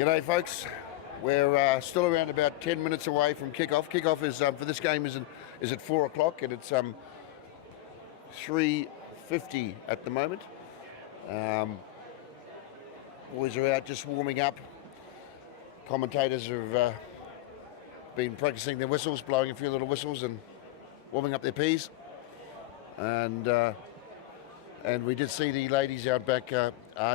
G'day folks, we're still around about 10 minutes away from kick-off. Kick-off is for this game is at 4 o'clock and it's 3:50 at the moment. Boys are out just warming up. Commentators have been practicing their whistles, blowing a few little whistles and warming up their peas. And we did see the ladies out back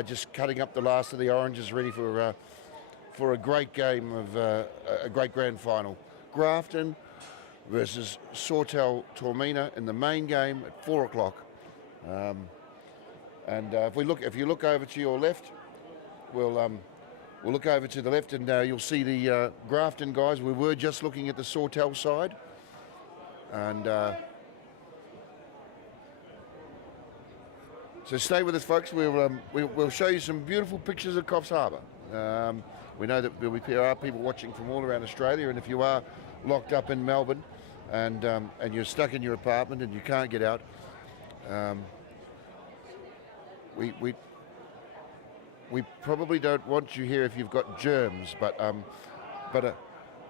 just cutting up the last of the oranges, ready for a great game of a great grand final. Grafton versus Sawtell Toormina in the main game at 4 o'clock. If you look over to your left, we'll look over to the left and you'll see the Grafton guys. We were just looking at the Sawtell side, and so stay with us, folks. We'll show you some beautiful pictures of Coffs Harbour. We know that there are people watching from all around Australia, and if you are locked up in Melbourne and you're stuck in your apartment and you can't get out, we probably don't want you here if you've got germs, but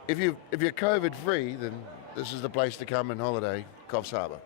if you're COVID free, then this is the place to come and holiday, Coffs Harbour.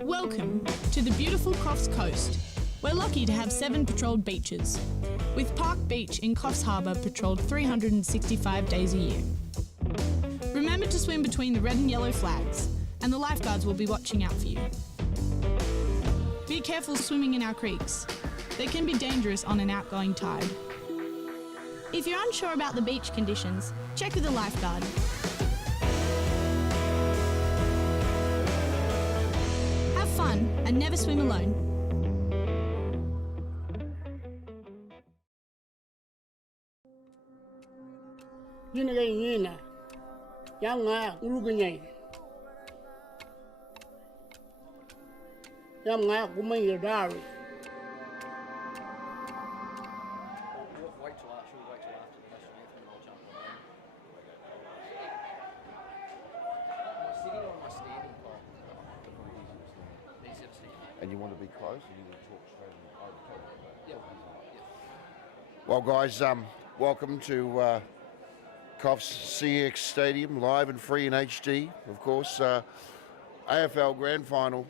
Welcome to the beautiful Coffs Coast. We're lucky to have 7 patrolled beaches, with Park Beach in Coffs Harbour patrolled 365 days a year. Remember to swim between the red and yellow flags, and the lifeguards will be watching out for you. Be careful swimming in our creeks. They can be dangerous on an outgoing tide. If you're unsure about the beach conditions, check with a lifeguard. Fun and never swim alone. Yina yanga urugunyai yanga kumanya dari. Wait till after the national anthem and I'll jump on then. Am I sitting or am I standing, Paul? and you want to be close, and you want to talk straight over the top. Yeah. Well, guys, welcome to Coffs CX Stadium, live and free in HD, of course. AFL Grand Final.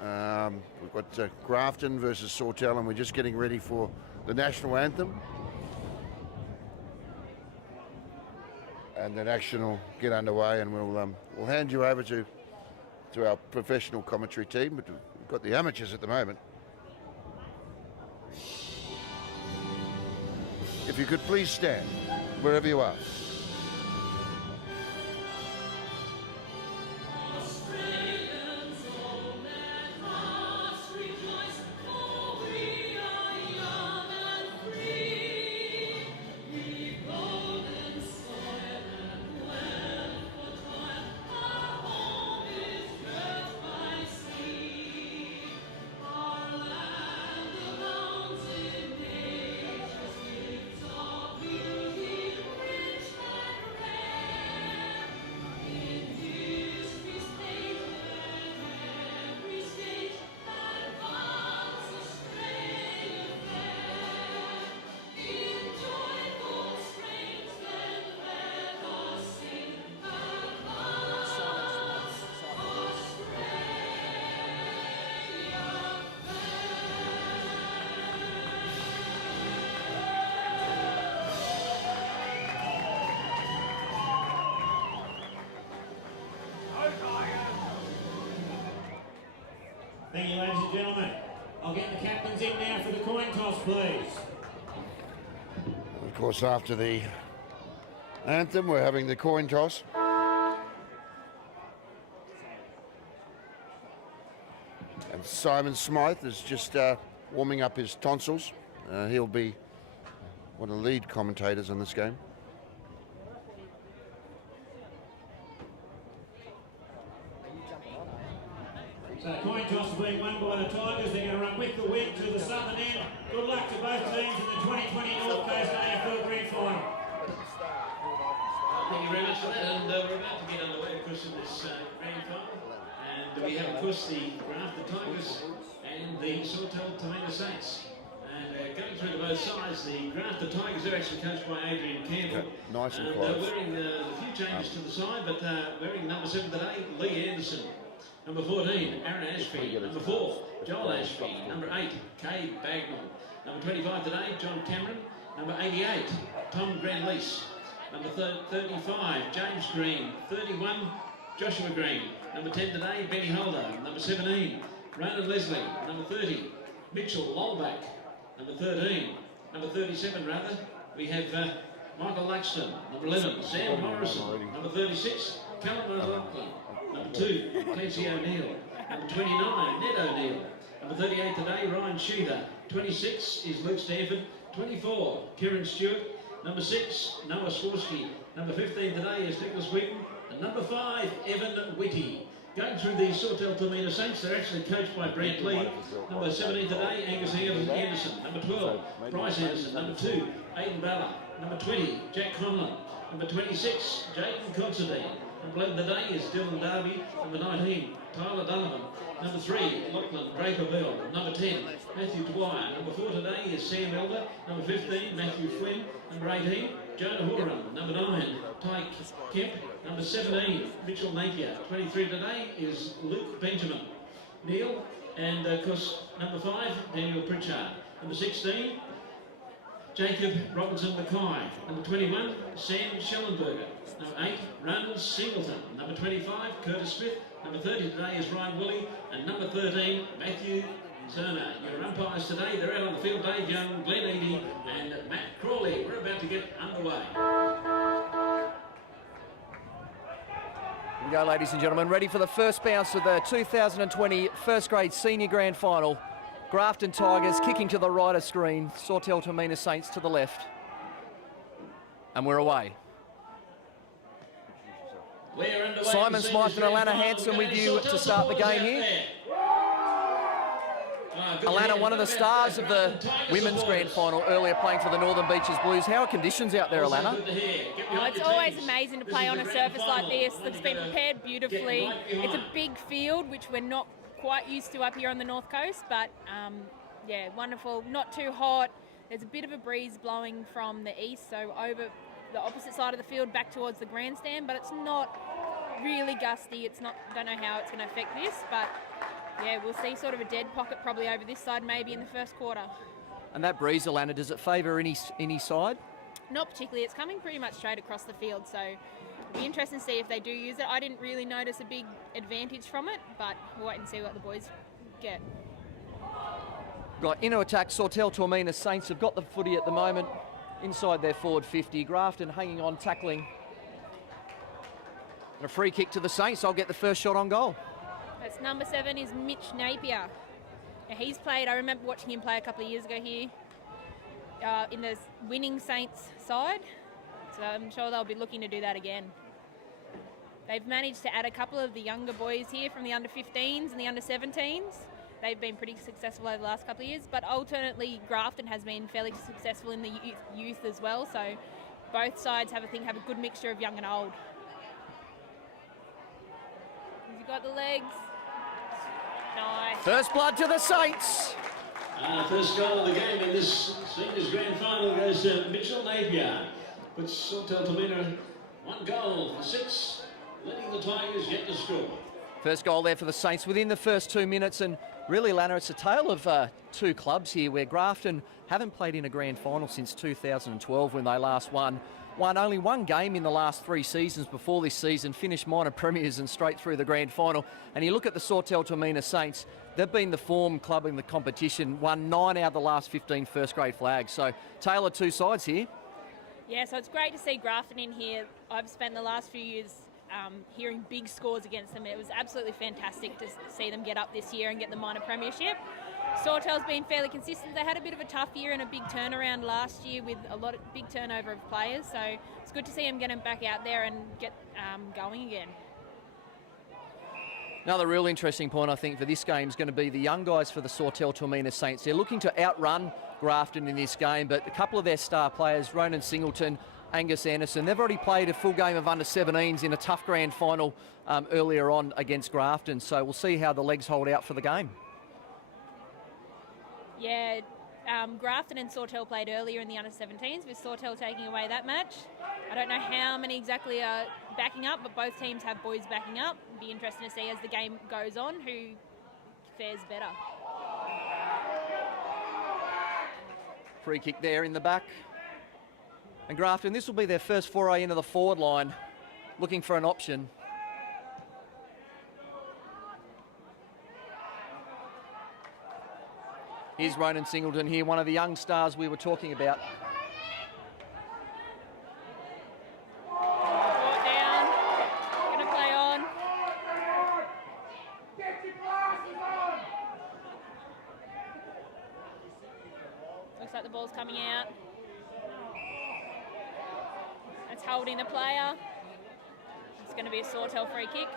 We've got Grafton versus Sawtell, and we're just getting ready for the national anthem. And then action will get underway, and we'll hand you over to our professional commentary team, but we've got the amateurs at the moment. If you could please stand, wherever you are. Thank you, ladies and gentlemen. I'll get the captains in now for the coin toss, please. Of course, after the anthem, we're having the coin toss. And Simon Smythe is just warming up his tonsils. He'll be one of the lead commentators on this game. So coin toss is being won by the Tigers. They're going to run with the wind to the southern end. Good luck to both teams in the 2020 North Coast AFL Grand Final. Thank you very much for that, and we're about to get underway, of course, in this grand final. And we have, of course, the Grafton Tigers and the Sawtell Toormina Saints. And going through to both sides, the Grafton Tigers are actually coached by Adrian Campbell. Nice and close. close. Wearing a few changes to the side, but wearing number 7 today, Lee Anderson. Number 14, Aaron Ashby. Number 4, Joel Ashby. Number 8, Kay Bagnall. Number 25 today, John Cameron. Number 88, Tom Granlease. Number 35, James Green. 31, Joshua Green. Number 10 today, Benny Holder. Number 17, Ronan Leslie. Number 30, Mitchell Lolback. Number 37 rather, we have Michael Luxton. Number 11, Sam Morrison. Number 36, Callum McLaughlin. Number 2, Clancy O'Neill. Number 29, Ned O'Neill. Number 38 today, Ryan Sheether. 26 is Luke Stanford. 24, Kieran Stewart. Number 6, Noah Swarsky. Number 15 today is Nicholas Wheaton. And number 5, Evan Whitty. Going through the Sawtell Toormina Saints, they're actually coached by Brent Lee. Number 17 today, Angus Anderson. Number 12, Bryce Anderson. Number 2, Aidan Ballard. Number 20, Jack Conlon. Number 26, Jayden Considine. Number 11 today is Dylan Darby. Number 19, Tyler Donovan. Number 3, Lachlan Draper Bell. Number 10, Matthew Dwyer. Number 4 today is Sam Elder. Number 15, Matthew Flynn. Number 18, Jonah Horan. Number 9, Tyke Kemp. Number 17, Mitchell Napier. 23 today is Luke Benjamin Neal. And of course, number 5, Daniel Pritchard. Number 16, Jacob Robinson Mackay. Number 21, Sam Schellenberger. Number 8, Ronald Singleton. Number 25, Curtis Smith. Number 30 today is Ryan Woolley. And number 13, Matthew Turner. Your umpires today, they're out on the field, Dave Young, Glenn Eady and Matt Crawley. We're about to get underway. Here we go, ladies and gentlemen, ready for the first bounce of the 2020 first grade senior grand final. Grafton Tigers kicking to the right of screen, Sawtell Toormina Saints to the left. And we're away. Simon Smythe and Alana Hanson with you to start the game here. Alana, one of the stars of the women's grand final earlier, playing for the Northern Beaches Blues. How are conditions out there, Alana? Oh, it's always amazing to play on a surface like this that's been prepared beautifully. It's a big field, which we're not quite used to up here on the North Coast, but yeah, wonderful. Not too hot. There's a bit of a breeze blowing from the east, so over the opposite side of the field back towards the grandstand, but it's not really gusty. It's not, don't know how it's going to affect this, but yeah, we'll see sort of a dead pocket probably over this side maybe in the first quarter. And that breeze, Alana, does it favour any side? Not particularly. It's coming pretty much straight across the field, so it'll be interesting to see if they do use it. I didn't really notice a big advantage from it, but we'll wait and see what the boys get. Got into attack. Sawtell Toormina Saints have got the footy at the moment inside their forward 50. Grafton hanging on, tackling. And a free kick to the Saints. I'll get the first shot on goal. That's number 7 is Mitch Napier. Now he's played, I remember watching him play a couple of years ago here in the winning Saints side. So I'm sure they'll be looking to do that again. They've managed to add a couple of the younger boys here from the under-15s and the under-17s. They've been pretty successful over the last couple of years, but alternately Grafton has been fairly successful in the youth as well, so both sides have a good mixture of young and old. Has he got the legs? Nice. First blood to the Saints. First goal of the game in this seniors grand final goes to Mitchell Napier. Puts Sawtell Toormina 1 goal for 6, leading the Tigers yet to score. First goal there for the Saints within the first 2 minutes, and really, Lana, it's a tale of two clubs here where Grafton haven't played in a grand final since 2012 when they last won. Won only 1 game in the last 3 seasons before this season, finished minor premiers and straight through the grand final. And you look at the Sawtell Toormina Saints, they've been the form club in the competition, won 9 out of the last 15 first grade flags. So, tale of two sides here. Yeah, so it's great to see Grafton in here. I've spent the last few years hearing big scores against them. It was absolutely fantastic to see them get up this year and get the minor premiership. Sawtell's been fairly consistent. They had a bit of a tough year and a big turnaround last year with a lot of big turnover of players, so it's good to see them get them back out there and get going again. Another real interesting point, I think, for this game is going to be the young guys for the Sawtell Toormina Saints. They're looking to outrun Grafton in this game, but a couple of their star players, Ronan Singleton, Angus Anderson, they've already played a full game of under-17s in a tough grand final earlier on against Grafton, so we'll see how the legs hold out for the game. Yeah, Grafton and Sawtell played earlier in the under-17s, with Sawtell taking away that match. I don't know how many exactly are backing up, but both teams have boys backing up. It'll be interesting to see as the game goes on who fares better. Free kick there in the back. And Grafton, this will be their first foray into the forward line, looking for an option. Here's Ronan Singleton here, one of the young stars we were talking about. Brought down, gonna play on. Looks like the ball's coming out. That's holding the player. It's going to be a Sawtell free kick.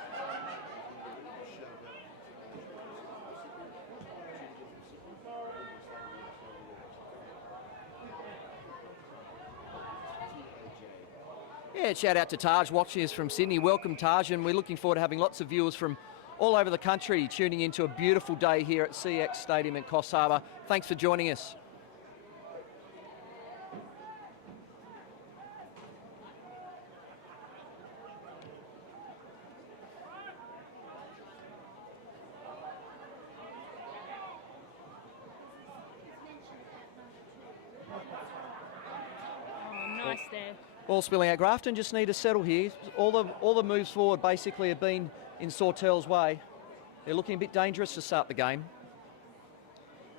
Yeah, shout out to Taj watching us from Sydney. Welcome, Taj, and we're looking forward to having lots of viewers from all over the country tuning into a beautiful day here at CX Stadium in Coffs Harbour. Thanks for joining us. Nice there. Ball spilling out. Grafton just need to settle here. All the moves forward basically have been in Sawtell's way. They're looking a bit dangerous to start the game.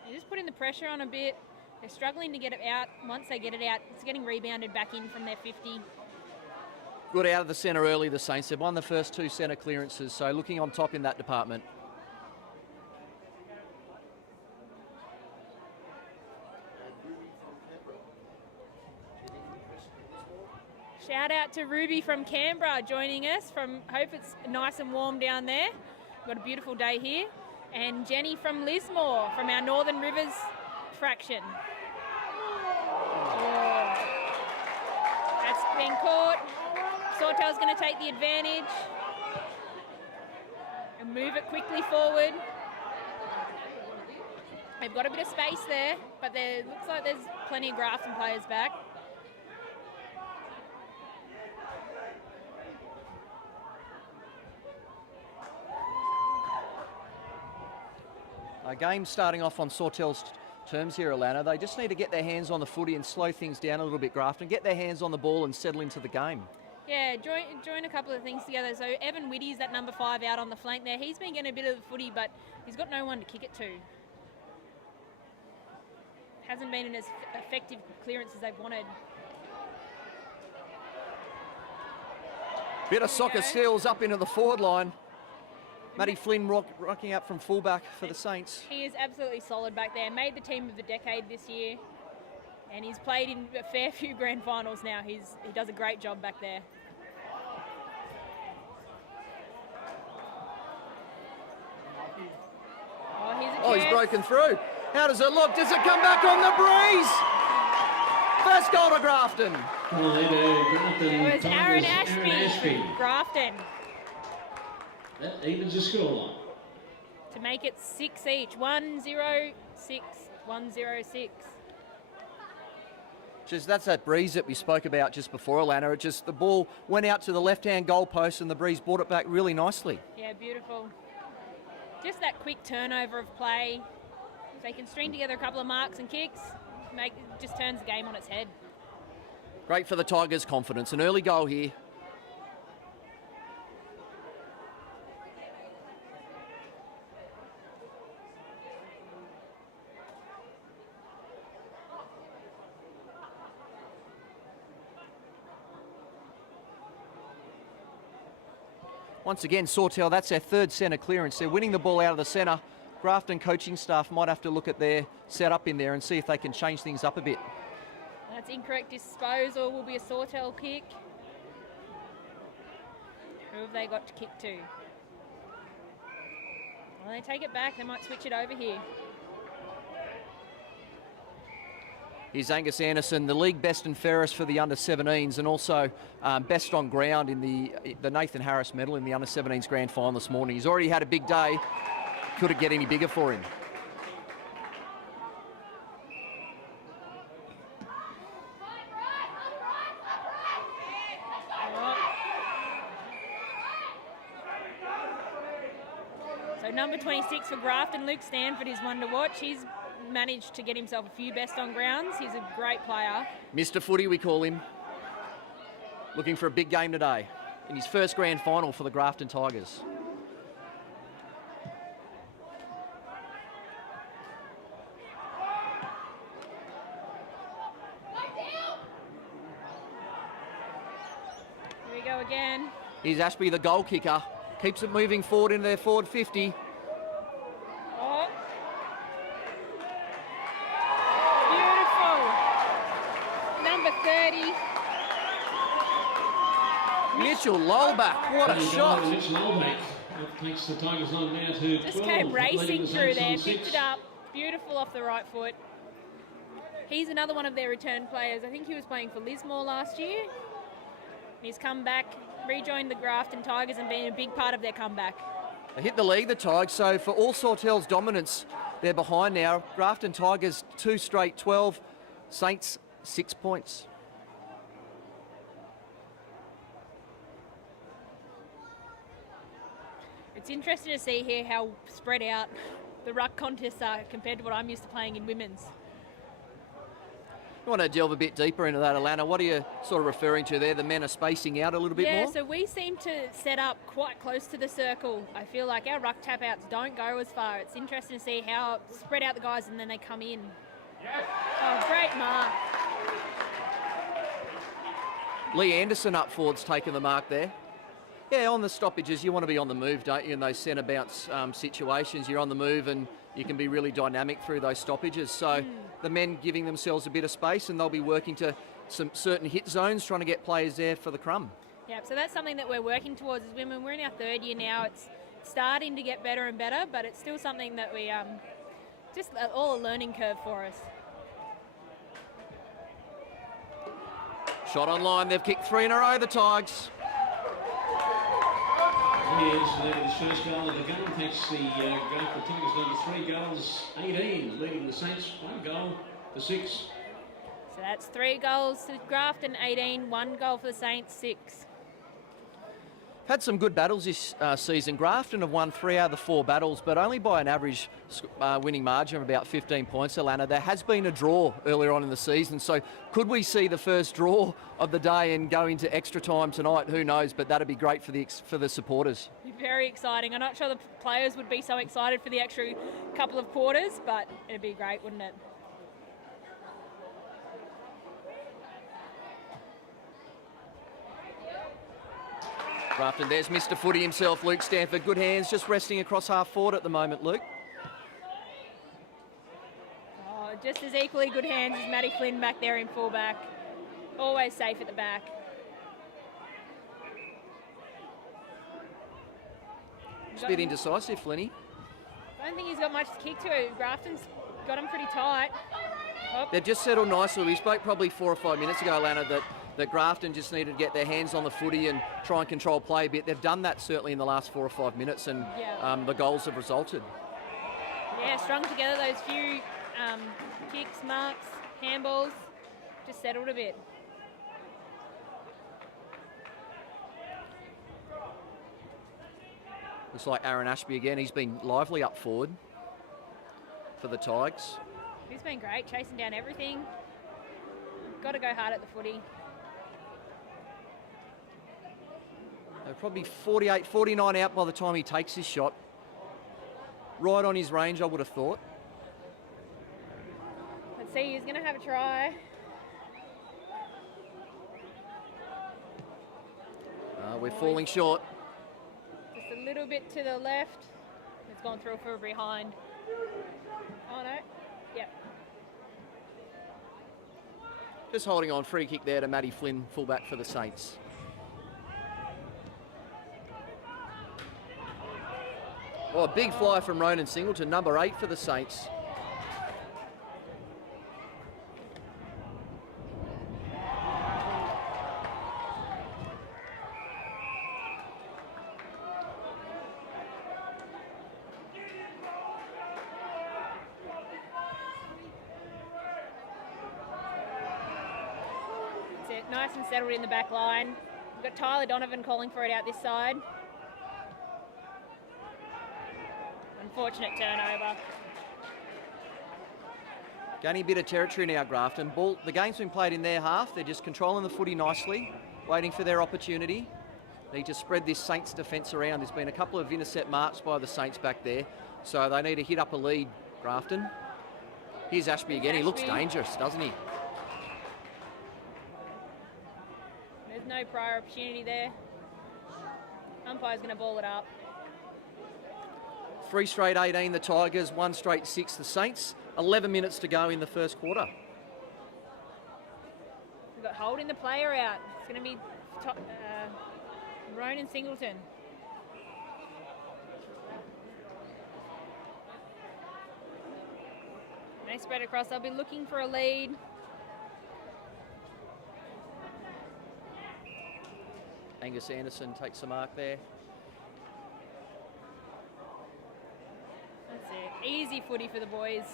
They're just putting the pressure on a bit. They're struggling to get it out. Once they get it out, it's getting rebounded back in from their 50. Good out of the centre early, the Saints. They've won the first 2 centre clearances, so looking on top in that department. Shout out to Ruby from Canberra joining us. Hope it's nice and warm down there. We've got a beautiful day here. And Jenny from Lismore from our Northern Rivers fraction. Oh. That's been caught. Sawtell's going to take the advantage and move it quickly forward. They've got a bit of space there, but there looks like there's plenty of Grafton players back. A game starting off on Sawtell's terms here, Alana. They just need to get their hands on the footy and slow things down a little bit, Grafton. Get their hands on the ball and settle into the game. Yeah, join a couple of things together. So Evan Whitty's that number 5 out on the flank there. He's been getting a bit of the footy, but he's got no one to kick it to. Hasn't been in as effective clearance as they've wanted. Bit of soccer skills up into the forward line. Matty Flynn rocking up from fullback for the Saints. He is absolutely solid back there. Made the team of the decade this year. And he's played in a fair few grand finals now. He does a great job back there. Oh, he's broken through. How does it look? Does it come back on the breeze? First goal to Grafton. It was Aaron Ashby. Grafton. That evens the scoreline. To make it 6 each. 1-0-6, 1-0-6. That's that breeze that we spoke about just before, Alana. The ball went out to the left-hand goal post and the breeze brought it back really nicely. Yeah, beautiful. Just that quick turnover of play. If they can string together a couple of marks and kicks, just turns the game on its head. Great for the Tigers' confidence. An early goal here. Once again, Sawtell, that's their third centre clearance. They're winning the ball out of the centre. Grafton coaching staff might have to look at their setup in there and see if they can change things up a bit. That's incorrect disposal. Will be a Sawtell kick. Who have they got to kick to? Well, they take it back. They might switch it over here. Here's Angus Anderson, the league best and fairest for the under-17s and also best on ground in the Nathan Harris medal in the under-17s grand final this morning. He's already had a big day. Could it get any bigger for him? So number 26 for Grafton, Luke Stanford, is one to watch. He's managed to get himself a few best on grounds. He's a great player. Mr. Footy, we call him. Looking for a big game today in his first grand final for the Grafton Tigers. Here we go again. Here's Ashby, the goal kicker. Keeps it moving forward into their forward 50. Mitchell Lolback, what a shot. Mitchell Lolback takes the Tigers on now to 12. Just came racing through there, picked it up, beautiful off the right foot. He's another one of their return players. I think he was playing for Lismore last year. He's come back, rejoined the Grafton Tigers and been a big part of their comeback. They hit the league, the Tigers, so for all Sawtell's dominance, they're behind now. Grafton Tigers 2 straight 12, Saints 6 points. It's interesting to see here how spread out the ruck contests are compared to what I'm used to playing in women's. You want to delve a bit deeper into that, Alana? What are you sort of referring to there? The men are spacing out a little bit more? Yeah, so we seem to set up quite close to the circle. I feel like our ruck tap-outs don't go as far. It's interesting to see how spread out the guys and then they come in. Yes. Oh, great mark. Lee Anderson up forward's taken the mark there. Yeah, on the stoppages, you want to be on the move, don't you? In those centre bounce situations, you're on the move and you can be really dynamic through those stoppages. So the men giving themselves a bit of space and they'll be working to some certain hit zones, trying to get players there for the crumb. Yeah, so that's something that we're working towards as women. We're in our third year now. It's starting to get better and better, but it's still something that we, just all a learning curve for us. Shot on line, they've kicked 3 in a row, the Tigers. Anderson there with his first goal of the game. Takes the Grafton Tigers down to 3 goals, 18, leading the Saints 1 goal for 6. So that's 3 goals to Grafton, 18, 1 goal for the Saints, 6. Had some good battles this season. Grafton have won 3 out of the 4 battles, but only by an average winning margin of about 15 points, Alana. There has been a draw earlier on in the season, so could we see the first draw of the day and go into extra time tonight? Who knows, but that'd be great for the supporters. Very exciting. I'm not sure the players would be so excited for the extra couple of quarters, but it'd be great, wouldn't it? Grafton, there's Mr. Footy himself, Luke Stanford. Good hands, just resting across half forward at the moment, Luke. Oh, just as equally good hands as Matty Flynn back there in fullback. Always safe at the back. Just a bit indecisive, Flinny. I don't think he's got much to kick to. Grafton's got him pretty tight. Oh. They've just settled nicely. We spoke probably 4 or 5 minutes ago, Alana, that Grafton just needed to get their hands on the footy and try and control play a bit. They've done that certainly in the last 4 or 5 minutes, and the goals have resulted. Yeah, strung together those few kicks, marks, handballs, just settled a bit. Looks like Aaron Ashby again. He's been lively up forward for the Tigers. He's been great, chasing down everything. Got to go hard at the footy. They're probably 48, 49 out by the time he takes his shot. Right on his range, I would have thought. Let's see, he's going to have a try. We're falling short. Just a little bit to the left. It's gone through for behind. Oh no, yep. Just holding on, free kick there to Matty Flynn, fullback for the Saints. Oh, a big fly from Ronan Singleton, number 8 for the Saints. That's it, nice and settled in the back line. We've got Tyler Donovan calling for it out this side. Unfortunate turnover. Gaining a bit of territory now, Grafton. The game's been played in their half. They're just controlling the footy nicely, waiting for their opportunity. Need to spread this Saints defence around. There's been a couple of intercept marks by the Saints back there, so they need to hit up a lead, Grafton. Here's Ashby again. He looks dangerous, doesn't he? There's no prior opportunity there. Umpire's going to ball it up. 3 straight 18, the Tigers. 1 straight 6, the Saints. 11 minutes to go in the first quarter. We've got holding the player out. It's going to be Ronan Singleton. They spread across. They'll be looking for a lead. Angus Anderson takes the mark there. That's it. Easy footy for the boys.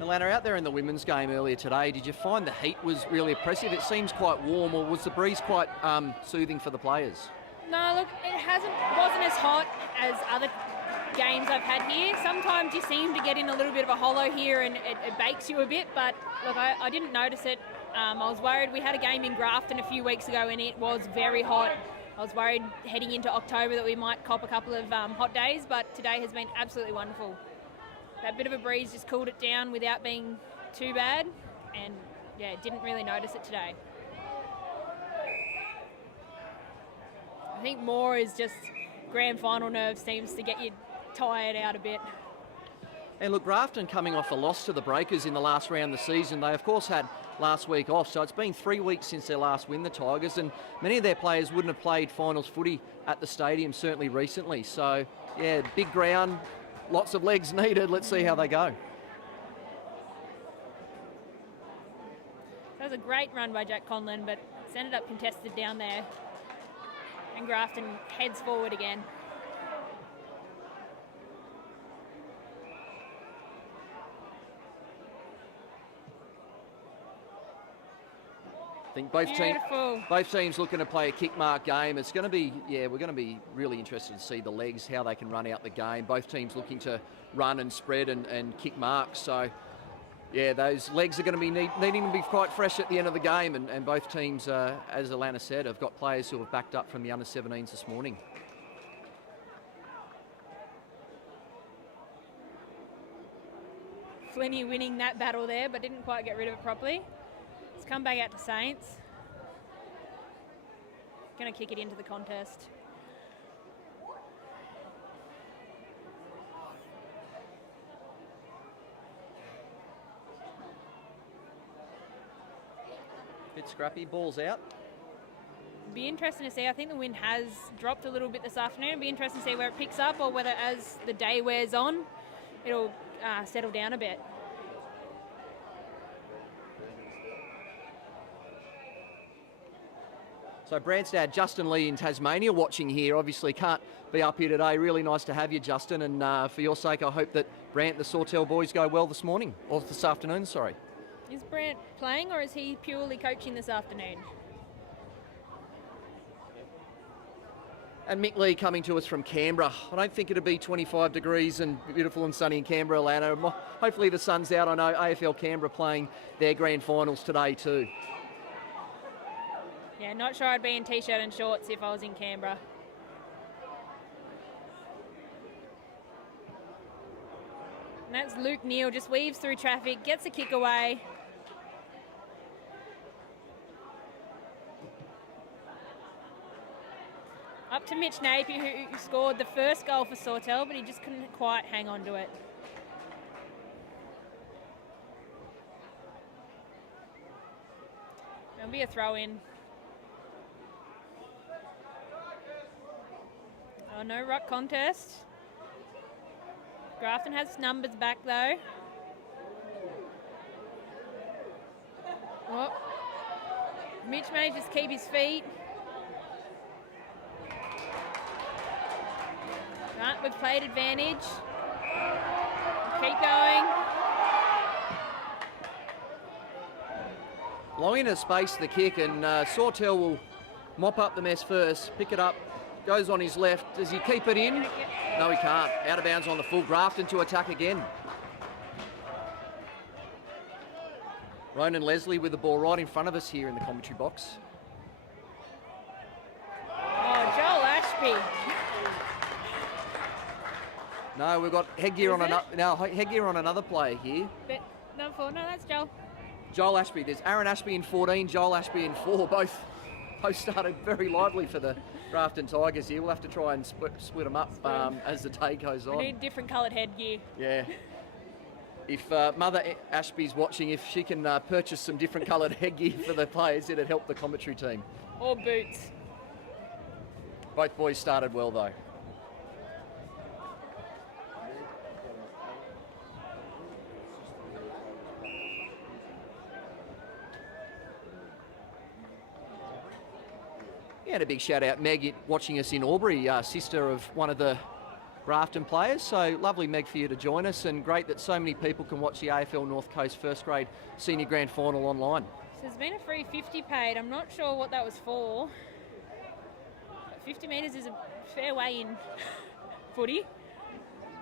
Alana, out there in the women's game earlier today, did you find the heat was really oppressive? It seems quite warm, or was the breeze quite soothing for the players? No, look, it wasn't as hot as other games I've had here. Sometimes you seem to get in a little bit of a hollow here and it bakes you a bit, but look, I didn't notice it. I was worried. We had a game in Grafton a few weeks ago and it was very hot. I was worried heading into October that we might cop a couple of hot days, but today has been absolutely wonderful. That bit of a breeze just cooled it down without being too bad, and yeah, didn't really notice it today. I think more is just grand final nerves seems to get you tired out a bit. And look, Grafton coming off a loss to the Breakers in the last round of the season. They, of course, had last week off, so it's been 3 weeks since their last win, the Tigers, and many of their players wouldn't have played finals footy at the stadium, certainly recently. So, yeah, big ground, lots of legs needed. Let's see how they go. That was a great run by Jack Conlon, but it's ended up contested down there. And Grafton heads forward again. I think both teams looking to play a kick mark game. It's going to be, we're going to be really interested to see the legs, how they can run out the game. Both teams looking to run and spread and kick marks. So, yeah, those legs are going to be needing to be quite fresh at the end of the game. And both teams, as Alana said, have got players who have backed up from the under-17s this morning. Flinny winning that battle there, but didn't quite get rid of it properly. It's come back out to Saints. Going to kick it into the contest. Bit scrappy, ball's out. Be interesting to see. I think the wind has dropped a little bit this afternoon. Be interesting to see where it picks up, or whether as the day wears on, it'll settle down a bit. So Brant's dad, Justin Lee in Tasmania, watching here. Obviously can't be up here today. Really nice to have you, Justin. And for your sake, I hope that Brant and the Sawtell boys go well this morning, or this afternoon, sorry. Is Brant playing, or is he purely coaching this afternoon? And Mick Lee coming to us from Canberra. I don't think it'll be 25 degrees and beautiful and sunny in Canberra, Alana. Hopefully the sun's out. I know AFL Canberra playing their grand finals today too. Yeah, not sure I'd be in t-shirt and shorts if I was in Canberra. And that's Luke Neal, just weaves through traffic, gets a kick away. Up to Mitch Napier, who scored the first goal for Sawtell, but he just couldn't quite hang on to it. There'll be a throw-in. Oh, no ruck contest. Grafton has numbers back though. Oh. Mitch manages to keep his feet. Right, we've played advantage. Keep going. Long into space the kick, and Sawtell will mop up the mess first, pick it up, goes on his left. Does he keep it in? No, he can't. Out of bounds on the full. Grafton to attack again. Ronan Leslie with the ball right in front of us here in the commentary box. Oh, Joel Ashby. No, we've got headgear headgear on another player here. But number 4, no, that's Joel. Joel Ashby. There's Aaron Ashby in 14, Joel Ashby in 4. Both started very lively for the Grafton Tigers here. We'll have to try and split them up as the day goes on. We need different coloured headgear. Yeah. If Mother Ashby's watching, if she can purchase some different coloured headgear for the players, it'd help the commentary team. Or boots. Both boys started well though. And a big shout out, Meg, watching us in Albury, sister of one of the Grafton players. So lovely, Meg, for you to join us, and great that so many people can watch the AFL North Coast first grade senior grand final online. So there's been a free 50 paid. I'm not sure what that was for. 50 metres is a fair way in footy.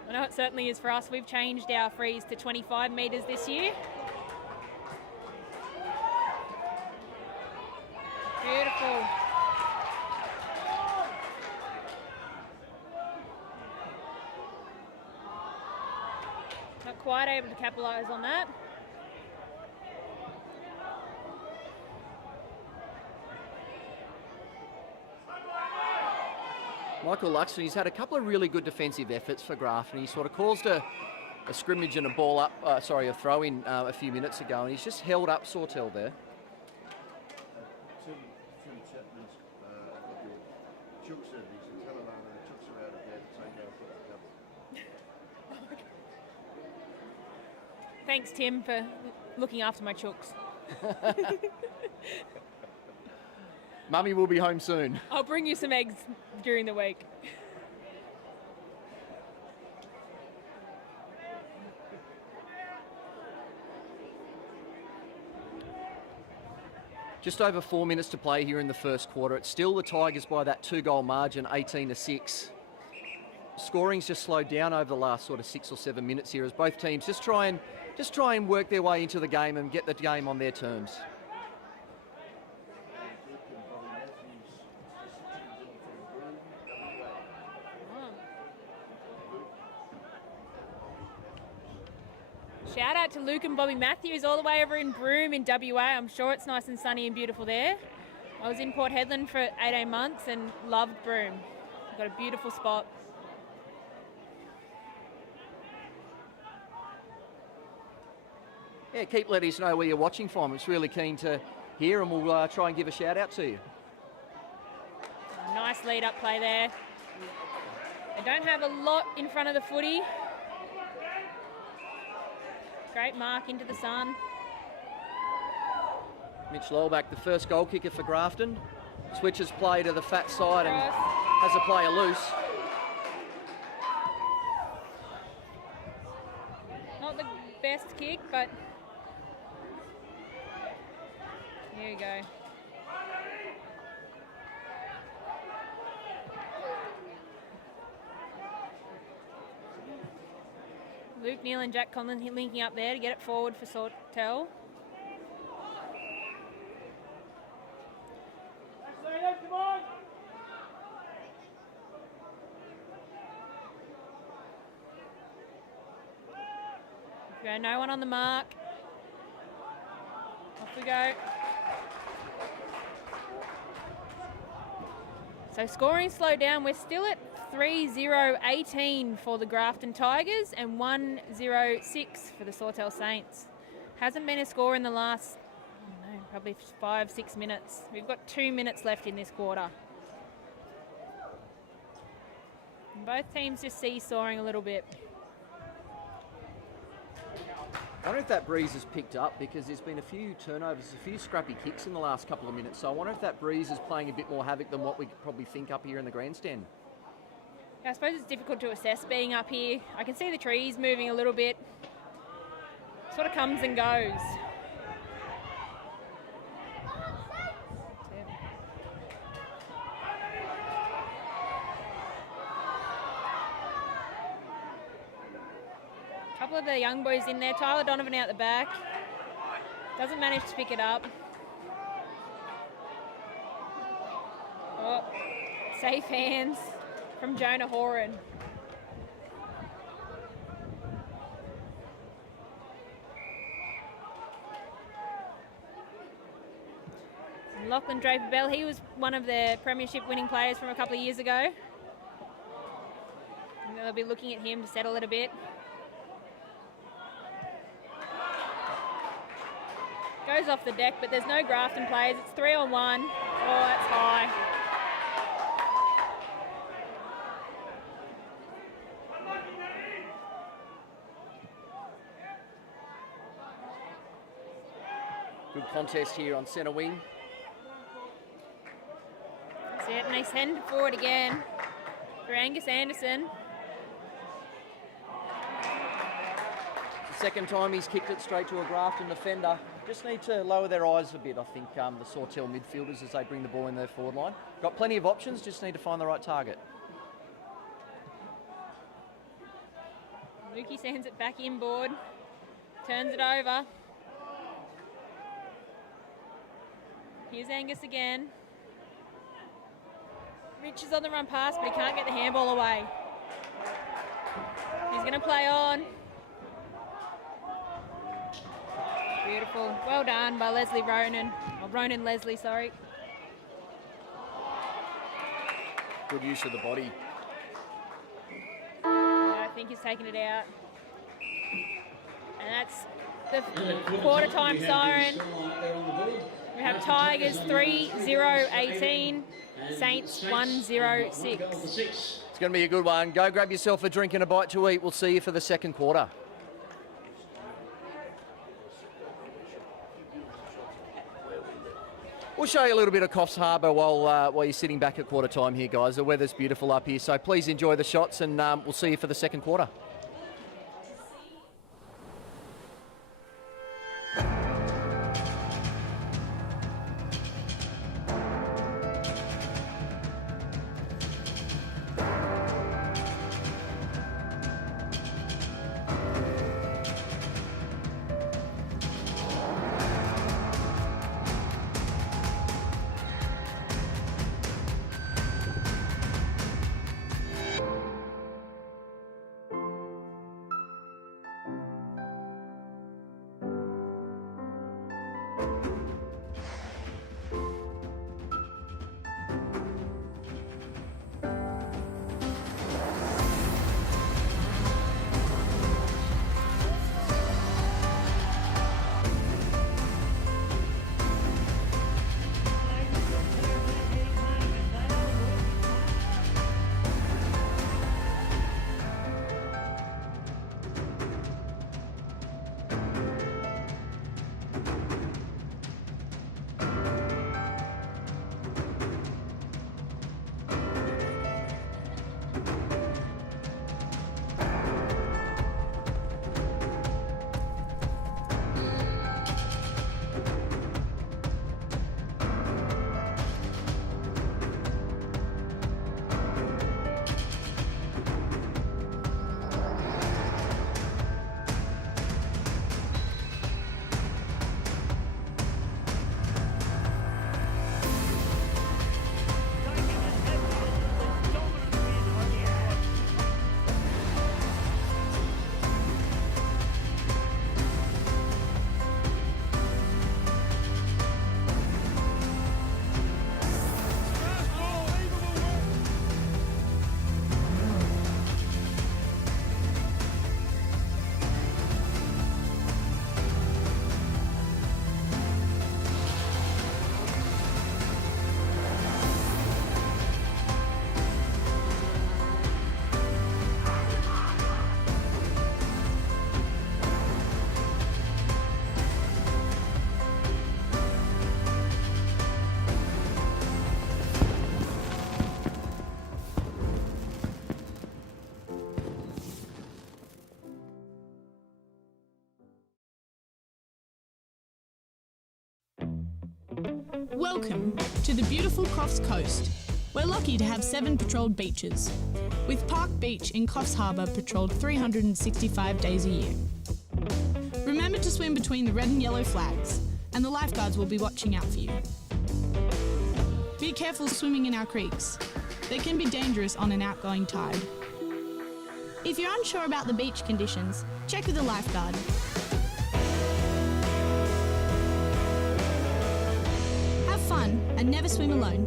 I know it certainly is for us. We've changed our frees to 25 metres this year. Beautiful. Not quite able to capitalise on that. Michael Luxton, he's had a couple of really good defensive efforts for Grafton. He sort of caused a a scrimmage and a ball up, a throw in a few minutes ago, and he's just held up Sawtell there. Thanks, Tim, for looking after my chooks. Mummy will be home soon. I'll bring you some eggs during the week. Just over 4 minutes to play here in the first quarter. It's still the Tigers by that 2-goal margin, 18-6. Scoring's just slowed down over the last sort of 6 or 7 minutes here as both teams just try and work their way into the game and get the game on their terms. Shout out to Luke and Bobby Matthews all the way over in Broome in WA. I'm sure it's nice and sunny and beautiful there. I was in Port Hedland for 18 months and loved Broome. Got a beautiful spot. Yeah, keep letting us know where you're watching from. It's really keen to hear, and we'll try and give a shout out to you. Nice lead up play there. They don't have a lot in front of the footy. Great mark into the sun. Mitch Lowellback, the first goal kicker for Grafton. Switches play to the fat side and has a player loose. Not the best kick, but here you go. Luke Neal and Jack Conlon linking up there to get it forward for Sawtell. Go, no one on the mark. Off we go. So scoring slowed down. We're still at 3-0-18 for the Grafton Tigers and 1-0-6 for the Sawtell Saints. Hasn't been a score in the last, probably 5-6 minutes. We've got 2 minutes left in this quarter. And both teams just seesawing a little bit. I wonder if that breeze has picked up because there's been a few turnovers, a few scrappy kicks in the last couple of minutes. So I wonder if that breeze is playing a bit more havoc than what we probably think up here in the grandstand. I suppose it's difficult to assess being up here. I can see the trees moving a little bit. Sort of comes and goes. A couple of the young boys in there. Tyler Donovan out the back. Doesn't manage to pick it up. Oh, safe hands from Jonah Horan. And Lachlan Draper-Bell, he was one of the premiership winning players from a couple of years ago. And they'll be looking at him to settle it a bit. Goes off the deck, but there's no Grafton players. It's 3-on-1. Oh, that's high. Good contest here on centre wing. That's it, and they send it forward again for Angus Anderson. The second time he's kicked it straight to a Grafton defender. Just need to lower their eyes a bit, I think, the Sawtell midfielders as they bring the ball in their forward line. Got plenty of options, just need to find the right target. Lukey sends it back inboard, turns it over. Here's Angus again. Rich is on the run pass, but he can't get the handball away. He's going to play on. Beautiful. Well done by Leslie Ronan. Or Ronan Leslie, sorry. Good use of the body. I think he's taken it out. And that's the quarter time siren. We have Tigers 3-0-18, Saints 1-0-6. It's going to be a good one. Go grab yourself a drink and a bite to eat. We'll see you for the second quarter. We'll show you a little bit of Coffs Harbour while you're sitting back at quarter time here, guys. The weather's beautiful up here, so please enjoy the shots, and we'll see you for the second quarter. Welcome to the beautiful Coffs Coast. We're lucky to have 7 patrolled beaches, with Park Beach in Coffs Harbour patrolled 365 days a year. Remember to swim between the red and yellow flags, and the lifeguards will be watching out for you. Be careful swimming in our creeks. They can be dangerous on an outgoing tide. If you're unsure about the beach conditions, check with a lifeguard. Have fun and never swim alone.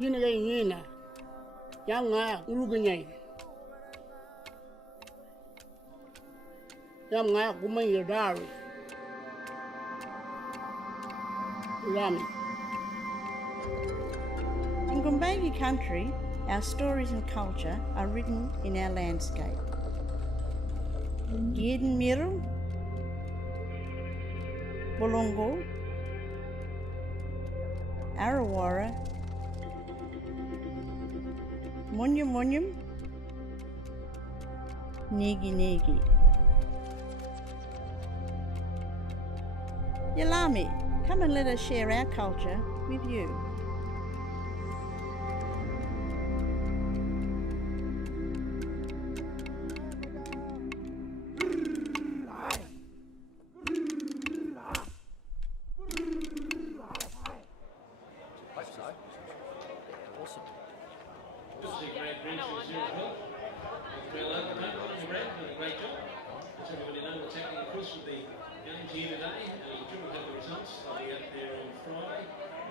Yina, Yanga, Uruguay. Yanga, woman, your diary. Rami. In Gumbayi country, our stories and culture are written in our landscape. Yeden Miru, Bolongo, Arawara, Munyum Munyum, Negi Negi. Yalami, come and let us share our culture with you.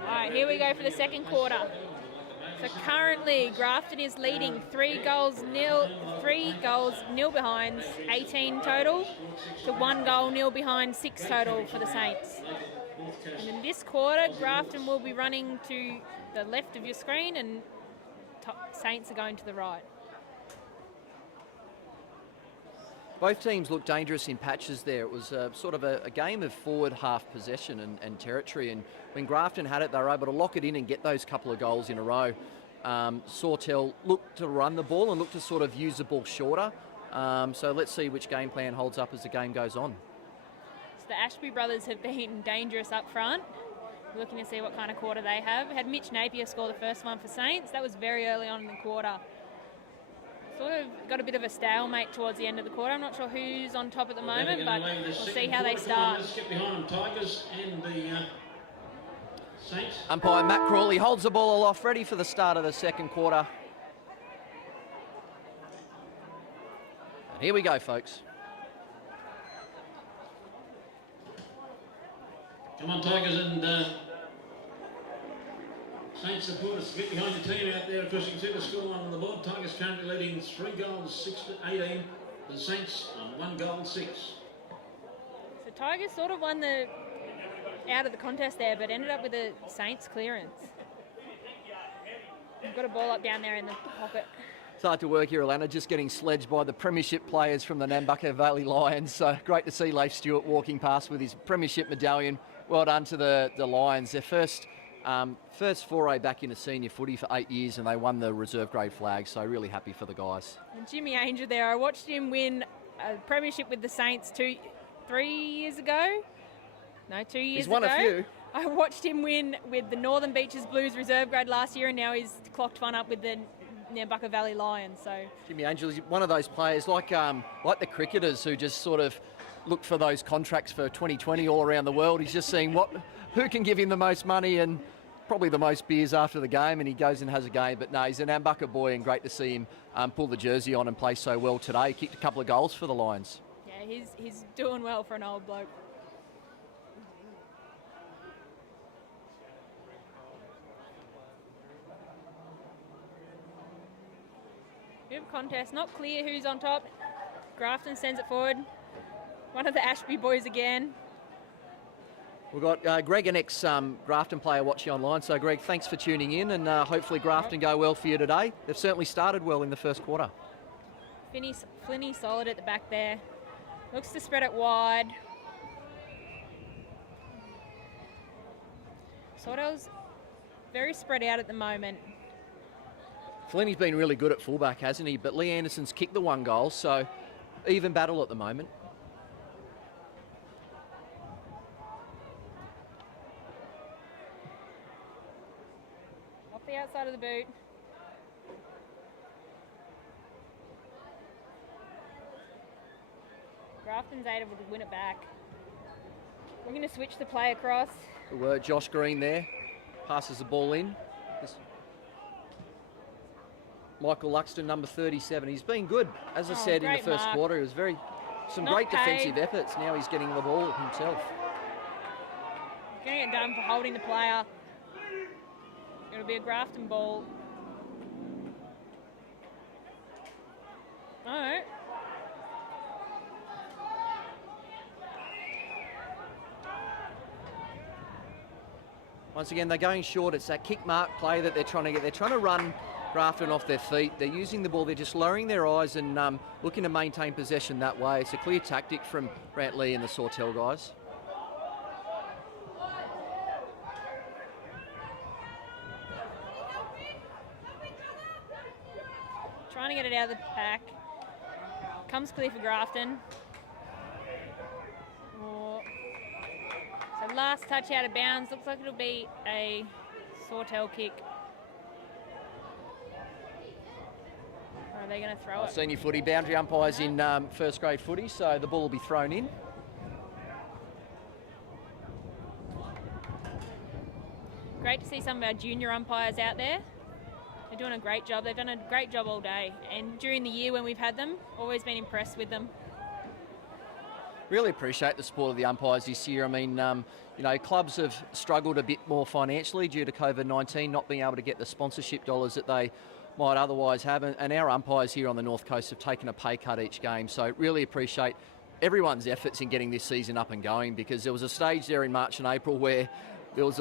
Alright, here we go for the second quarter. So currently Grafton is leading 3 goals nil behind, 18 total, to 1 goal nil behind, 6 total for the Saints. And in this quarter, Grafton will be running to the left of your screen and Saints are going to the right. Both teams looked dangerous in patches there. It was sort of a game of forward half possession and territory, and when Grafton had it, they were able to lock it in and get those couple of goals in a row. Sawtell looked to run the ball and looked to sort of use the ball shorter. So let's see which game plan holds up as the game goes on. So the Ashby brothers have been dangerous up front. We're looking to see what kind of quarter they have. We had Mitch Napier score the first one for Saints. That was very early on in the quarter. Sort of got a bit of a stalemate towards the end of the quarter. I'm not sure who's on top at the moment, but we'll see how they start. Let's get behind them, Tigers and the Saints. Umpire Matt Crawley holds the ball aloft, ready for the start of the second quarter. And here we go, folks. Come on, Tigers and Saints supporters, get behind your team out there. Pushing to the scoreline on the board. Tigers currently leading 3 goals, 6-18. The Saints on 1 goal, 6. So Tigers sort of won the out of the contest there, but ended up with a Saints clearance. We've got a ball up down there in the pocket. It's hard to work here, Alana, just getting sledged by the premiership players from the Nambucca Valley Lions. So great to see Leif Stewart walking past with his premiership medallion. Well done to the Lions. Their first foray back into senior footy for 8 years, and they won the reserve grade flag, so really happy for the guys. And Jimmy Angel there, I watched him win a premiership with the Saints 2 years ago. No, 2 years ago. He's won a few. I watched him win with the Northern Beaches Blues reserve grade last year, and now he's clocked one up with the Nambucca Valley Lions. So Jimmy Angel is one of those players like the cricketers who just sort of look for those contracts for 2020 all around the world. He's just seeing who can give him the most money and probably the most beers after the game, and he goes and has a game. But no, he's an Nambucca boy, and great to see him pull the jersey on and play so well today. He kicked a couple of goals for the Lions. Yeah, he's doing well for an old bloke. Bit of contest, not clear who's on top. Grafton sends it forward. One of the Ashby boys again. We've got Greg, an ex-Grafton player, watching online. So, Greg, thanks for tuning in, and hopefully Grafton go well for you today. They've certainly started well in the first quarter. Flinny solid at the back there. Looks to spread it wide. Sawtell's very spread out at the moment. Flinny's been really good at fullback, hasn't he? But Lee Anderson's kicked the 1 goal, so even battle at the moment. Off the outside of the boot. Grafton's able to win it back. We're going to switch the play across. Josh Green there, passes the ball in. Michael Luxton, number 37. He's been good, as I said in the first quarter. He was some great defensive efforts. Now he's getting the ball himself. Getting it done for holding the player. It'll be a Grafton ball. All right. Once again, they're going short. It's that kick mark play that they're trying to get. They're trying to run Grafton off their feet. They're using the ball. They're just lowering their eyes and looking to maintain possession that way. It's a clear tactic from Grant Lee and the Sawtell guys. Trying to get it out of the pack. Comes clear for Grafton. So last touch out of bounds. Looks like it'll be a Sawtell kick. Or are they going to throw it? Senior footy, boundary umpires in first grade footy, so the ball will be thrown in. Great to see some of our junior umpires out there. They're doing a great job. They've done a great job all day. And during the year when we've had them, always been impressed with them. Really appreciate the support of the umpires this year. I mean, you know, clubs have struggled a bit more financially due to COVID-19, not being able to get the sponsorship dollars that they might otherwise have, and our umpires here on the North Coast have taken a pay cut each game. So really appreciate everyone's efforts in getting this season up and going, because there was a stage there in March and April where there was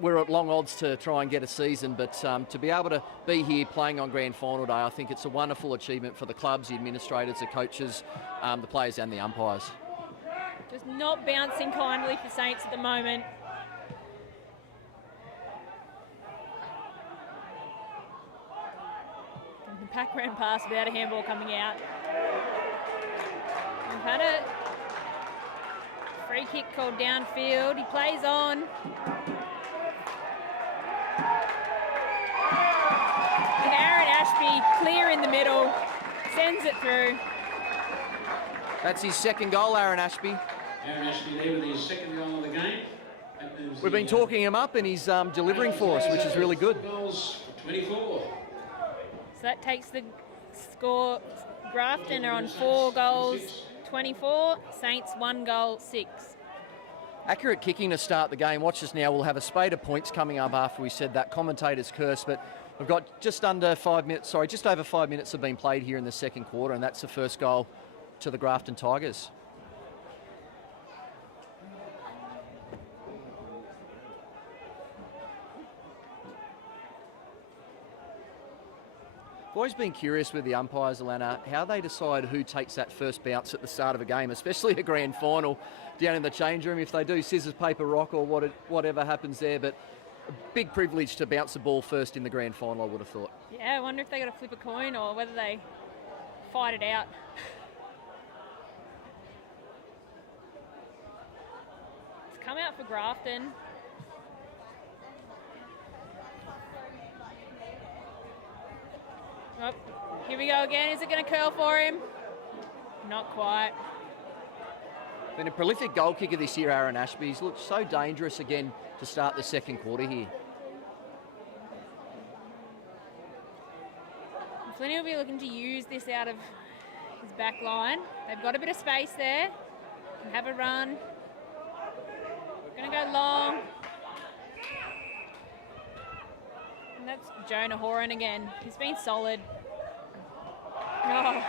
we're at long odds to try and get a season, but to be able to be here playing on Grand Final Day, I think it's a wonderful achievement for the clubs, the administrators, the coaches, the players and the umpires. Just not bouncing kindly for Saints at the moment. And the background pass without a handball coming out. We've had a free kick called downfield. He plays on. And Aaron Ashby clear in the middle, sends it through. That's his second goal, Aaron Ashby. Aaron Ashby there with his second goal of the game. We've been talking him up and he's delivering for us, which is really good. Goals for 24. So that takes the score. Grafton are on 4 goals, 24. Saints 1 goal, 6. Accurate kicking to start the game. Watch us now. We'll have a spate of points coming up after we said that commentator's curse, but we've got just over 5 minutes have been played here in the second quarter, and that's the first goal to the Grafton Tigers. I've always been curious with the umpires, Alana, how they decide who takes that first bounce at the start of a game, especially a grand final down in the change room, if they do scissors, paper, rock or whatever happens there. But a big privilege to bounce the ball first in the grand final, I would have thought. Yeah, I wonder if they got to flip a coin or whether they fight it out. It's come out for Grafton. Oh, here we go again. Is it going to curl for him? Not quite. Been a prolific goal kicker this year, Aaron Ashby. He's looked so dangerous again to start the second quarter here. Flynn will be looking to use this out of his back line. They've got a bit of space there. Can have a run. Going to go long. And that's Jonah Horan again. He's been solid. Oh,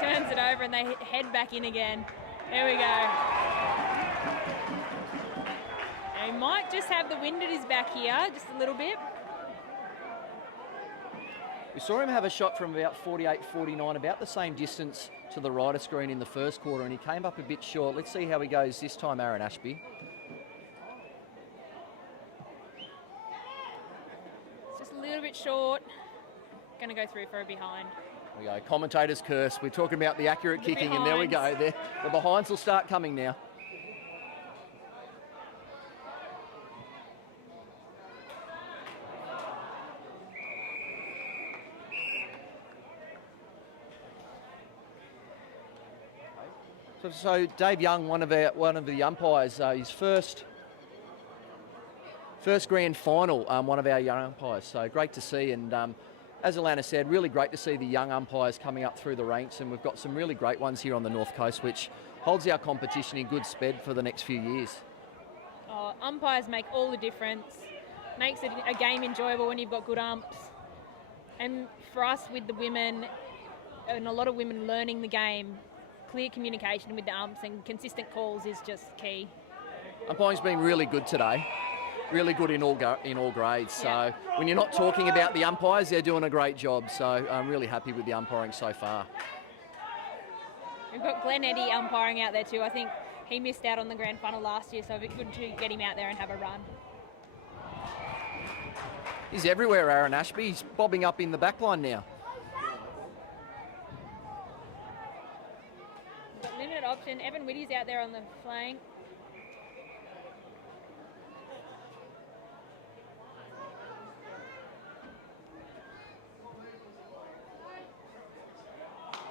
turns it over and they head back in again. There we go. He might just have the wind at his back here, just a little bit. We saw him have a shot from about 48, 49, about the same distance to the rider screen in the first quarter, and he came up a bit short. Let's see how he goes this time, Aaron Ashby. It's just a little bit short. Going to go through for a behind. There we go, commentator's curse. We're talking about the accurate kicking, and there we go. The behinds will start coming now. So Dave Young, one of the umpires, his first grand final, one of our young umpires. So great to see, and as Alana said, really great to see the young umpires coming up through the ranks, and we've got some really great ones here on the North Coast, which holds our competition in good stead for the next few years. Oh, umpires make all the difference. Makes it a game enjoyable when you've got good umps. And for us with the women, and a lot of women learning the game, clear communication with the umps and consistent calls is just key. Umpiring's been really good today. Really good in all grades. So when you're not talking about the umpires, they're doing a great job. So I'm really happy with the umpiring so far. We've got Glenn Eddy umpiring out there too. I think he missed out on the grand final last year, so it'd be good to get him out there and have a run. He's everywhere, Aaron Ashby. He's bobbing up in the back line now. Limited option. Evan Whitty's out there on the flank.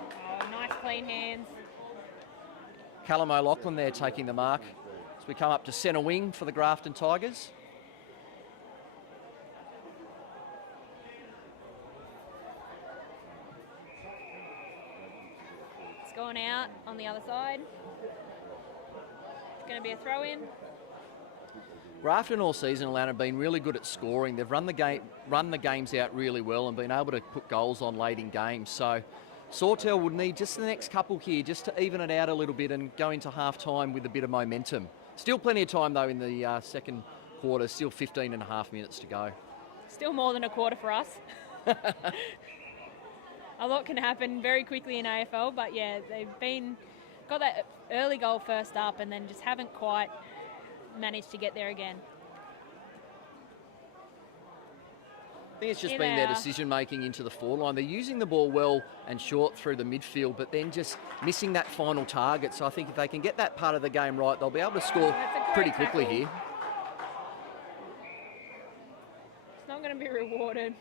Oh, nice clean hands. Callum O'Loughlin there taking the mark as we come up to centre wing for the Grafton Tigers. It's gone out on the other side. going to be a throw in. Grafton all season, Alana, have been really good at scoring. They've run the games out really well and been able to put goals on late in games. So Sawtell would need just the next couple here just to even it out a little bit and go into half-time with a bit of momentum. Still plenty of time, though, in the second quarter. Still 15 and a half minutes to go. Still more than a quarter for us. A lot can happen very quickly in AFL, but yeah, got that early goal first up and then just haven't quite managed to get there again. I think it's just been their decision-making into the forward line. They're using the ball well and short through the midfield, but then just missing that final target. So I think if they can get that part of the game right, they'll be able to score pretty quickly here. It's not going to be rewarded.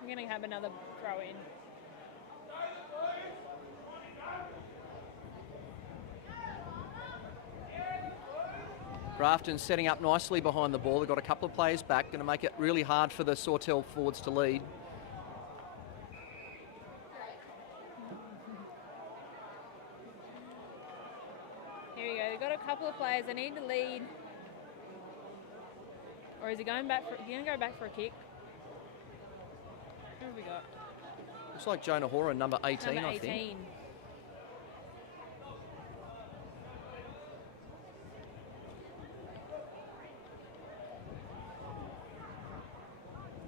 I'm going to have another throw in. Grafton setting up nicely behind the ball. They've got a couple of players back, going to make it really hard for the Sawtell forwards to lead. Here we go. They've got a couple of players. They need to lead. Or is he going back for? He's going to go back for a kick. Who have we got? Looks like Jonah Horan, number 18, Number 18. I think.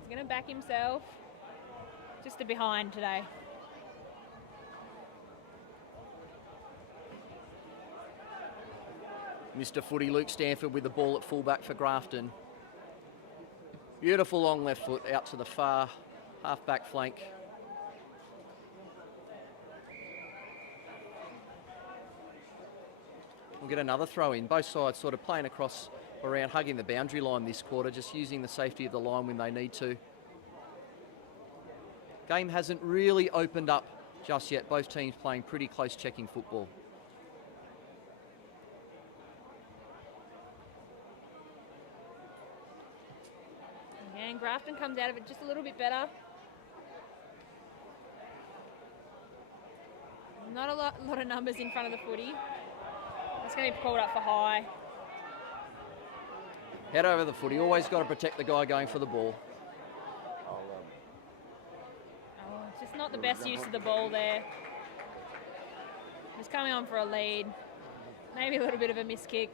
He's going to back himself. Just a behind today. Mr. Footy, Luke Stanford with the ball at fullback for Grafton. Beautiful long left foot out to the far half-back flank. We'll get another throw in. Both sides sort of playing across around, hugging the boundary line this quarter, just using the safety of the line when they need to. Game hasn't really opened up just yet. Both teams playing pretty close checking football. And Grafton comes out of it just a little bit better. Not a lot of numbers in front of the footy. It's going to be called up for high. Head over the footy. Always got to protect the guy going for the ball. Oh, just not the best use of the ball there. He's coming on for a lead. Maybe a little bit of a miss kick.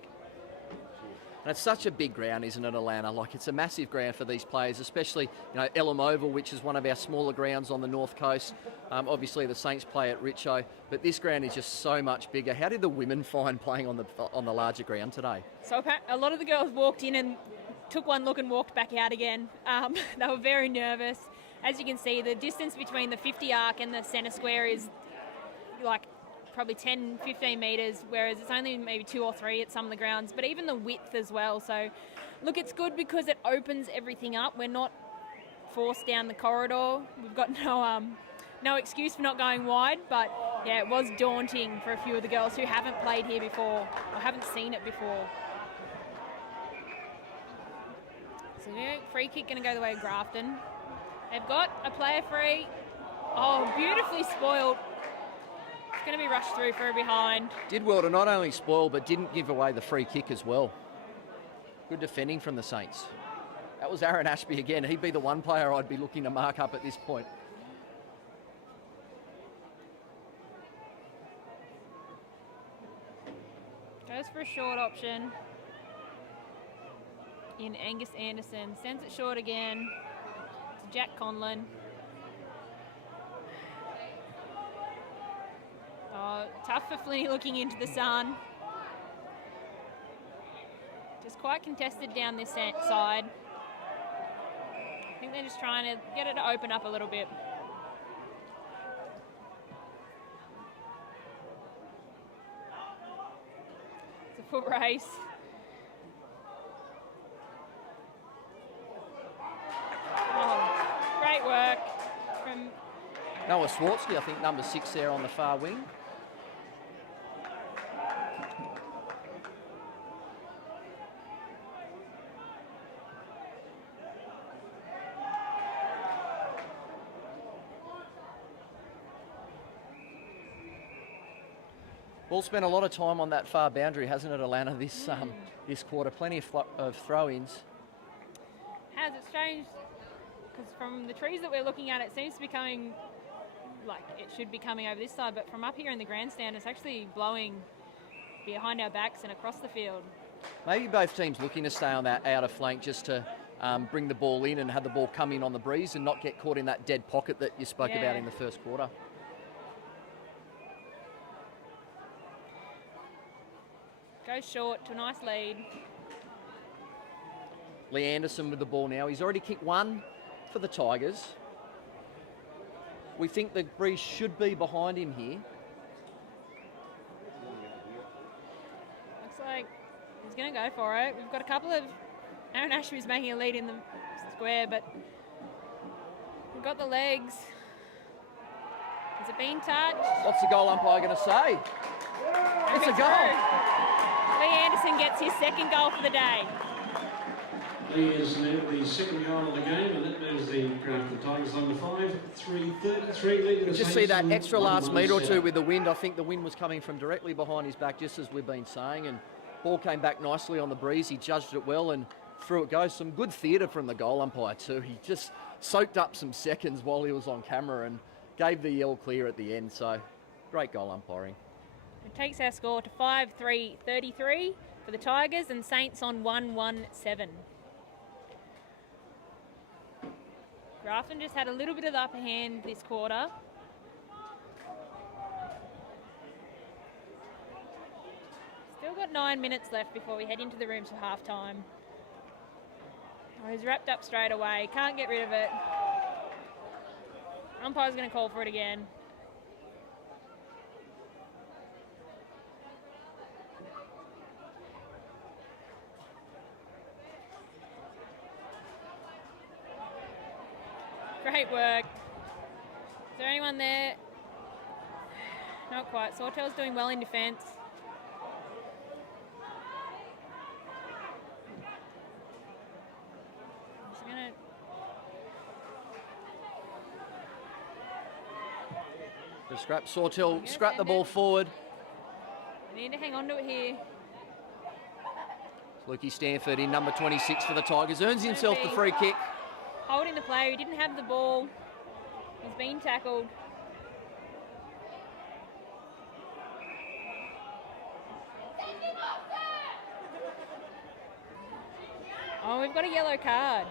And it's such a big ground, isn't it, Alana? Like, it's a massive ground for these players, especially, you know, Elam Oval, which is one of our smaller grounds on the north coast. Obviously, the Saints play at Richo, but this ground is just so much bigger. How did the women find playing on the larger ground today? So a lot of the girls walked in and took one look and walked back out again. They were very nervous. As you can see, the distance between the 50 arc and the centre square is like probably 10, 15 metres, whereas it's only maybe 2 or 3 at some of the grounds, but even the width as well. So, look, it's good because it opens everything up. We're not forced down the corridor. We've got no excuse for not going wide, but yeah, it was daunting for a few of the girls who haven't played here before or haven't seen it before. So, free kick going to go the way of Grafton. They've got a player free. Oh, beautifully spoiled. Going to be rushed through for a behind. Did well to not only spoil, but didn't give away the free kick as well. Good defending from the Saints. That was Aaron Ashby again. He'd be the one player I'd be looking to mark up at this point. Goes for a short option. In Angus Anderson. Sends it short again to Jack Conlon. Oh, tough for Flinny looking into the sun. Just quite contested down this side. I think they're just trying to get it to open up a little bit. It's a foot race. Oh, great work from Noah Swartzky, I think number 6 there on the far wing. Ball spent a lot of time on that far boundary, hasn't it, Alana, this quarter? Plenty of throw-ins. Has it strange? Because from the trees that we're looking at, it seems to be coming like it should be coming over this side, but from up here in the grandstand, it's actually blowing behind our backs and across the field. Maybe both teams looking to stay on that outer flank just to bring the ball in and have the ball come in on the breeze and not get caught in that dead pocket that you spoke about in the first quarter. Goes short to a nice lead. Lee Anderson with the ball now. He's already kicked one for the Tigers. We think the breeze should be behind him here. Looks like he's going to go for it. We've got a couple of... Aaron Ashby's making a lead in the square, but we've got the legs. Has it been touched? What's the goal umpire going to say? It's a goal. Lee Anderson gets his second goal for the day. Lee is now the second goal of the game, and that moves the Grafton Tigers on to 5-3 lead. Just see that extra last metre or two with the wind. I think the wind was coming from directly behind his back, just as we've been saying, and ball came back nicely on the breeze. He judged it well, and through it goes. Some good theatre from the goal umpire too. He just soaked up some seconds while he was on camera and gave the yell clear at the end. So great goal umpiring. It takes our score to 5-3-33 for the Tigers, and Saints on 1-1-7. Grafton just had a little bit of the upper hand this quarter. Still got 9 minutes left before we head into the rooms for half-time. Oh, he's wrapped up straight away. Can't get rid of it. Umpire's going to call for it again. Great work. Is there anyone there? Not quite. Sawtell's doing well in defence. He's gonna... The scrap. Sawtell scrap the ball forward. We need to hang on to it here. Lukey Stanford in number 26 for the Tigers. Earns himself the free kick. Holding the player, he didn't have the ball. He's been tackled. Oh, we've got a yellow card.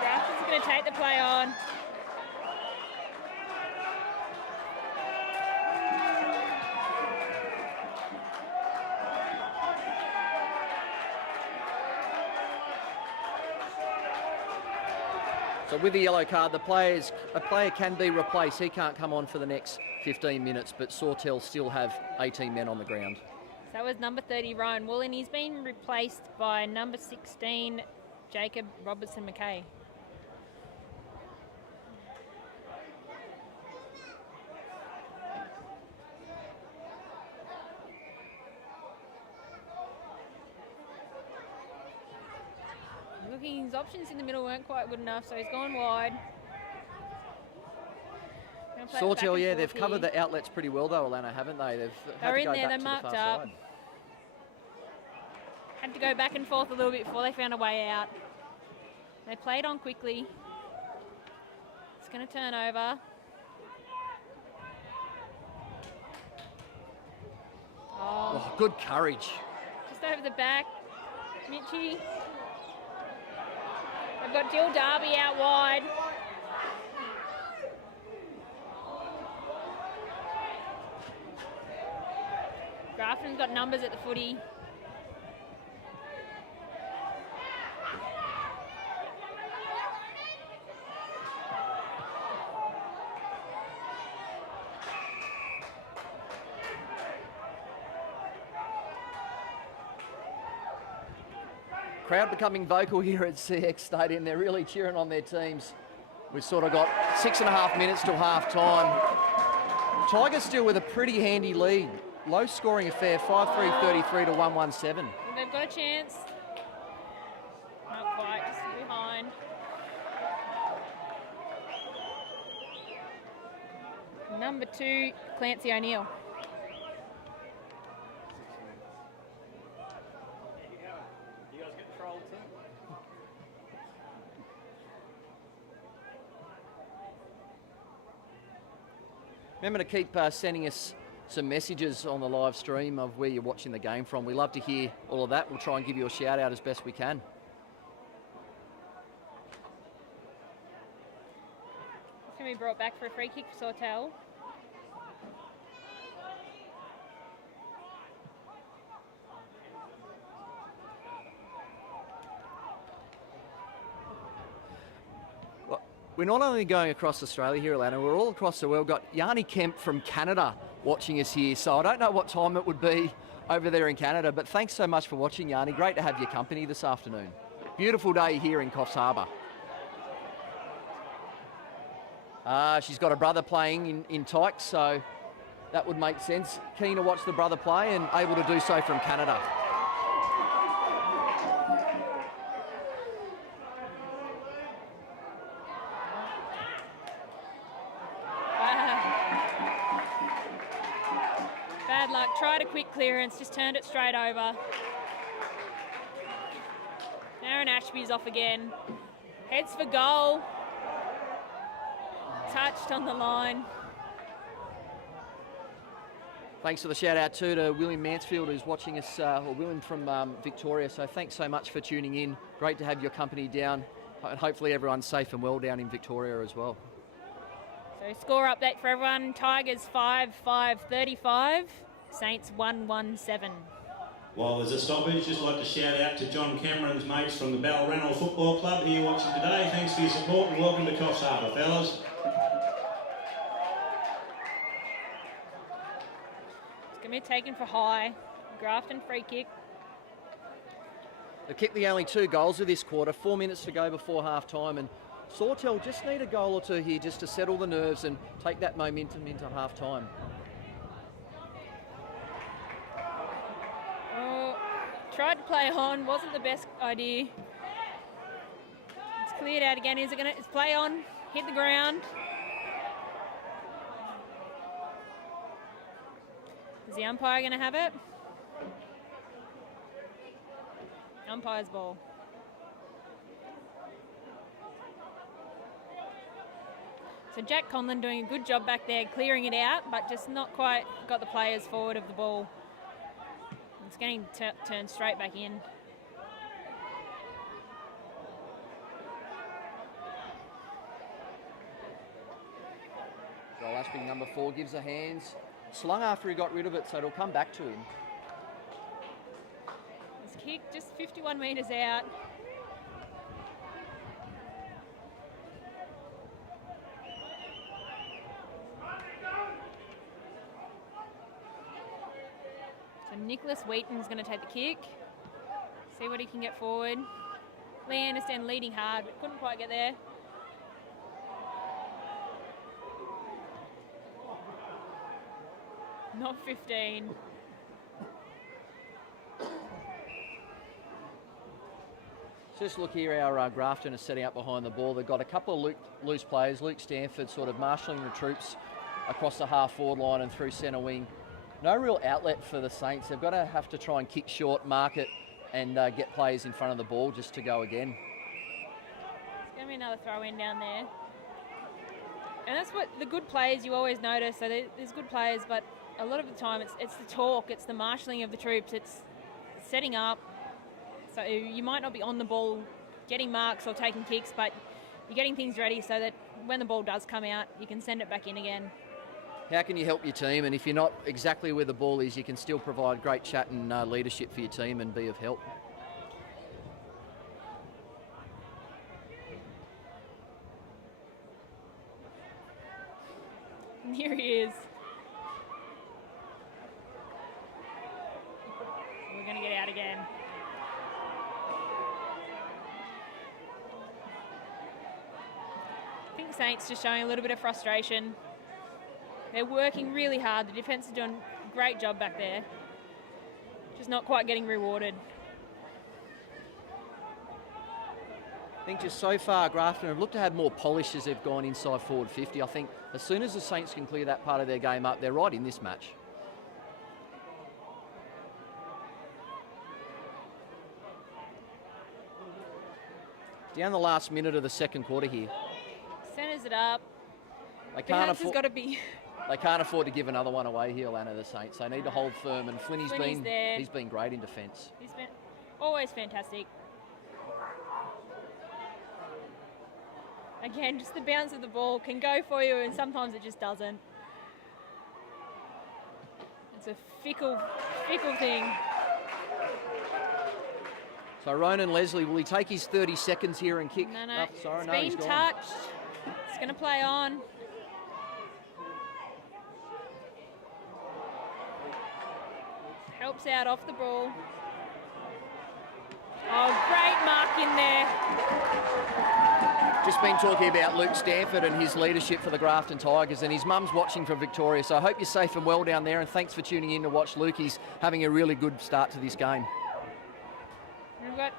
Grafton's going to take the play on. So with the yellow card, a player can be replaced. He can't come on for the next 15 minutes, but Sawtell still have 18 men on the ground. So that was number 30, Ryan Woolen. He's been replaced by number 16, Jacob Robertson-McKay. Looking, his options in the middle weren't quite good enough, so he's gone wide. Sawtell, yeah, they've covered the outlets pretty well though, Alana, haven't they? They're in there, they're marked up. Had to go back and forth a little bit before they found a way out. They played on quickly. It's going to turn over. Oh, good courage. Just over the back. Mitchie. They've got Jill Darby out wide. Grafton's got numbers at the footy. Crowd becoming vocal here at CX Stadium. They're really cheering on their teams. We've sort of got 6.5 minutes till half time. Tigers still with a pretty handy lead. Low scoring affair, 5-3-33 to 1-1-7. They've got a chance. Not quite, just behind. Number 2, Clancy O'Neill. Remember to keep sending us some messages on the live stream of where you're watching the game from. We love to hear all of that. We'll try and give you a shout out as best we can. It's going to be brought back for a free kick for Sawtell. We're not only going across Australia here, Alana, we're all across the world. Got Yanni Kemp from Canada watching us here. So I don't know what time it would be over there in Canada, but thanks so much for watching, Yanni. Great to have your company this afternoon. Beautiful day here in Coffs Harbour. She's got a brother playing in Tykes, so that would make sense. Keen to watch the brother play and able to do so from Canada. Bad luck. Tried a quick clearance, just turned it straight over. Aaron Ashby's off again. Heads for goal. Touched on the line. Thanks for the shout out too to William Mansfield, who's watching us, or William from Victoria. So thanks so much for tuning in. Great to have your company down. And hopefully everyone's safe and well down in Victoria as well. So score update for everyone. Tigers 5-5-35. Saints 1-1-7. While there's a stoppage, just like to shout out to John Cameron's mates from the Balranald Football Club here watching today. Thanks for your support and welcome to Coffs Harbour, fellas. It's going to be taken for high. Grafton free kick. They've kicked the only 2 goals of this quarter, 4 minutes to go before half time, and Sawtell just need a goal or 2 here just to settle the nerves and take that momentum into half time. Oh, tried to play on, wasn't the best idea. It's cleared out again. Is it going to? It's play on, hit the ground. Is the umpire going to have it? Umpire's ball. So Jack Conlon doing a good job back there, clearing it out, but just not quite got the players forward of the ball. It's getting turned straight back in. Joel Ashby, number 4, gives the hands. Slung after he got rid of it, so it'll come back to him. This kick just 51 metres out. So Nicholas Wheaton's going to take the kick. See what he can get forward. Lee Anderson leading hard, but couldn't quite get there. Not 15. Just look here, our Grafton is setting up behind the ball. They've got a couple of loose players. Luke Stanford sort of marshalling the troops across the half-forward line and through centre wing. No real outlet for the Saints. They've got to have to try and kick short, mark it, and get players in front of the ball just to go again. It's going to be another throw-in down there. And that's what the good players you always notice. So there's good players, but a lot of the time it's the talk, it's the marshalling of the troops, it's setting up. So you might not be on the ball getting marks or taking kicks, but you're getting things ready so that when the ball does come out, you can send it back in again. How can you help your team? And if you're not exactly where the ball is, you can still provide great chat and leadership for your team and be of help. And here he is. We're going to get out again. I think Saints just showing a little bit of frustration. They're working really hard. The defence is doing a great job back there. Just not quite getting rewarded. I think just so far Grafton have looked to have more polish as they've gone inside forward 50. I think as soon as the Saints can clear that part of their game up, they're right in this match. Down the last minute of the second quarter here. Centres it up. They The can't bounce has got to be. They can't afford to give another one away here, Lana, the Saints. They need to hold firm, and Flinny's there. he's been great in defence. He's been always fantastic. Again, just the bounce of the ball can go for you, and sometimes it just doesn't. It's a fickle thing. So Ronan Leslie, will he take his 30 seconds here and kick? No. Sorry, It's no, he's been gone. touched. It's going to play on. Helps out off the ball. Oh, great mark in there. Just been talking about Luke Stanford and his leadership for the Grafton Tigers, and his mum's watching from Victoria, so I hope you're safe and well down there, and thanks for tuning in to watch Luke. He's having a really good start to this game. We've got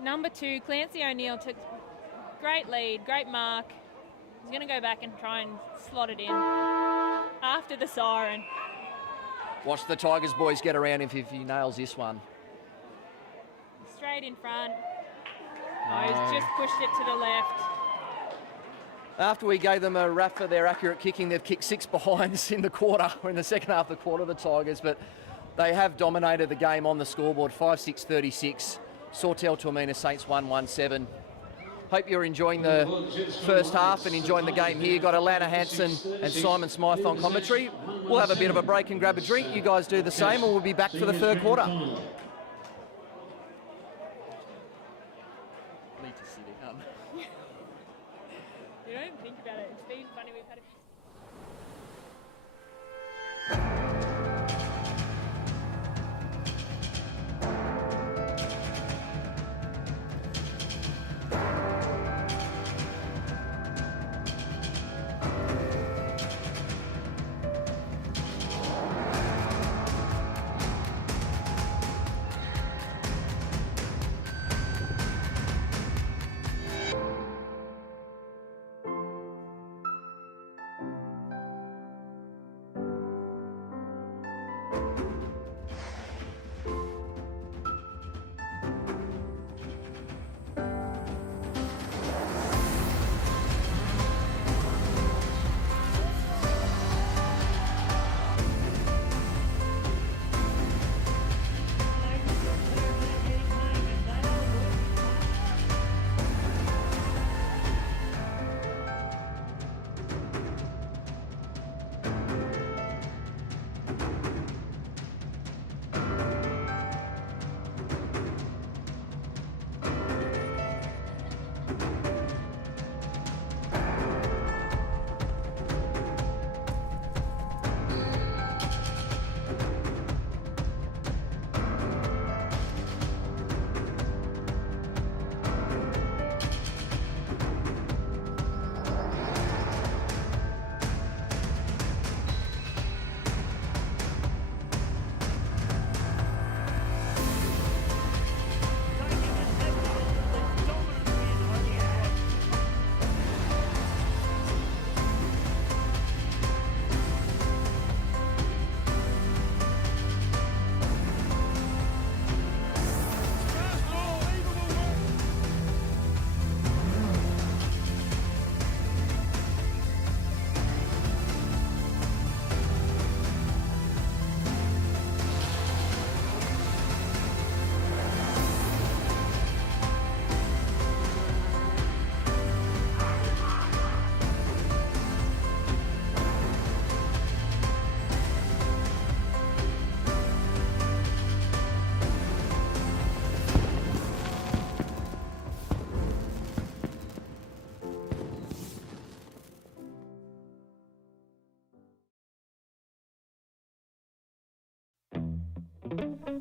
number 2, Clancy O'Neill, took great lead, great mark. He's going to go back and try and slot it in after the siren. Watch the Tigers boys get around if he nails this one. Straight in front. Oh, he's just pushed it to the left. After we gave them a rap for their accurate kicking, they've kicked 6 behinds in the quarter, or in the second half of the quarter, the Tigers, but they have dominated the game on the scoreboard, 5-6-36. Sawtell Toormina Saints 1-1-7. Hope you're enjoying the first half and enjoying the game here. Got Alana Hansen and Simon Smythe on commentary. We'll have a bit of a break and grab a drink. You guys do the same, and we'll be back for the third quarter. Need to sit down. You don't think about it. It's been funny. We've had a few.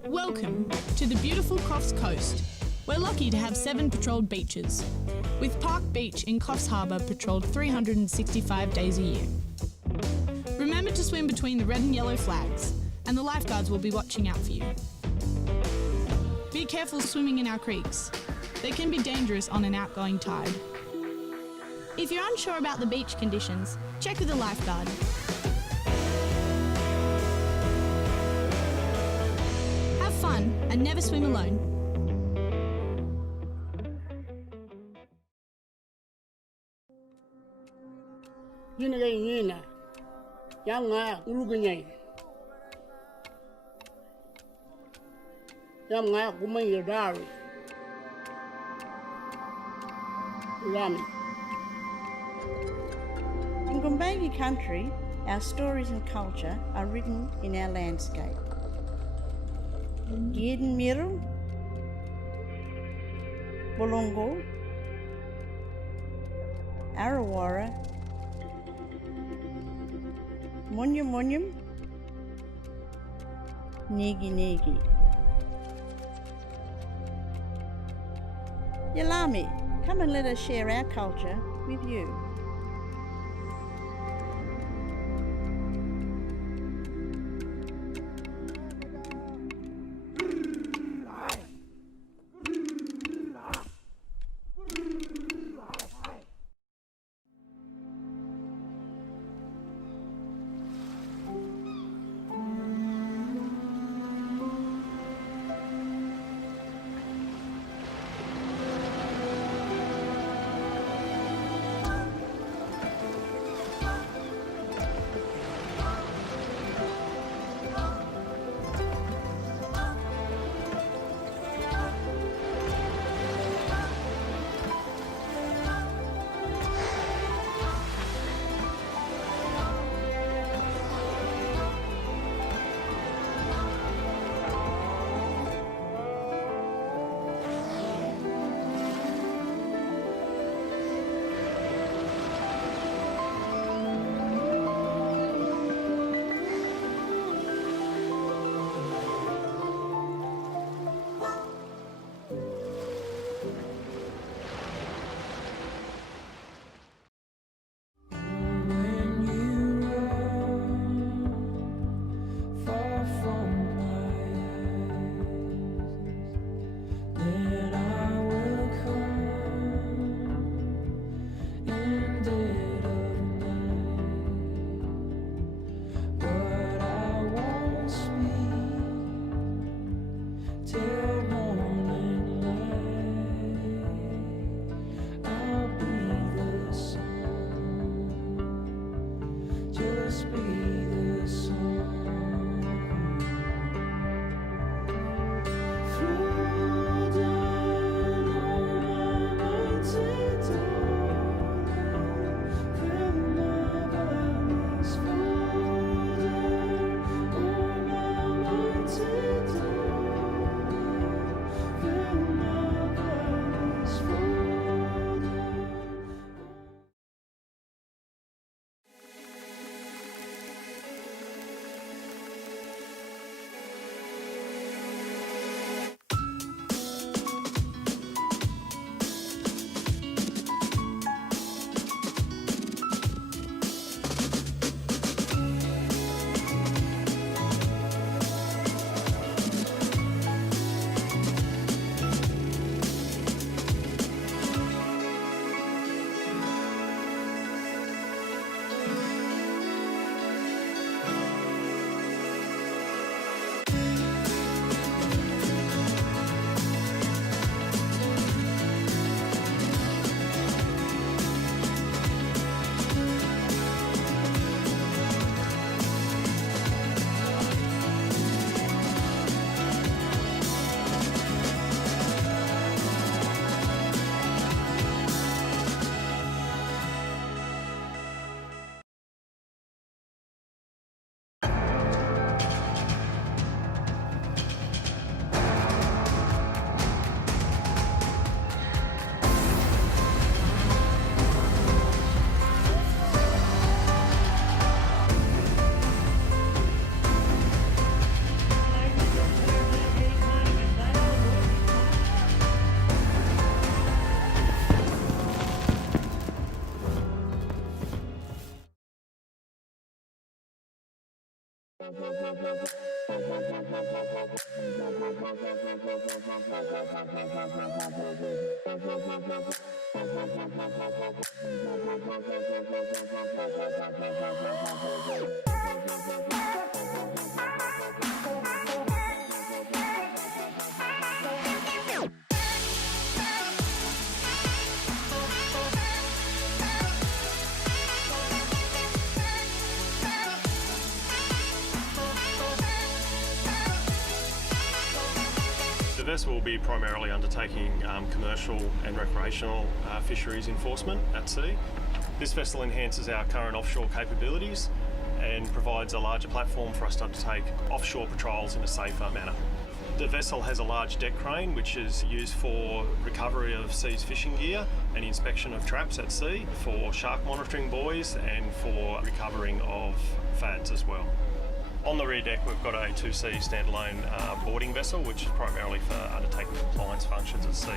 Welcome to the beautiful Coffs Coast. We're lucky to have 7 patrolled beaches, with Park Beach in Coffs Harbour patrolled 365 days a year. Remember to swim between the red and yellow flags, and the lifeguards will be watching out for you. Be careful swimming in our creeks. They can be dangerous on an outgoing tide. If you're unsure about the beach conditions, check with a lifeguard. Have fun and never swim alone. Yine yina. Yang ulugunyai. Yang kumanya dari. Rami. In Gumbayi country, our stories and culture are written in our landscape. Giden Miru, Bulungu, Arawara, Munyum Munyum, Nigi Nigi. Yalami, come and let us share our culture with you. The vessel will be primarily undertaking commercial and recreational fisheries enforcement at sea. This vessel enhances our current offshore capabilities and provides a larger platform for us to undertake offshore patrols in a safer manner. The vessel has a large deck crane which is used for recovery of seized fishing gear and inspection of traps at sea, for shark monitoring buoys and for recovering of fads as well. On the rear deck we've got a 2C standalone boarding vessel which is primarily for undertaking compliance functions at sea.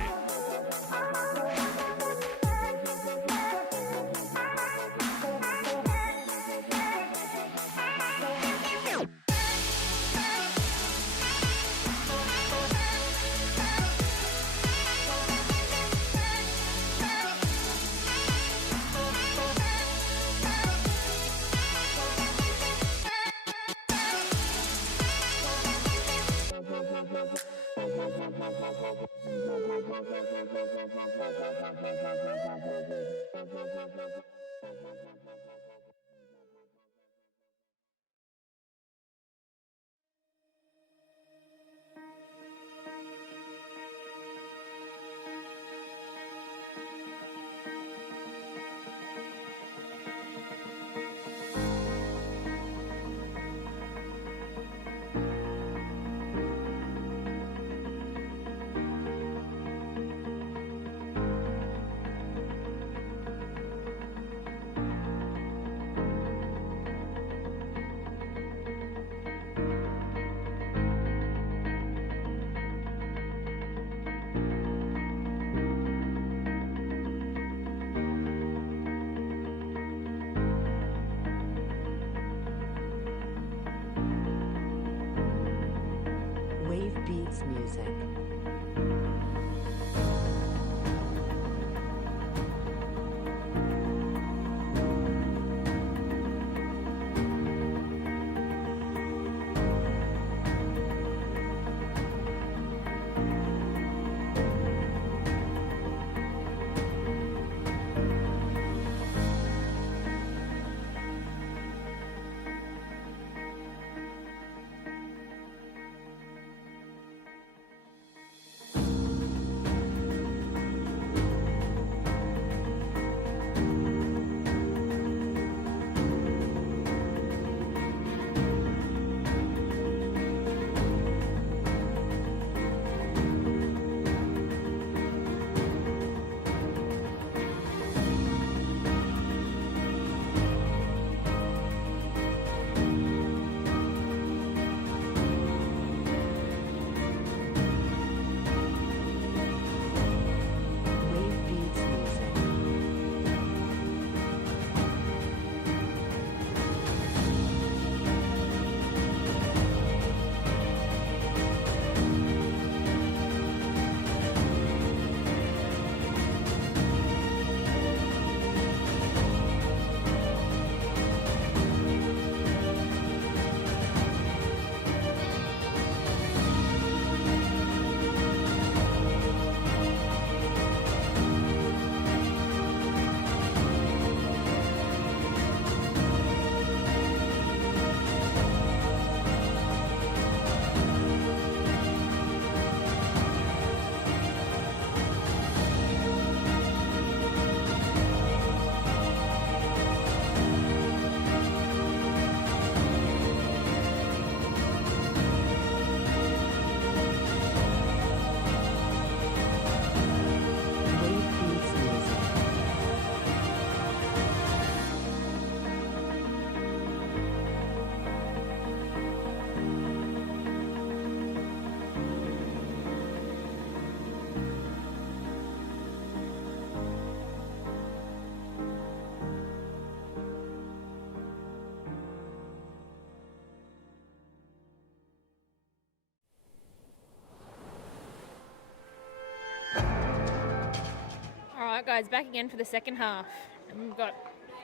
Right, guys, back again for the second half. And we've got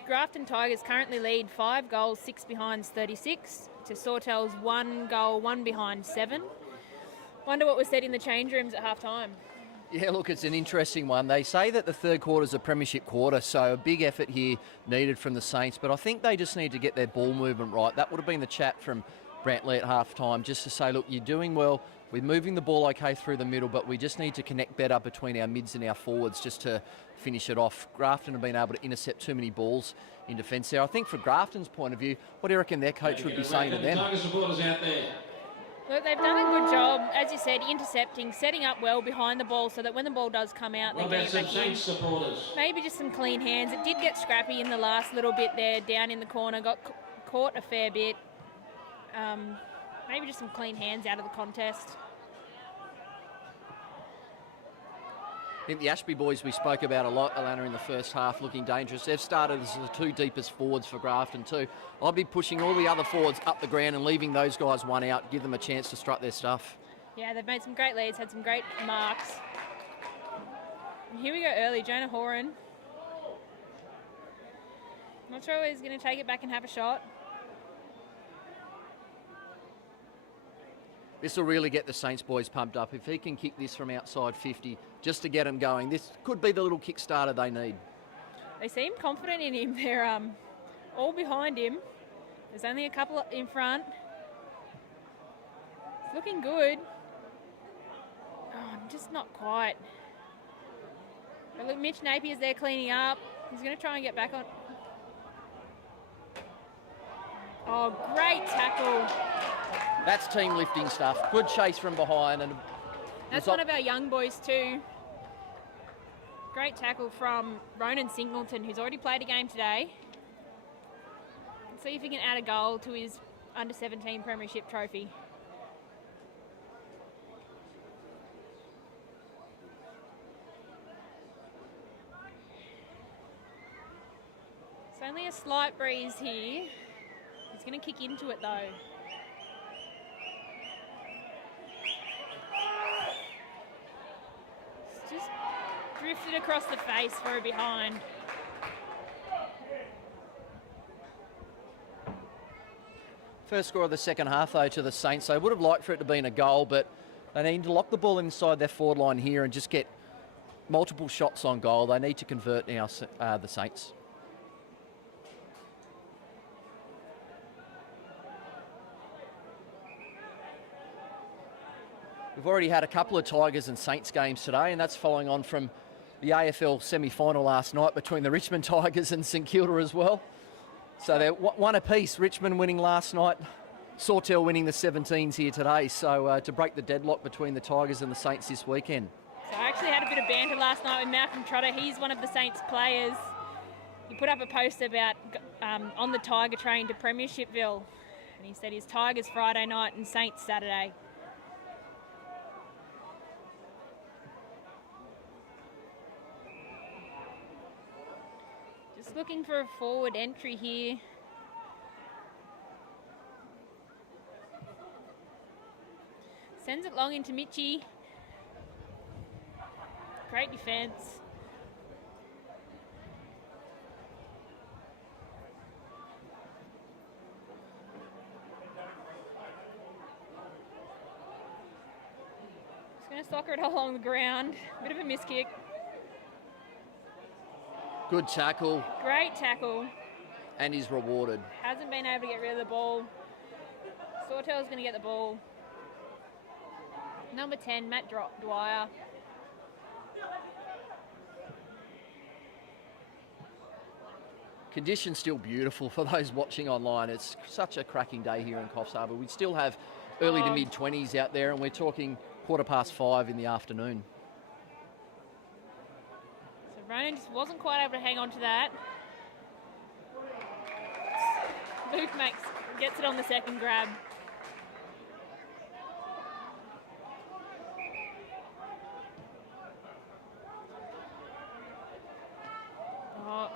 Grafton Tigers currently lead 5 goals, 6 behinds, 36, to Sawtell's 1 goal, 1 behind, 7. Wonder what was said in the change rooms at half time. Yeah, look, it's an interesting one. They say that the third quarter is a premiership quarter, so a big effort here needed from the Saints, but I think they just need to get their ball movement right. That would have been the chat from Brantley at half time, just to say, look, you're doing well. We're moving the ball okay through the middle, but we just need to connect better between our mids and our forwards just to finish it off. Grafton have been able to intercept too many balls in defence there. I think from Grafton's point of view, what do you reckon their coach would be saying to them? Tiger supporters out there. Look, they've done a good job, as you said, intercepting, setting up well behind the ball so that when the ball does come out, they get it back in. Saints supporters? Maybe just some clean hands. It did get scrappy in the last little bit there, down in the corner, got caught a fair bit. Maybe just some clean hands out of the contest. I think the Ashby boys we spoke about a lot, Alana, in the first half, looking dangerous. They've started as the 2 deepest forwards for Grafton too. I'd be pushing all the other forwards up the ground and leaving those guys one out, give them a chance to strut their stuff. Yeah, they've made some great leads, had some great marks. And here we go early, Jonah Horan. Not sure he's going to take it back and have a shot. This will really get the Saints boys pumped up. If he can kick this from outside 50, just to get them going, this could be the little kickstarter they need. They seem confident in him. They're all behind him. There's only a couple in front. It's looking good. Oh, just not quite. But look, Mitch Napier's there cleaning up. He's going to try and get back on. Oh, great tackle. That's team lifting stuff. Good chase from behind. And that's one of our young boys too. Great tackle from Ronan Singleton, who's already played a game today. Let's see if he can add a goal to his under-17 premiership trophy. It's only a slight breeze here. He's going to kick into it though. Just drifted across the face for a behind. First score of the second half, though, to the Saints. They would have liked for it to be in a goal, but they need to lock the ball inside their forward line here and just get multiple shots on goal. They need to convert now, the Saints. We've already had a couple of Tigers and Saints games today, and that's following on from the AFL semi-final last night between the Richmond Tigers and St Kilda as well. So they're one apiece. Richmond winning last night, Sawtell winning the 17s here today. So to break the deadlock between the Tigers and the Saints this weekend. So I actually had a bit of banter last night with Malcolm Trotter. He's one of the Saints players. He put up a post about on the Tiger train to Premiershipville, and he said his Tigers Friday night and Saints Saturday. Just looking for a forward entry here. Sends it long into Mitchie. Great defence. Just going to soccer it along the ground. Bit of a miss kick. Good tackle. Great tackle. And he's rewarded. Hasn't been able to get rid of the ball. Sawtell's going to get the ball. Number 10, Matt Dwyer. Conditions still beautiful for those watching online. It's such a cracking day here in Coffs Harbour. We still have early to mid-20s out there, and we're talking 5:15 in the afternoon. Ronan just wasn't quite able to hang on to that. Luke gets it on the second grab. Oh.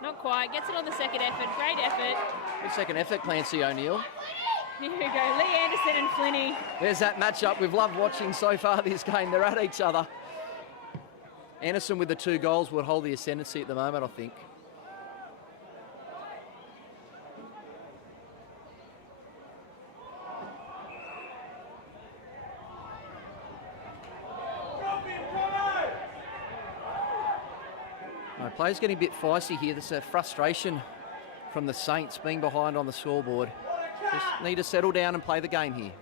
Not quite. Gets it on the second effort. Great effort. Good second effort, Clancy O'Neill. Here we go. Lee Anderson and Flinney. There's that matchup we've loved watching so far this game. They're at each other. Anderson with the 2 goals would hold the ascendancy at the moment, I think. No, players getting a bit feisty here. There's a frustration from the Saints being behind on the scoreboard. Just need to settle down and play the game here.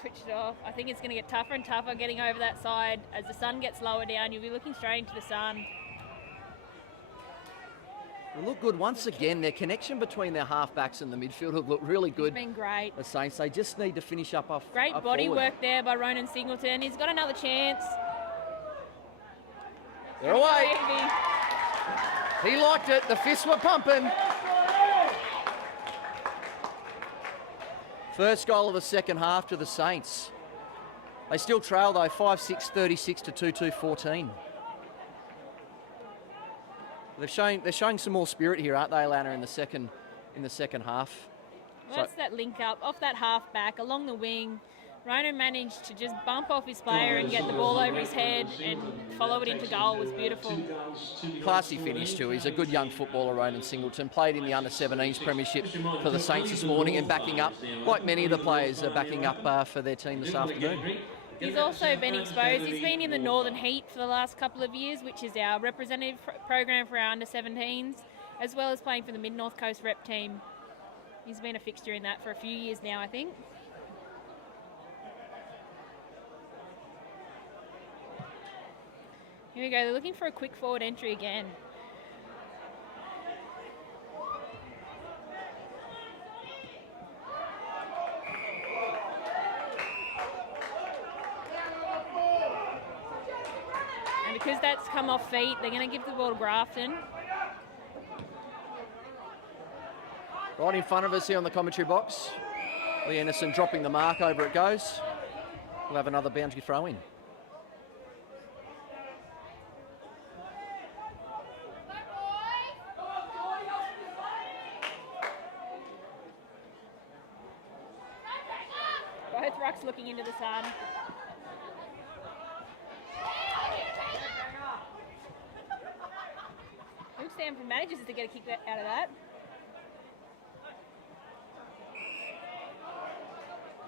Switched it off. I think it's going to get tougher and tougher getting over that side. As the sun gets lower down, you'll be looking straight into the sun. They look good once again. Their connection between their halfbacks and the midfield have looked really good. It's been great. The Saints, they just need to finish up off. Great up body forward. work there by Ronan Singleton. He's got another chance. They're away. He liked it. The fists were pumping. First goal of the second half to the Saints. They still trail though, 5-6, 36 to 2-2, 14. They're showing some more spirit here, aren't they, Alana, in the second half? Well, that's that link up off that half back along the wing. Ronan managed to just bump off his player and get the ball over his head and follow it into goal. Was beautiful. Classy finish too. He's a good young footballer, Ronan Singleton. Played in the under-17s premiership for the Saints this morning and backing up. Like many of the players are backing up for their team this afternoon. He's also been exposed. He's been in the Northern Heat for the last couple of years, which is our representative program for our under-17s, as well as playing for the Mid-North Coast rep team. He's been a fixture in that for a few years now, I think. Here we go, they're looking for a quick forward entry again. And because that's come off feet, they're going to give the ball to Grafton. Right in front of us here on the commentary box. Lee Anderson dropping the mark, over it goes. We'll have another boundary throw in. Both rucks looking into the sun. Good stand for managers to get a kick out of that.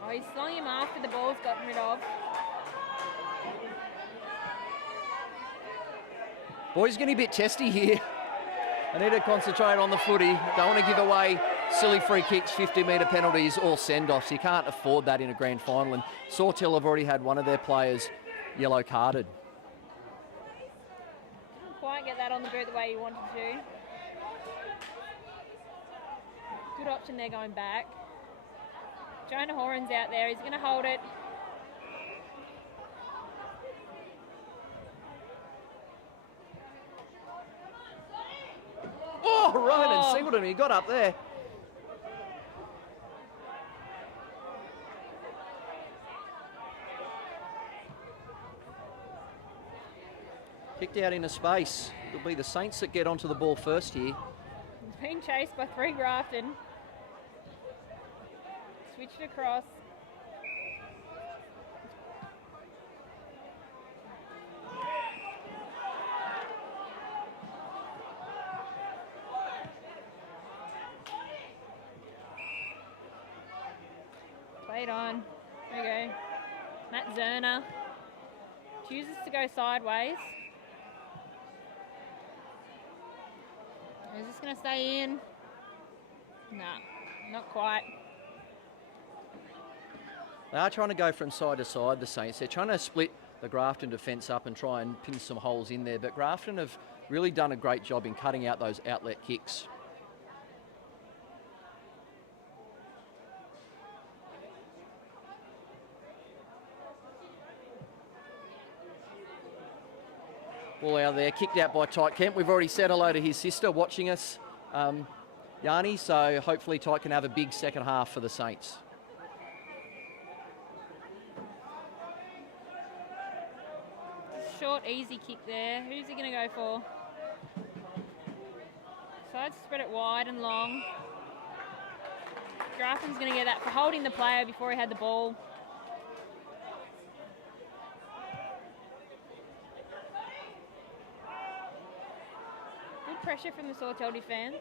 Oh, he's slung him after the ball's gotten rid of. Boys getting a bit testy here. They need to concentrate on the footy. Don't want to give away silly free kicks, 50-metre penalties or send-offs. You can't afford that in a grand final. And Sawtell have already had one of their players yellow carded. Didn't quite get that on the boot the way he wanted to. Good option there going back. Jonah Horan's out there. He's going to hold it. Oh, Ronan Singleton, he got up there. Kicked out into space. It'll be the Saints that get onto the ball first here. He's being chased by 3 Grafton. Switched across. Played on. There we go. Matt Zerner chooses to go sideways. Is this going to stay in? Nah, not quite. They are trying to go from side to side, the Saints. They're trying to split the Grafton defence up and try and pin some holes in there. But Grafton have really done a great job in cutting out those outlet kicks. Ball out there, kicked out by Tyke Kemp. We've already said hello to his sister watching us, Yanni, so hopefully Tyke can have a big second half for the Saints. Short, easy kick there. Who's he going to go for? Decides to spread it wide and long. Grafton's going to get that for holding the player before he had the ball. pressure from the Sawtell defence.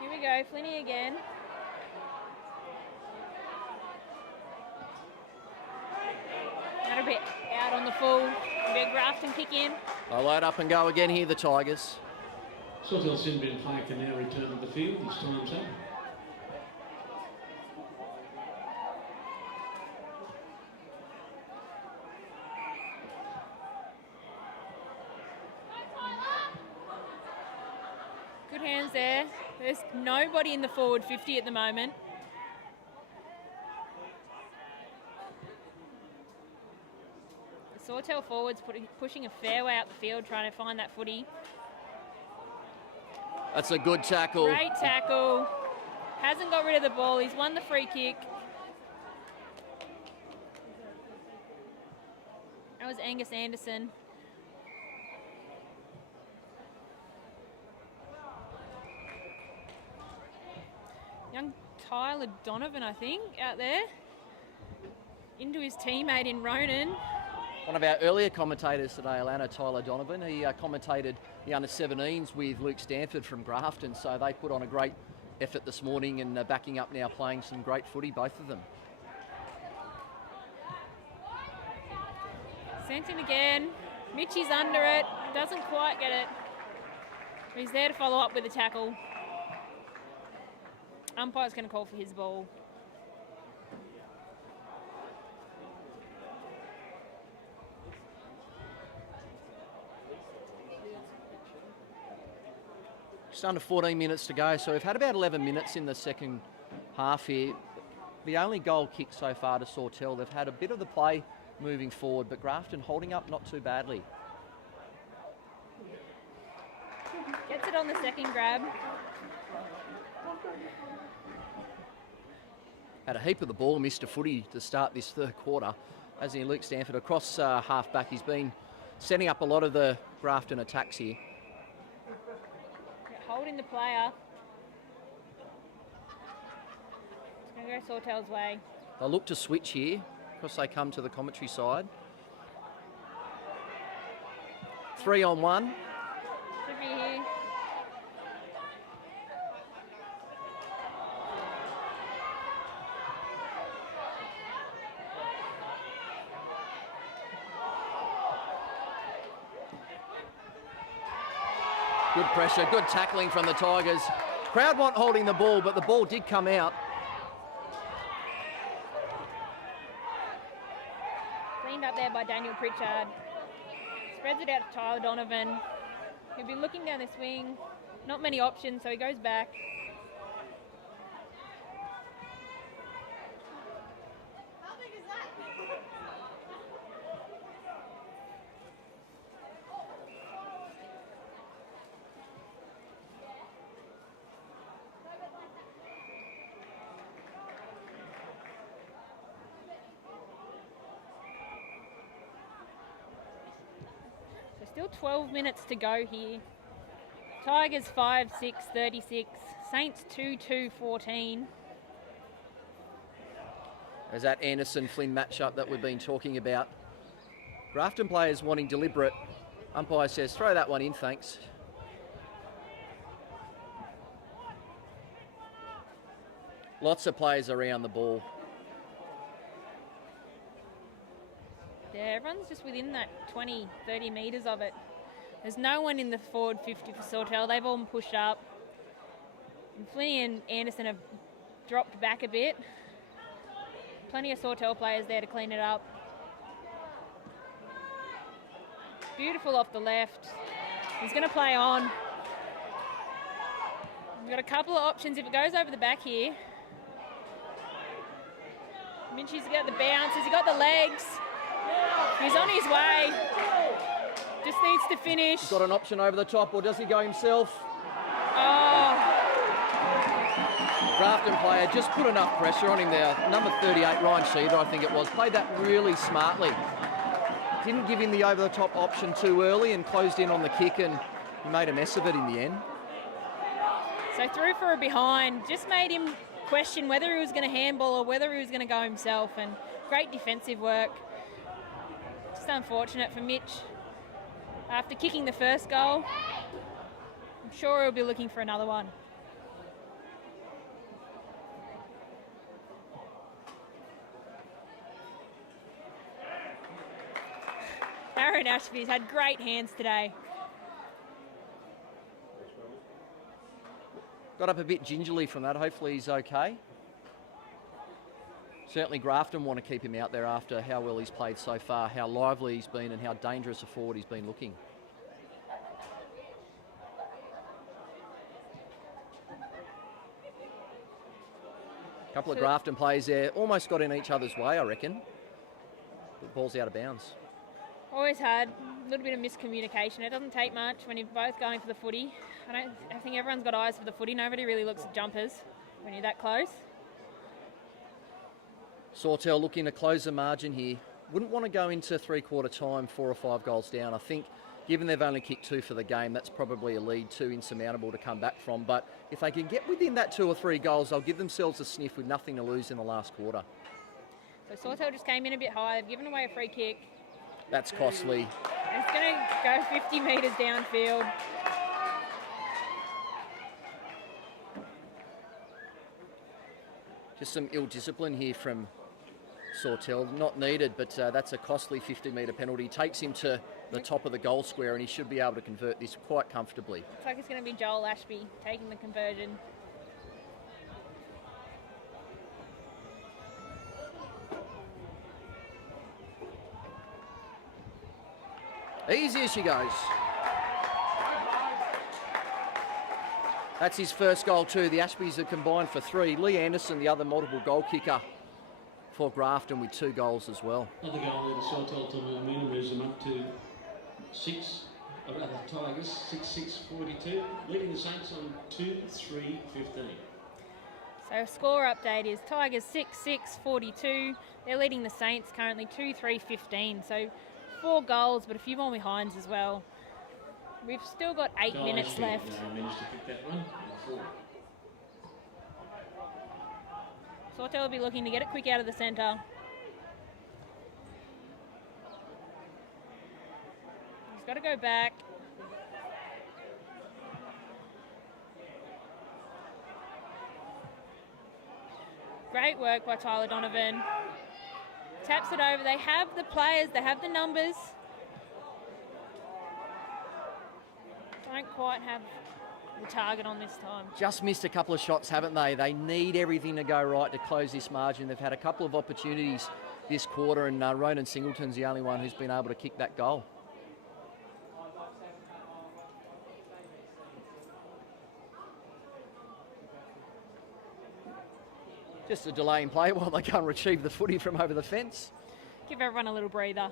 Here we go, Flinney again. That'll be out on the full. A bit of Grafton kick in. They'll load up and go again here, the Tigers. Sawtell Sinbin player can now return to the field. His time's up. Good hands there. There's nobody in the forward 50 at the moment. The Sawtell forwards pushing a fair way out the field, trying to find that footy. That's a good tackle. Great tackle. Hasn't got rid of the ball. He's won the free kick. That was Angus Anderson. Young Tyler Donovan, I think, out there. Into his teammate in Ronan. One of our earlier commentators today, Alana, Tyler Donovan, he commentated the under-17s with Luke Stanford from Grafton, so they put on a great effort this morning and backing up now, playing some great footy, both of them. Sent in again. Mitchie's under it. Doesn't quite get it. He's there to follow up with a tackle. Umpire's going to call for his ball. Just under 14 minutes to go, so we've had about 11 minutes in the second half here. The only goal kick so far to Sawtell. They've had a bit of the play moving forward, but Grafton holding up not too badly. Gets it on the second grab. Had a heap of the ball, missed a footy to start this third quarter. As in Luke Stanford across half back, he's been setting up a lot of the Grafton attacks here. Holding the player. It's going to go Sawtell's way. They'll look to switch here, because they come to the commentary side. 3-on-1. Should be here. Good pressure, good tackling from the Tigers. Crowd weren't holding the ball, but the ball did come out. Cleaned up there by Daniel Pritchard. Spreads it out to Tyler Donovan. He'll be looking down this wing. Not many options, so he goes back. How big is that? So still 12 minutes to go here. Tigers 5-6, 36. Saints 2-2, 14. There's that Anderson-Flynn matchup that we've been talking about. Grafton players wanting deliberate. Umpire says, throw that one in, thanks. Lots of players around the ball. Yeah, everyone's just within that 20, 30 metres of it. There's no one in the forward 50 for Sawtell. They've all pushed up. And Flinney and Anderson have dropped back a bit. Plenty of Sawtell players there to clean it up. Beautiful off the left. He's going to play on. We've got a couple of options if it goes over the back here. Minchie's got the bounce. Has he got the legs? He's on his way. Just needs to finish. He's got an option over the top, or does he go himself? Oh. Grafton player just put enough pressure on him there. Number 38, Ryan Sheeder, I think it was, played that really smartly. Didn't give him the over-the-top option too early and closed in on the kick, and he made a mess of it in the end. So through for a behind. Just made him question whether he was going to handball or whether he was going to go himself, and great defensive work. Just unfortunate for Mitch. After kicking the first goal, I'm sure he'll be looking for another one. Aaron Ashby's had great hands today. Got up a bit gingerly from that. Hopefully he's okay. Certainly Grafton want to keep him out there after how well he's played so far, how lively he's been and how dangerous a forward he's been looking. A couple of Grafton players there almost got in each other's way, I reckon. The ball's out of bounds. Always had a little bit of miscommunication. It doesn't take much when you're both going for the footy. I think everyone's got eyes for the footy. Nobody really looks at jumpers when you're that close. Sawtell looking to close the margin here. Wouldn't want to go into three-quarter time 4 or 5 goals down. I think given they've only kicked 2 for the game, that's probably a lead too insurmountable to come back from. But if they can get within that 2 or 3 goals, they'll give themselves a sniff with nothing to lose in the last quarter. So Sawtell just came in a bit high. They've given away a free kick. That's costly. It's going to go 50 metres downfield. Just some ill discipline here from Sawtell. Not needed, but that's a costly 50-metre penalty. Takes him to the top of the goal square and he should be able to convert this quite comfortably. Looks like it's going to be Joel Ashby taking the conversion. Easy as she goes. That's his first goal too. The Ashbys have combined for 3. Lee Anderson, the other multiple goal kicker for Grafton with 2 goals as well. Another goal there to Sawtell Toormina moves them up to 6, or rather Tigers, 6-6-42, leading the Saints on 2-3-15. So score update is Tigers 6-6-42. They're leading the Saints currently 2-3-15. So 4 goals, but a few more behinds as well. We've still got 8 minutes left. Managed to pick that one. 4. Sawtell will be looking to get it quick out of the centre. He's got to go back. Great work by Tyler Donovan. Taps it over. They have the players, they have the numbers. Don't quite have the target on this time. Just missed a couple of shots, haven't they? They need everything to go right to close this margin. They've had a couple of opportunities this quarter and Ronan Singleton's the only one who's been able to kick that goal. Just a delay in play while they go and retrieve the footy from over the fence. Give everyone a little breather.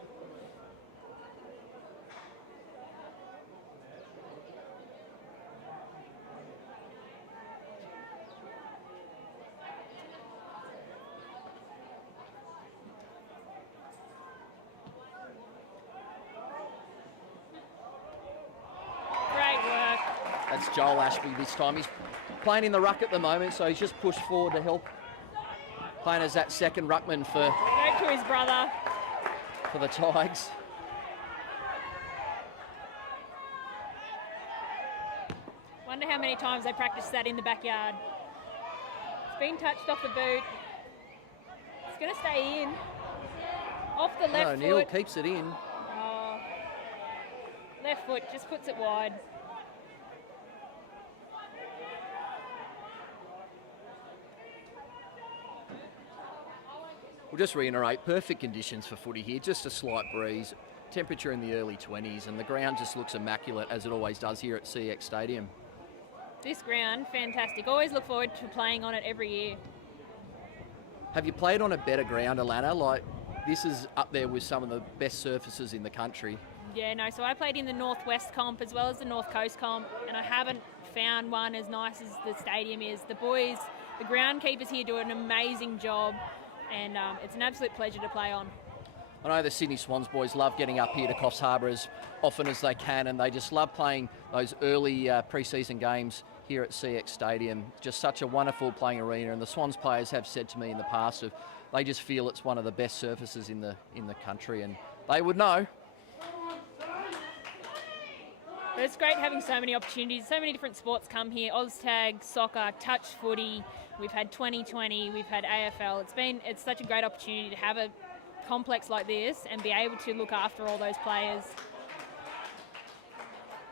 That's Joel Ashby this time. He's playing in the ruck at the moment, so he's just pushed forward to help. Playing as that second ruckman for Go to his brother. For the Tigers. Wonder how many times they practice that in the backyard. It's been touched off the boot. It's going to stay in. Off the left foot. O'Neill keeps it in. Oh. Left foot just puts it wide. We'll just reiterate, perfect conditions for footy here, just a slight breeze, temperature in the early 20s, and the ground just looks immaculate, as it always does here at CX Stadium. This ground, fantastic. Always look forward to playing on it every year. Have you played on a better ground, Alana? Like, this is up there with some of the best surfaces in the country. Yeah, no, so I played in the Northwest comp as well as the North Coast comp, and I haven't found one as nice as the stadium is. The boys, the groundkeepers here do an amazing job. And it's an absolute pleasure to play on. I know the Sydney Swans boys love getting up here to Coffs Harbour as often as they can, and they just love playing those early pre-season games here at CX Stadium. Just such a wonderful playing arena, and the Swans players have said to me in the past, they just feel it's one of the best surfaces in the country, and they would know. But it's great having so many opportunities, so many different sports come here. OzTag, soccer, touch footy. We've had 2020, we've had AFL. It's such a great opportunity to have a complex like this and be able to look after all those players.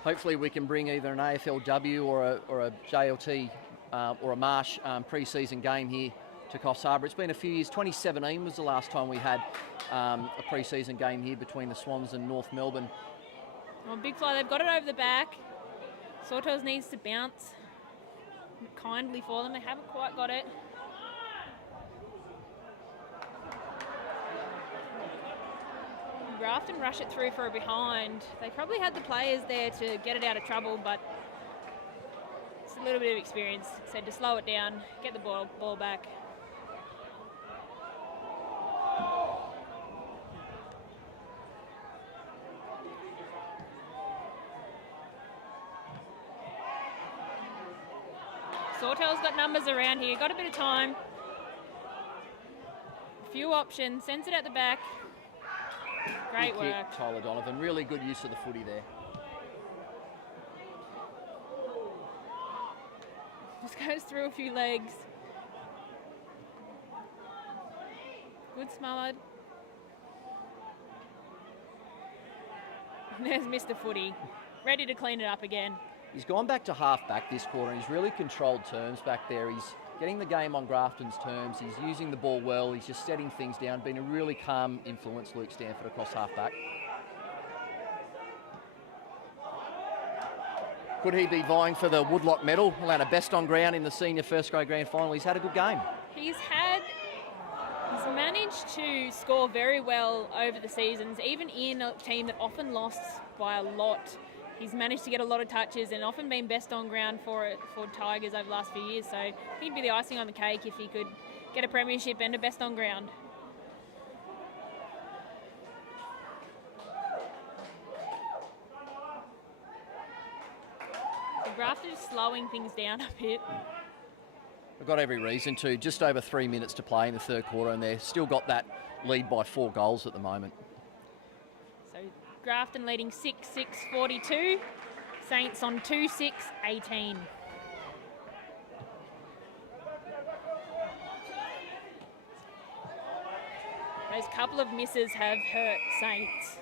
Hopefully we can bring either an AFLW or a JLT or a Marsh pre-season game here to Coffs Harbour. It's been a few years. 2017 was the last time we had a pre-season game here between the Swans and North Melbourne. Oh, big fly, they've got it over the back. Sawtells needs to bounce kindly for them. They haven't quite got it. Grafton rush it through for a behind. They probably had the players there to get it out of trouble, but it's a little bit of experience. Said to slow it down, get the ball back. Sawtell's got numbers around here, got a bit of time. A few options, sends it at the back. Great Good kick, work. Tyler Donovan. Really good use of the footy there. Just goes through a few legs. Good smothered. There's Mr. Footy, ready to clean it up again. He's gone back to half-back this quarter. He's really controlled terms back there. He's getting the game on Grafton's terms. He's using the ball well. He's just setting things down. Been a really calm influence, Luke Stanford, across half-back. Could he be vying for the Woodlock medal? Allowed a best on ground in the senior first grade grand final. He's had a good game. He's managed to score very well over the seasons, even in a team that often lost by a lot. He's managed to get a lot of touches and often been best on ground for Tigers over the last few years. So he'd be the icing on the cake if he could get a premiership and a best on ground. The Grafton is slowing things down a bit. They've got every reason to. Just over 3 minutes to play in the third quarter, and they've still got that lead by 4 goals at the moment. So Grafton leading 6-6-42. Saints on 2-6-18. Those couple of misses have hurt Saints.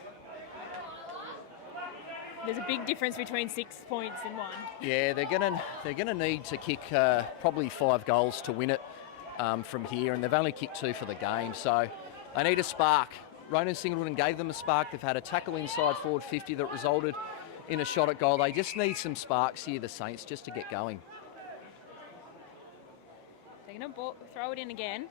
There's a big difference between 6 points and 1. Yeah, they're gonna need to kick probably 5 goals to win it from here, and they've only kicked 2 for the game, so they need a spark. Ronan Singleton gave them a spark. They've had a tackle inside forward 50 that resulted in a shot at goal. They just need some sparks here, the Saints, just to get going. They're going to throw it in again.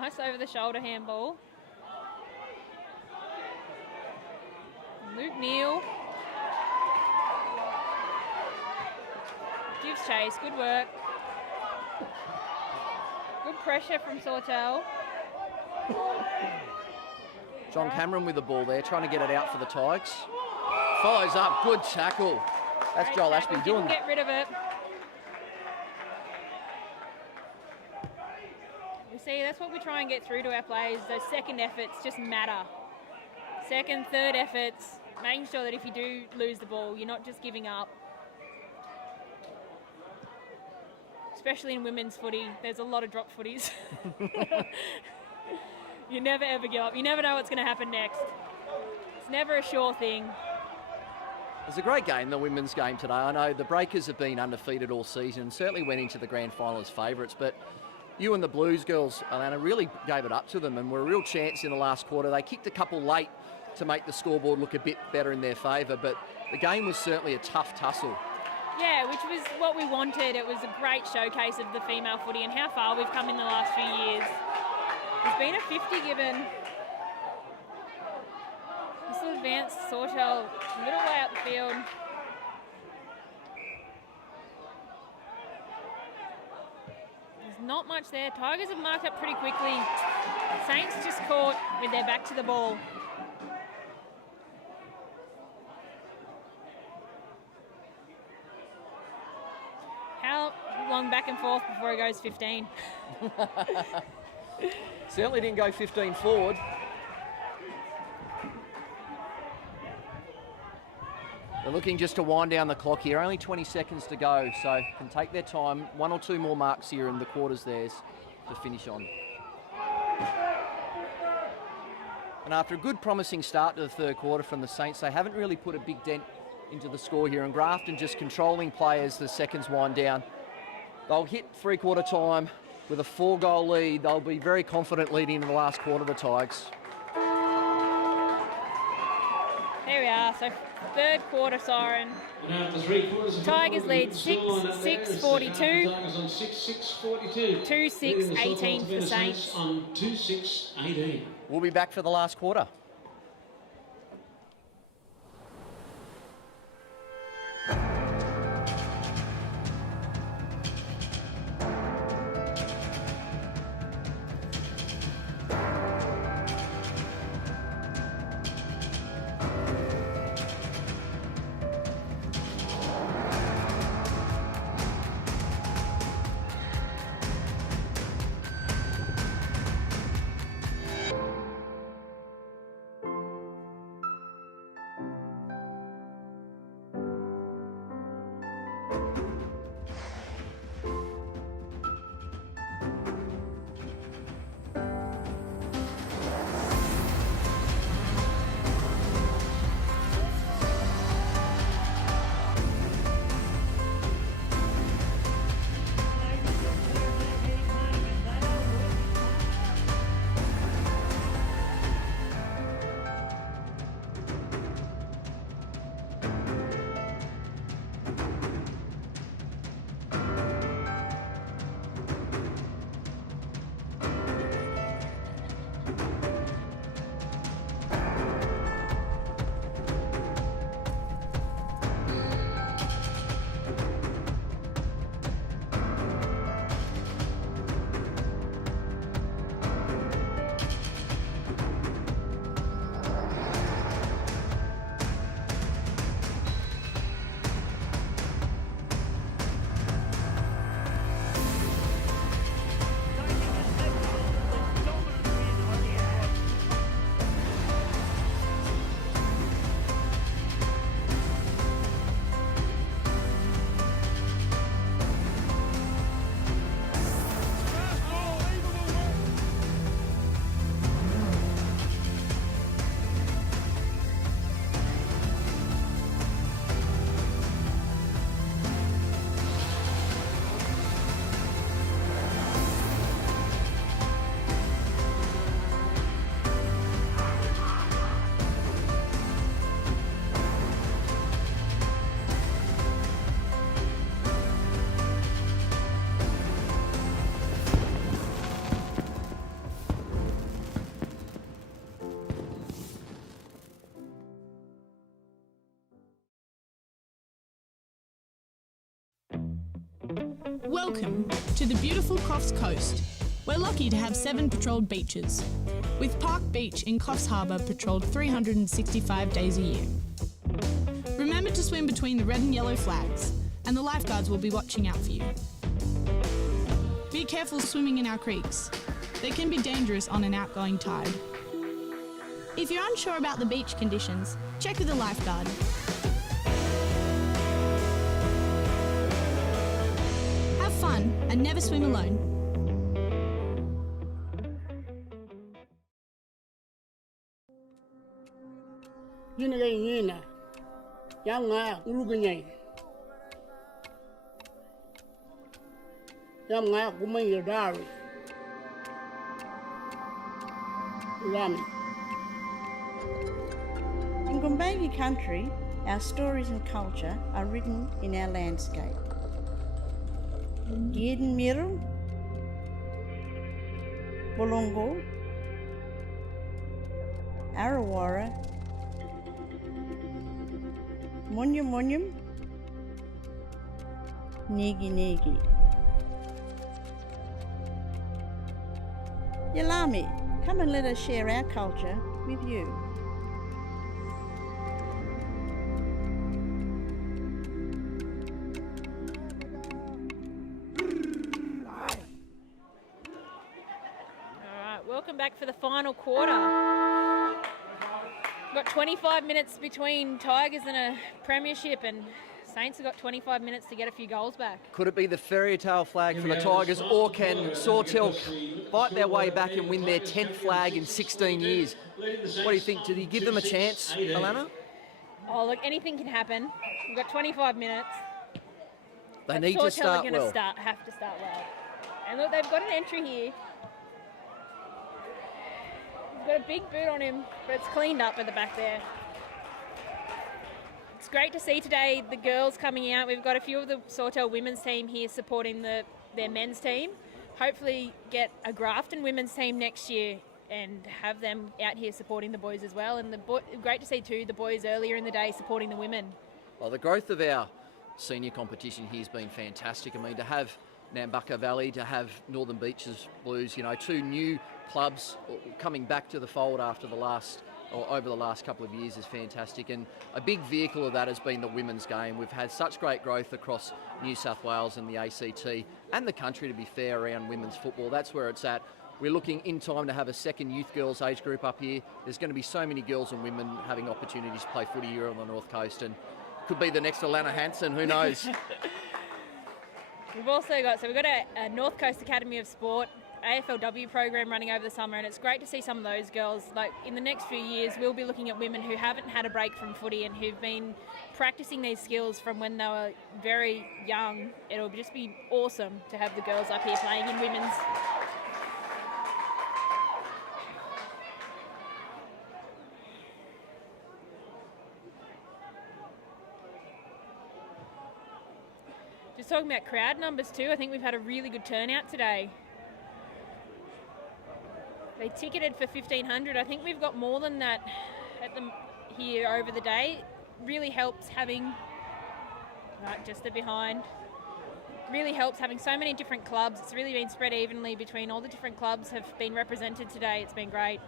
Nice over the shoulder handball. Luke Neal gives chase. Good work. Good pressure from Sawtell. John Cameron with the ball there, trying to get it out for the Tigers. Follows up. Good tackle. That's Great Joel tackle. Ashby doing Didn't get rid of it. You see, that's what we try and get through to our players. Those second efforts just matter. Second, third efforts, making sure that if you do lose the ball, you're not just giving up. Especially in women's footy, there's a lot of drop footies. You never ever give up. You never know what's going to happen next. It's never a sure thing. It was a great game, the women's game today. I know the Breakers have been undefeated all season and certainly went into the grand final as favourites, but you and the Blues girls, Alana, really gave it up to them and were a real chance in the last quarter. They kicked a couple late to make the scoreboard look a bit better in their favour, but the game was certainly a tough tussle. Yeah, which was what we wanted. It was a great showcase of the female footy and how far we've come in the last few years. There's been a 50 given. This will advance Sawtell a little way out the field. There's not much there. Tigers have marked up pretty quickly. Saints just caught with their back to the ball. fourth before he goes 15. Certainly didn't go 15 forward. They're looking just to wind down the clock here. Only 20 seconds to go, so can take their time. 1 or 2 more marks here and the quarter's theirs to finish on. And after a good promising start to the third quarter from the Saints, they haven't really put a big dent into the score here, and Grafton just controlling play as the seconds wind down. They'll hit three-quarter time with a 4-goal lead. They'll be very confident leading into the last quarter, the Tigers. Here we are, so third quarter siren. Tigers lead 6-42. 2-6-18 for Saints. On 2-6-18. We'll be back for the last quarter. Welcome to the beautiful Crofts Coast. We're lucky to have 7 patrolled beaches, with Park Beach in Coffs Harbour patrolled 365 days a year. Remember to swim between the red and yellow flags, and the lifeguards will be watching out for you. Be careful swimming in our creeks. They can be dangerous on an outgoing tide. If you're unsure about the beach conditions, check with a lifeguard. Have fun and never swim alone. Yina Yanga Uruguay. Yanga Gumay Dari. Rami. In Gumbayi country, our stories and culture are written in our landscape. Yeden Miru, Bolongo, Arawara, Munyum Munyum, Negi Negi. Yalami, come and let us share our culture with you. welcome back for the final quarter. Got 25 minutes between Tigers and a premiership, and Saints have got 25 minutes to get a few goals back. Could it be the fairy tale flag for the Tigers, or can Sawtell fight their way back and win their 10th flag in 16 years? What do you think? Did he give them a chance, Alana? Oh, look, anything can happen. We've got 25 minutes. They need to start well. Have to start well. And look, they've got an entry here. He's got a big boot on him, but it's cleaned up at the back there. It's great to see today the girls coming out. We've got a few of the Sawtell women's team here supporting their men's team. Hopefully get a Grafton women's team next year and have them out here supporting the boys as well. And great to see too the boys earlier in the day supporting the women. Well, the growth of our senior competition here has been fantastic. I mean, to have Nambucca Valley, to have Northern Beaches Blues, you know, two new clubs coming back to the fold after over the last couple of years is fantastic, and a big vehicle of that has been the women's game. We've had such great growth across New South Wales and the ACT and the country, to be fair, around women's football. That's where it's at. We're looking in time to have a second youth girls age group up here. There's going to be so many girls and women having opportunities to play footy here on the North Coast, and could be the next Alana Hansen, who knows. We've got a North Coast Academy of Sport AFLW program running over the summer, and it's great to see some of those girls. Like, in the next few years, we'll be looking at women who haven't had a break from footy and who've been practicing these skills from when they were very young. It'll just be awesome to have the girls up here playing in women's. Just talking about crowd numbers too, I think we've had a really good turnout today. They ticketed for 1,500. I think we've got more than that here over the day. Really helps having, just the behind, really helps having so many different clubs. It's really been spread evenly between all the different clubs have been represented today. It's been great.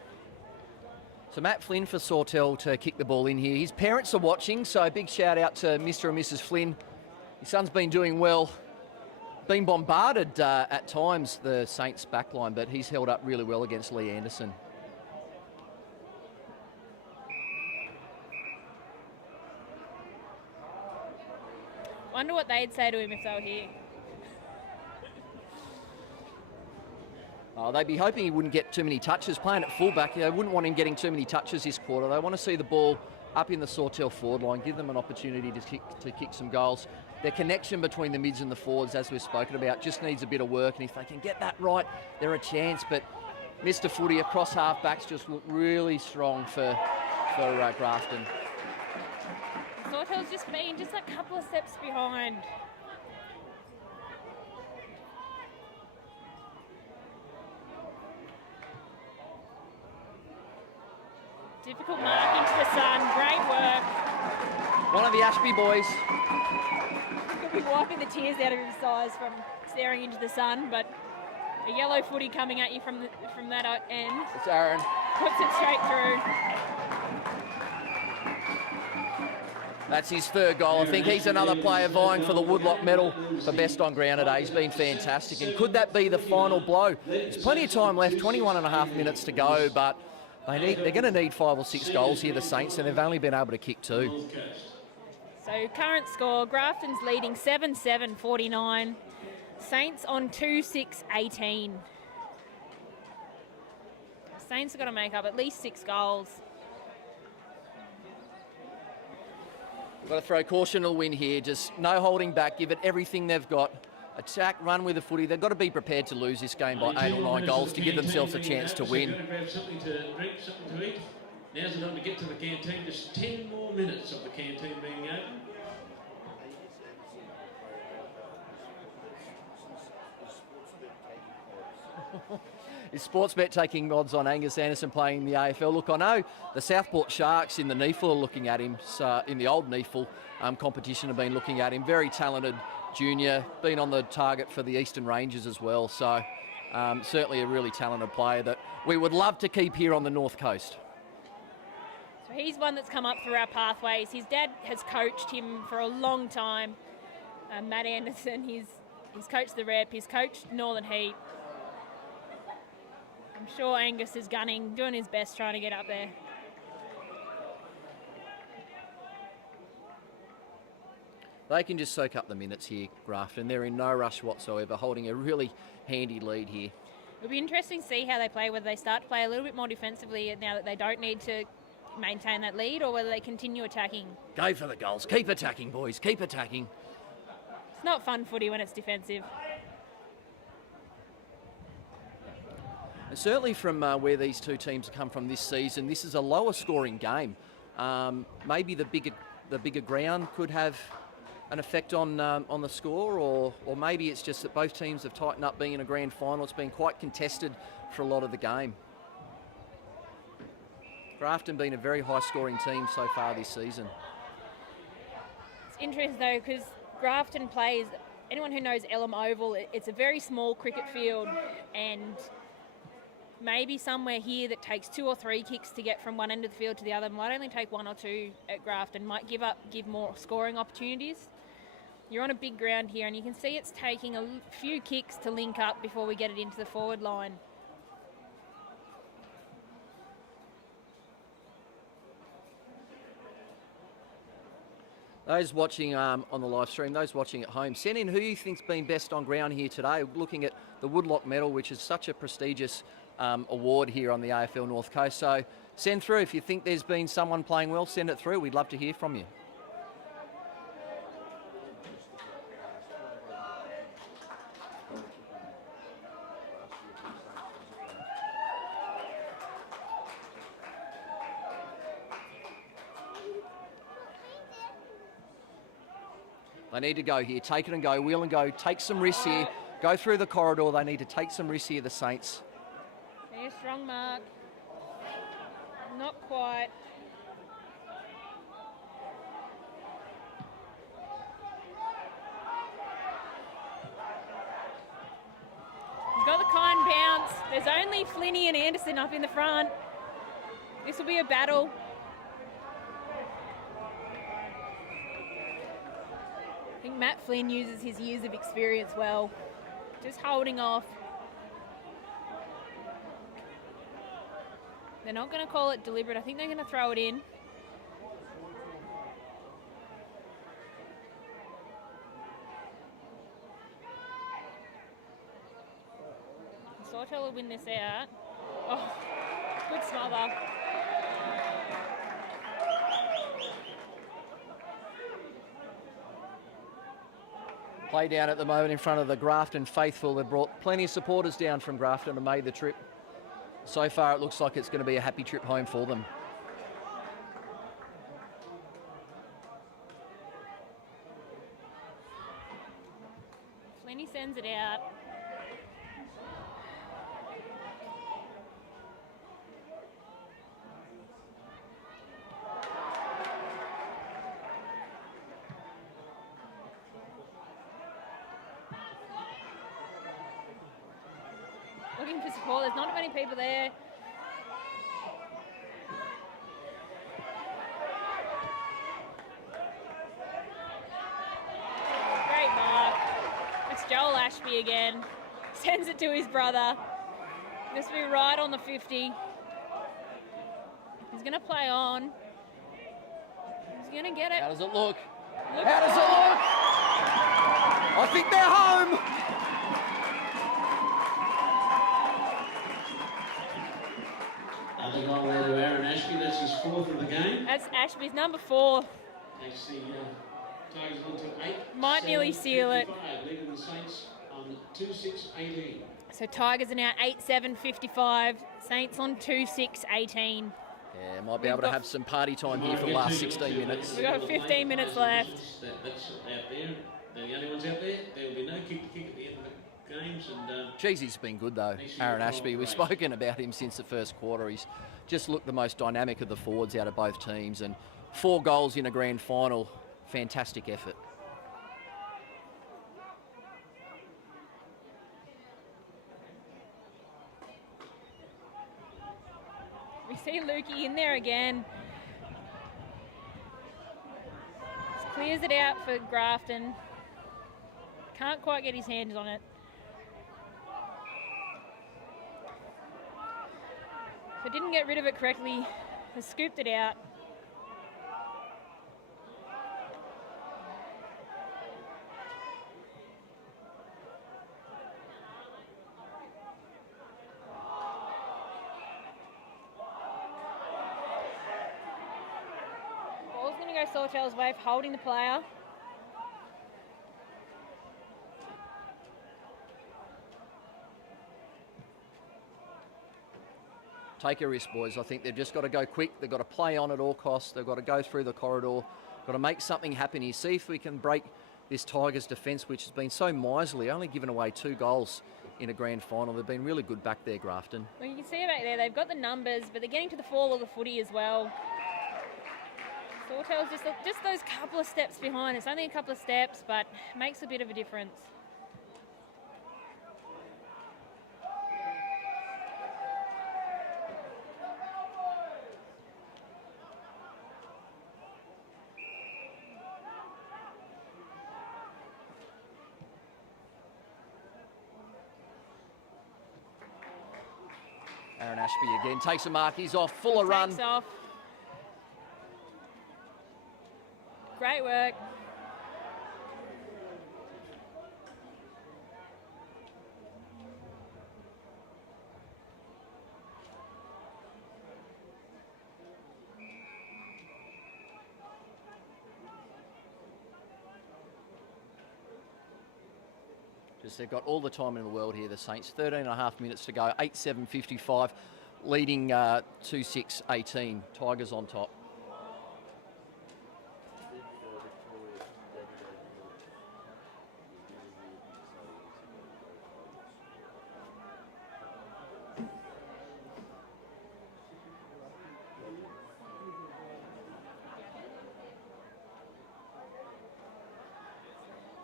So Matt Flynn for Sawtell to kick the ball in here. His parents are watching, so big shout out to Mr. and Mrs. Flynn. His son's been doing well. Been bombarded at times, the Saints backline, but he's held up really well against Lee Anderson. Wonder what they'd say to him if they were here. Oh, they'd be hoping he wouldn't get too many touches. Playing at fullback, they wouldn't want him getting too many touches this quarter. They want to see the ball up in the Sawtell forward line, give them an opportunity to kick some goals. Their connection between the mids and the forwards, as we've spoken about, just needs a bit of work, and if they can get that right, they're a chance. But Mr. Footy across half-backs just look really strong for Grafton. Sawtell's just been just a couple of steps behind. Difficult mark into the sun, great work. One of the Ashby boys. Could be wiping the tears out of his eyes from staring into the sun, but a yellow footy coming at you from that end. It's Aaron. Puts it straight through. That's his third goal. I think he's another player vying for the Woodlock medal for best on ground today. He's been fantastic. And could that be the final blow? There's plenty of time left, 21 and a half minutes to go, but they're going to need 5 or 6 goals here, the Saints, and they've only been able to kick 2. So current score, Grafton's leading 7-7-49. Saints on 2-6-18. Saints have got to make up at least 6 goals. We've got to throw caution to the wind here. Just no holding back. Give it everything they've got. Attack, run with the footy. They've got to be prepared to lose this game by 8 or 9 goals to give themselves a chance to win. Grab something to drink, something to eat. Now's the time to get to the canteen. Just 10 more minutes of the canteen being open. Is Sportsbet taking odds on Angus Anderson playing the AFL? Look, I know the Southport Sharks in the NEAFL are looking at him, in the old NEAFL competition have been looking at him. Very talented junior, been on the target for the Eastern Rangers as well. So certainly a really talented player that we would love to keep here on the North Coast. So he's one that's come up through our pathways. His dad has coached him for a long time. Matt Anderson, he's coached the Rep, he's coached Northern Heat. I'm sure Angus is gunning, doing his best trying to get up there. They can just soak up the minutes here, Grafton. They're in no rush whatsoever, holding a really handy lead here. It'll be interesting to see how they play, whether they start to play a little bit more defensively now that they don't need to maintain that lead, or whether they continue attacking. Go for the goals. Keep attacking, boys. Keep attacking. It's not fun footy when it's defensive. And certainly from where these two teams have come from this season, this is a lower scoring game. Maybe the bigger ground could have an effect on the score, or maybe it's just that both teams have tightened up being in a grand final. It's been quite contested for a lot of the game. Grafton been a very high-scoring team so far this season. It's interesting though, because Grafton plays, anyone who knows Elm Oval, it's a very small cricket field, and maybe somewhere here that takes 2 or 3 kicks to get from one end of the field to the other might only take 1 or 2 at Grafton, might give more scoring opportunities. You're on a big ground here, and you can see it's taking a few kicks to link up before we get it into the forward line. Those watching on the live stream, those watching at home, send in who you think's been best on ground here today. Looking at the Woodlock Medal, which is such a prestigious award here on the AFL North Coast. So send through if you think there's been someone playing well. Send it through. We'd love to hear from you. They need to go here, take it and go, wheel and go, take some risks here, go through the corridor. They need to take some risks here, the Saints. There's a strong mark. Not quite. He's got the kind bounce. There's only Flinney and Anderson up in the front. This will be a battle. I think Matt Flynn uses his years of experience well. Just holding off. They're not going to call it deliberate. I think they're going to throw it in. Sawtell will win this out. Oh, good smother. Play down at the moment in front of the Grafton faithful. They've brought plenty of supporters down from Grafton and made the trip. So far, it looks like it's going to be a happy trip home for them. Flinney sends it out. Looking for support. There's not many people there. Great mark. It's Joel Ashby again. Sends it to his brother. This will be right on the 50. He's going to play on. He's going to get it. How does it look? How does it look? I think they're home. Another goal there to Aaron Ashby. That's his 4th of the game. That's Ashby's number 4. Takes the Tigers on to 8. Might nearly seal it. Leading the Saints on 2-6-18. So Tigers are now 8-7-55. Saints on 2-6-18. Yeah, might be able to have some party time here for the last 16 minutes. We've got 15 minutes left. That's out there. They're the only ones out there. There will be no kick to kick at the end of the games. And Geez, he's been good though, Aaron Ashby. We've spoken about him since the first quarter. He's just looked the most dynamic of the forwards out of both teams, and 4 goals in a grand final. Fantastic effort. We see Lukey in there again. Just clears it out for Grafton. Can't quite get his hands on it. If it didn't get rid of it correctly, I scooped it out. Ball's going to go Sawtell's way, holding the player. Take a risk, boys. I think they've just got to go quick. They've got to play on at all costs. They've got to go through the corridor. Got to make something happen here. See if we can break this Tigers defence, which has been so miserly, only given away 2 goals in a grand final. They've been really good back there, Grafton. Well, you can see back there, they've got the numbers, but they're getting to the fall of the footy as well. Sawtell's just those couple of steps behind. It's only a couple of steps, but makes a bit of a difference. Aaron Ashby again takes a mark. He's off, full of run. Takes off. Great work. Just they've got all the time in the world here, the Saints. 13 and a half minutes to go. 8-7-55, leading 2-6-18. Tigers on top.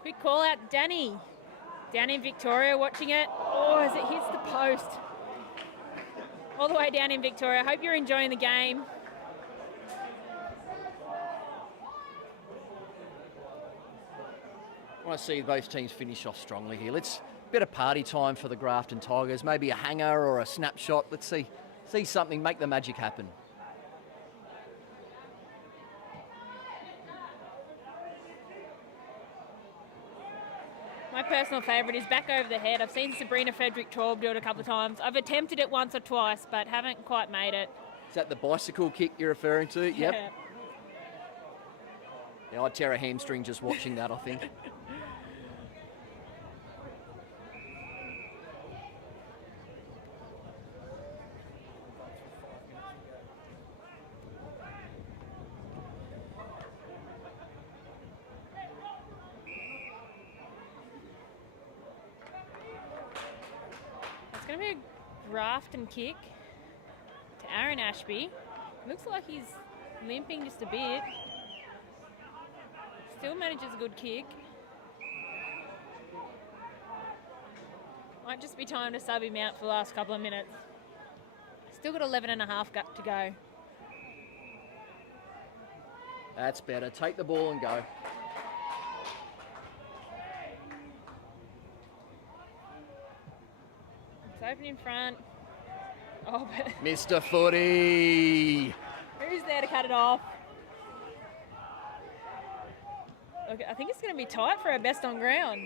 Quick call out, Danny. Down in Victoria watching it. Oh, as it hits the post. All the way down in Victoria. Hope you're enjoying the game. I want to see both teams finish off strongly here. Bit of party time for the Grafton Tigers. Maybe a hanger or a snapshot. Let's see something, make the magic happen. My personal favourite is back over the head. I've seen Sabrina Frederick-Traub do it a couple of times. I've attempted it once or twice, but haven't quite made it. Is that the bicycle kick you're referring to? Yep. Yeah, I'd tear a hamstring just watching that, I think. It's going to be a Grafton kick to Aaron Ashby. Looks like he's limping just a bit. Still manages a good kick. Might just be time to sub him out for the last couple of minutes. Still got 11 and a half to go. That's better. Take the ball and go. It's open in front. Oh, but Mr. Footy. who's there to cut it off? Look, I think it's going to be tight for our best on ground.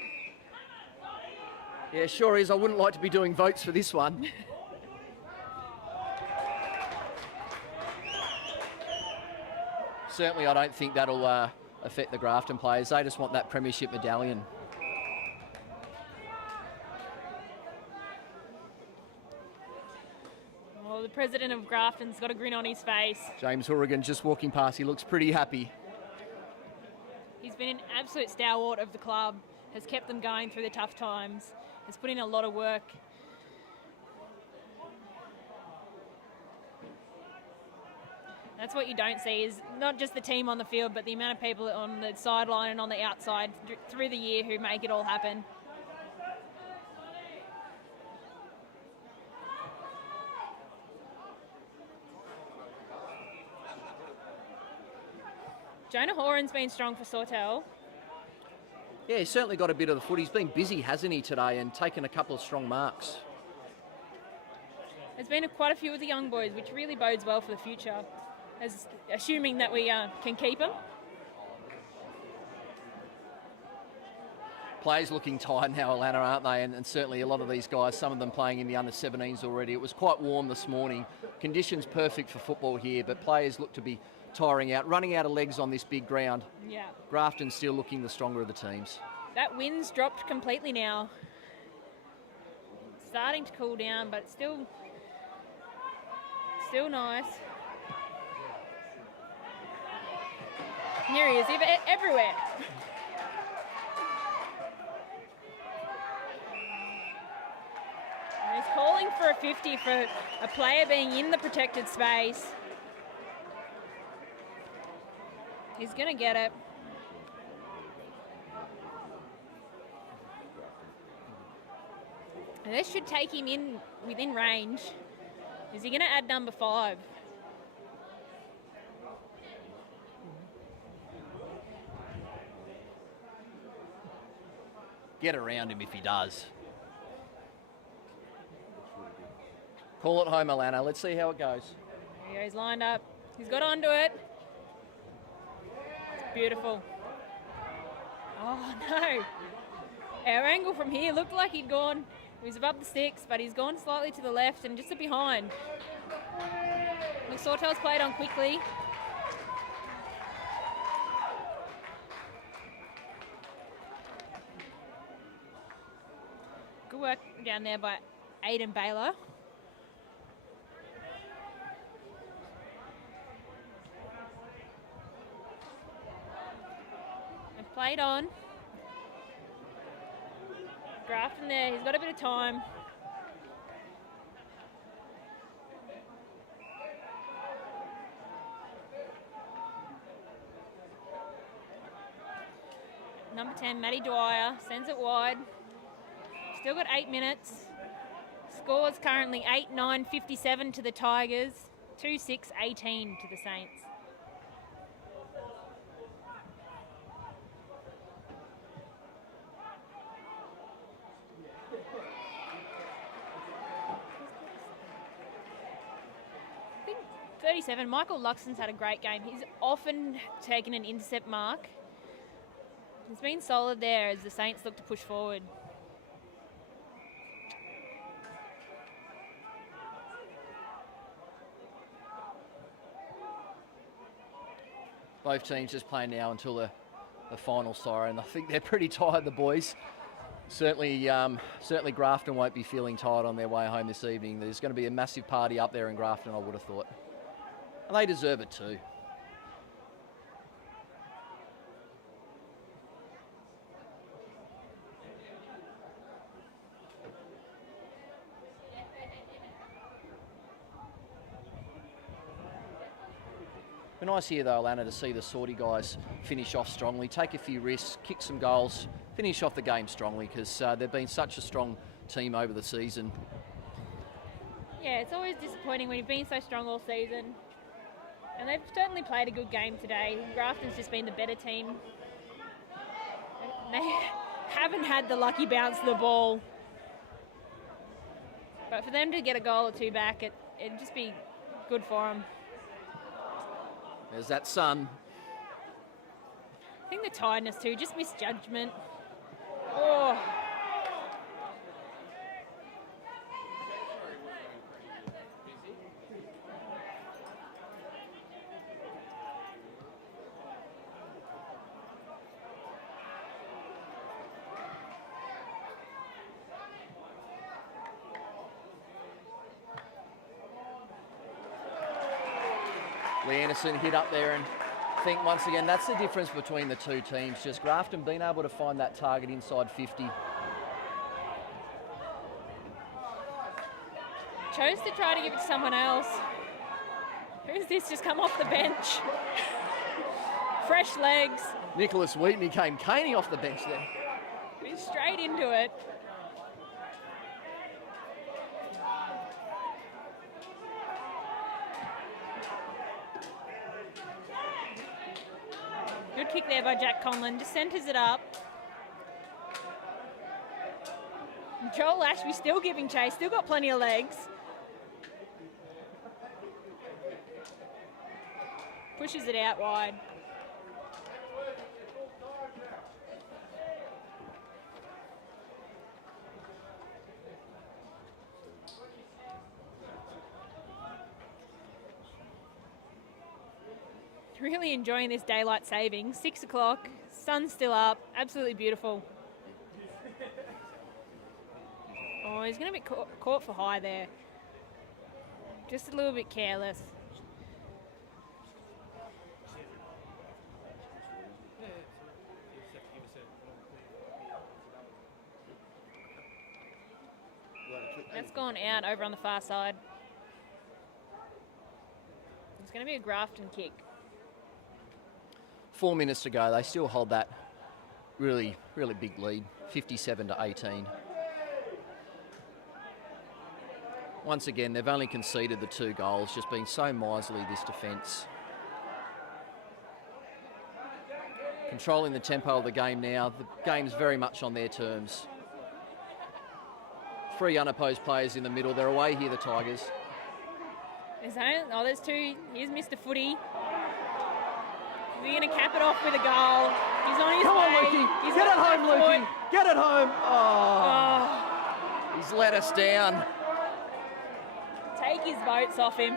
Yeah, sure is. I wouldn't like to be doing votes for this one. Certainly, I don't think that'll affect the Grafton players. They just want that premiership medallion. Well, the president of Grafton's got a grin on his face. James Hourigan just walking past. He looks pretty happy. He's been an absolute stalwart of the club, has kept them going through the tough times, has put in a lot of work. That's what you don't see, is not just the team on the field, but the amount of people on the sideline and on the outside through the year who make it all happen. Jonah Horan's been strong for Sawtell. Yeah, he's certainly got a bit of the foot. He's been busy, hasn't he, today, and taken a couple of strong marks. There's been quite a few of the young boys, which really bodes well for the future, assuming that we can keep them. Players looking tired now, Alana, aren't they? And certainly a lot of these guys, some of them playing in the under-17s already. It was quite warm this morning. Conditions perfect for football here, but players look to be tiring out, running out of legs on this big ground. Yeah. Grafton still looking the stronger of the teams. That wind's dropped completely now. Starting to cool down, but still nice. Here he is, everywhere. He's calling for a 50 for a player being in the protected space. He's going to get it. And this should take him in within range. Is he going to add number 5? Get around him if he does. Call it home, Alana. Let's see how it goes. There he goes, lined up. He's got onto it. It's beautiful. Oh, no. Our angle from here looked like he'd gone. He was above the sticks, but he's gone slightly to the left and just a behind. Look, Sawtell's played on quickly. Good work down there by Aiden Baylor. They've played on. Grafton there, he's got a bit of time. Number 10, Matty Dwyer, sends it wide. Still got 8 minutes. Scores currently 8-9-57 to the Tigers, 2-6-18 to the Saints. I think 37, Michael Luxon's had a great game. He's often taken an intercept mark. He's been solid there as the Saints look to push forward. Both teams just playing now until the final siren. I think they're pretty tired, the boys. Certainly Grafton won't be feeling tired on their way home this evening. There's going to be a massive party up there in Grafton, I would have thought. And they deserve it too. Nice here though, Alana, to see the Sawty guys finish off strongly, take a few risks, kick some goals, finish off the game strongly, because they've been such a strong team over the season. Yeah, it's always disappointing when you've been so strong all season. And they've certainly played a good game today. Grafton's just been the better team. They haven't had the lucky bounce of the ball. But for them to get a goal or two back, it'd just be good for them. There's that sun. I think the tiredness too, just misjudgment. Oh. Lee Anderson hit up there, and I think once again that's the difference between the two teams. Just Grafton being able to find that target inside 50. Chose to try to give it to someone else. Who's this just come off the bench? Fresh legs. Nicholas Wheaton came caning off the bench there. He's straight into it. Good kick there by Jack Conlon, just centres it up. Joel Ashby still giving chase, still got plenty of legs. Pushes it out wide. Really enjoying this daylight saving. 6 o'clock, sun's still up, absolutely beautiful. Oh, he's going to be caught for high there. Just a little bit careless. That's gone out over on the far side. It's going to be a Grafton kick. 4 minutes to go. They still hold that really big lead, 57-18. Once again, they've only conceded the 2 goals, just been so miserly, this defence. Controlling the tempo of the game now. The game's very much on their terms. 3 unopposed players in the middle. They're away here, the Tigers. There's 2. Here's Mr. Footy. Is he going to cap it off with a goal? He's on his way. Come on, Lukey. He's Get it home, foot. Lukey. Get it home. Oh. He's let us down. Take his votes off him.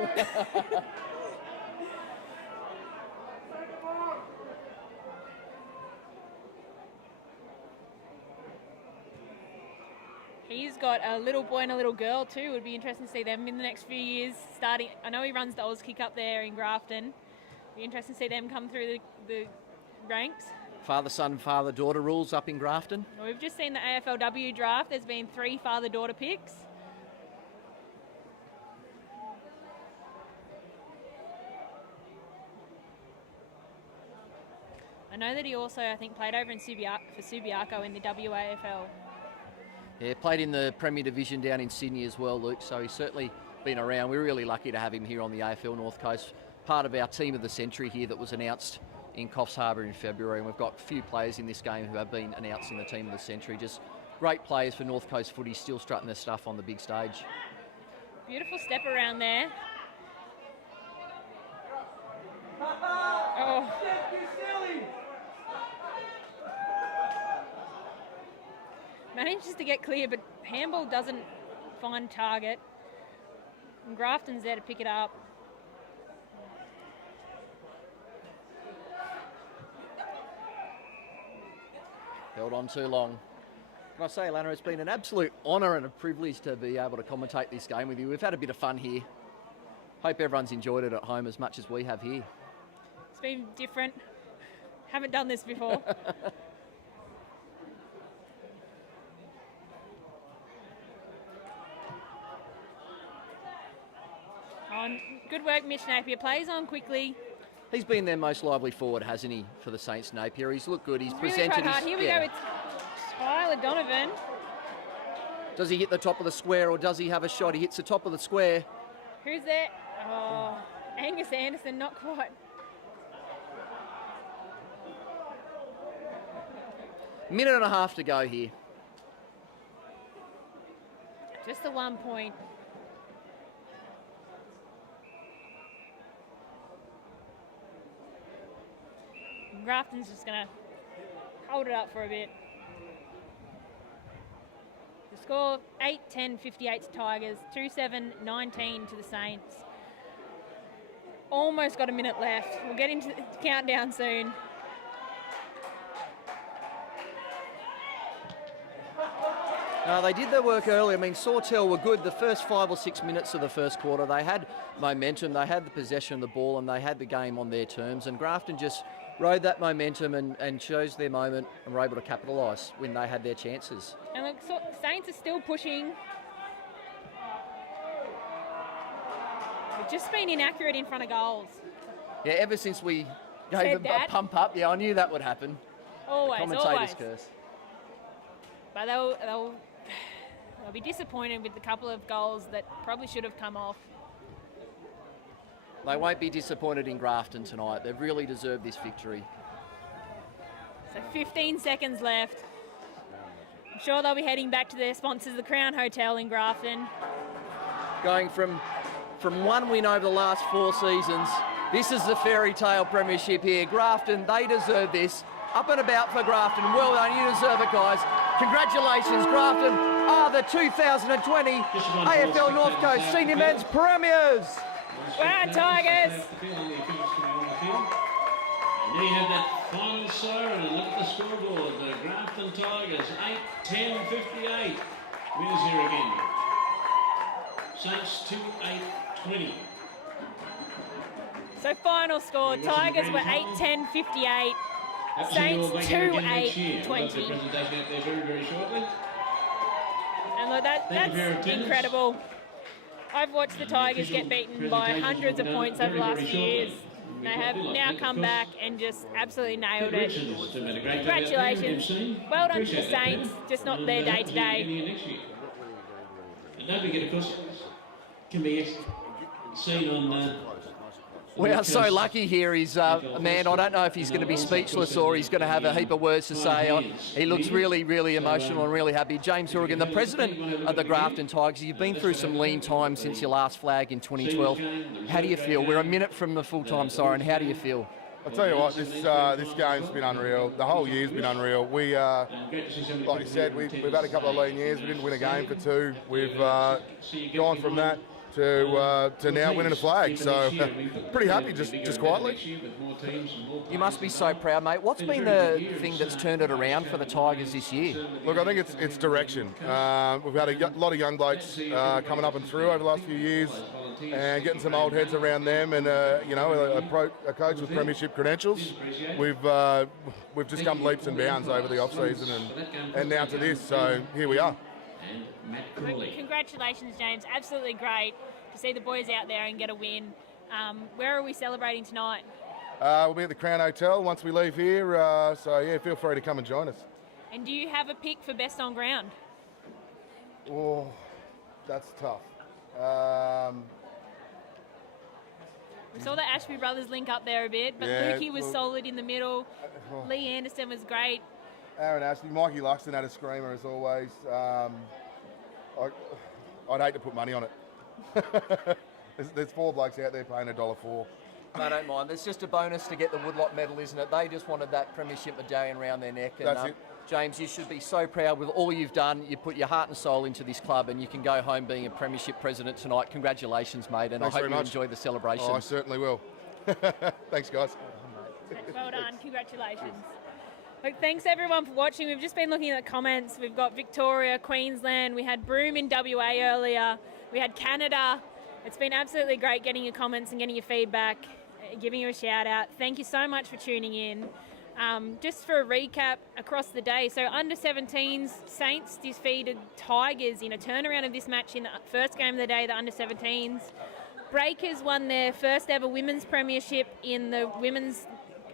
He's got a little boy and a little girl too. It would be interesting to see them in the next few years. Starting, I know he runs the Oz kick up there in Grafton. Be interesting to see them come through the ranks. Father-son, father-daughter rules up in Grafton. We've just seen the AFLW draft. There's been 3 father-daughter picks. I know that he also, I think, played over in Subiaco in the WAFL. Yeah, played in the Premier Division down in Sydney as well, Luke, so he's certainly been around. We're really lucky to have him here on the AFL North Coast, part of our team of the century here that was announced in Coffs Harbour in February, and we've got a few players in this game who have been announced in the team of the century. Just great players for North Coast footy, still strutting their stuff on the big stage. Beautiful step around there. Oh. Manages to get clear, but handball doesn't find target. And Grafton's there to pick it up. Held on too long. Can I say, Lana, it's been an absolute honour and a privilege to be able to commentate this game with you. We've had a bit of fun here. Hope everyone's enjoyed it at home as much as we have here. It's been different. Haven't done this before. Good work, Mitch Napier. Plays on quickly. He's been their most lively forward, hasn't he, for the Saints, Napier? He's looked good. He's really presented. Hard. Here we go with Tyler Donovan. Does he hit the top of the square or does he have a shot? He hits the top of the square. Who's there? Oh, Angus Anderson, not quite. Minute and a half to go here. Just the 1 point. Grafton's just going to hold it up for a bit. The score 8-10-58 to Tigers, 2-7-19 to the Saints. Almost got a minute left. We'll get into the countdown soon. They did their work early. I mean, Sawtell were good the first 5 or 6 minutes of the first quarter. They had momentum, they had the possession of the ball, and they had the game on their terms. And Grafton just rode that momentum and chose their moment and were able to capitalise when they had their chances. And look, Saints are still pushing. They've just been inaccurate in front of goals. Yeah, ever since we gave them a pump up, yeah, I knew that would happen. Always, Commentator's curse. But they'll be disappointed with a couple of goals that probably should have come off. They won't be disappointed in Grafton tonight. They've really deserved this victory. So 15 seconds left. I'm sure they'll be heading back to their sponsors, the Crown Hotel in Grafton. Going from one win over the last 4 seasons This is the fairy tale premiership here. Grafton, they deserve this. Up and about for Grafton. Well done, you deserve it, guys. Congratulations, Grafton are the 2020 AFL North Coast Senior Men's Premiers. Wow, Tigers! And there you have that final siren, and look at the scoreboard. The Grafton Tigers, 8-10-58. Winners here again. Saints 2-8-20. So final score, Tigers were 8-10-58. Saints 2-8-20. Presentation out there very, very shortly. And look, that's incredible. I've watched the Tigers get beaten by hundreds of points over the last few years. They have now come back and just absolutely nailed it. Congratulations. Well done to the Saints, just not their day today. And don't forget, of course, can be seen on... We are so lucky here. He's, man, I don't know if he's going to be speechless or he's going to have a heap of words to say. He looks really, really emotional and really happy. James Hourigan, the president of the Grafton Tigers. You've been through some lean times since your last flag in 2012. How do you feel? We're a minute from the full-time siren. How do you feel? I'll tell you what, this game's been unreal. The whole year's been unreal. We, like you said, we've had a couple of lean years. We didn't win a game for 2. We've gone from that to now winning a flag, so pretty happy, just quietly. You must be so proud, mate. What's been the thing that's turned it around for the Tigers this year? Look, I think it's direction. We've had a lot of young blokes coming up and through over the last few years, and getting some old heads around them, and a coach with premiership credentials. We've just come leaps and bounds over the off season, and now to this. So here we are. Congratulations, James. Absolutely great to see the boys out there and get a win. Where are we celebrating tonight? We'll be at the Crown Hotel once we leave here. So yeah, feel free to come and join us. And do you have a pick for best on ground? Oh, that's tough. We saw the Ashby brothers link up there a bit, but Yeah, Lukey was solid in the middle. Lee Anderson was great. Aaron Ashby, Mikey Luxton had a screamer as always. I'd hate to put money on it. There's 4 blokes out there paying $1.04. I don't mind. It's just a bonus to get the Woodlot medal, isn't it? They just wanted that premiership medallion around their neck. And, That's it. James, you should be so proud with all you've done. You put your heart and soul into this club, and you can go home being a premiership president tonight. Congratulations, mate, and Thanks I hope very you much. enjoy the celebration. Oh, I certainly will. Thanks, guys. Well done. Congratulations. Look, thanks everyone for watching. We've just been looking at the comments. We've got Victoria, Queensland. We had Broome in WA earlier. We had Canada. It's been absolutely great getting your comments and getting your feedback, giving you a shout out. Thank you so much for tuning in. Just for a recap across the day, so under 17s, Saints defeated Tigers in a turnaround of this match in the first game of the day, the under 17s. Breakers won their first ever women's premiership in the women's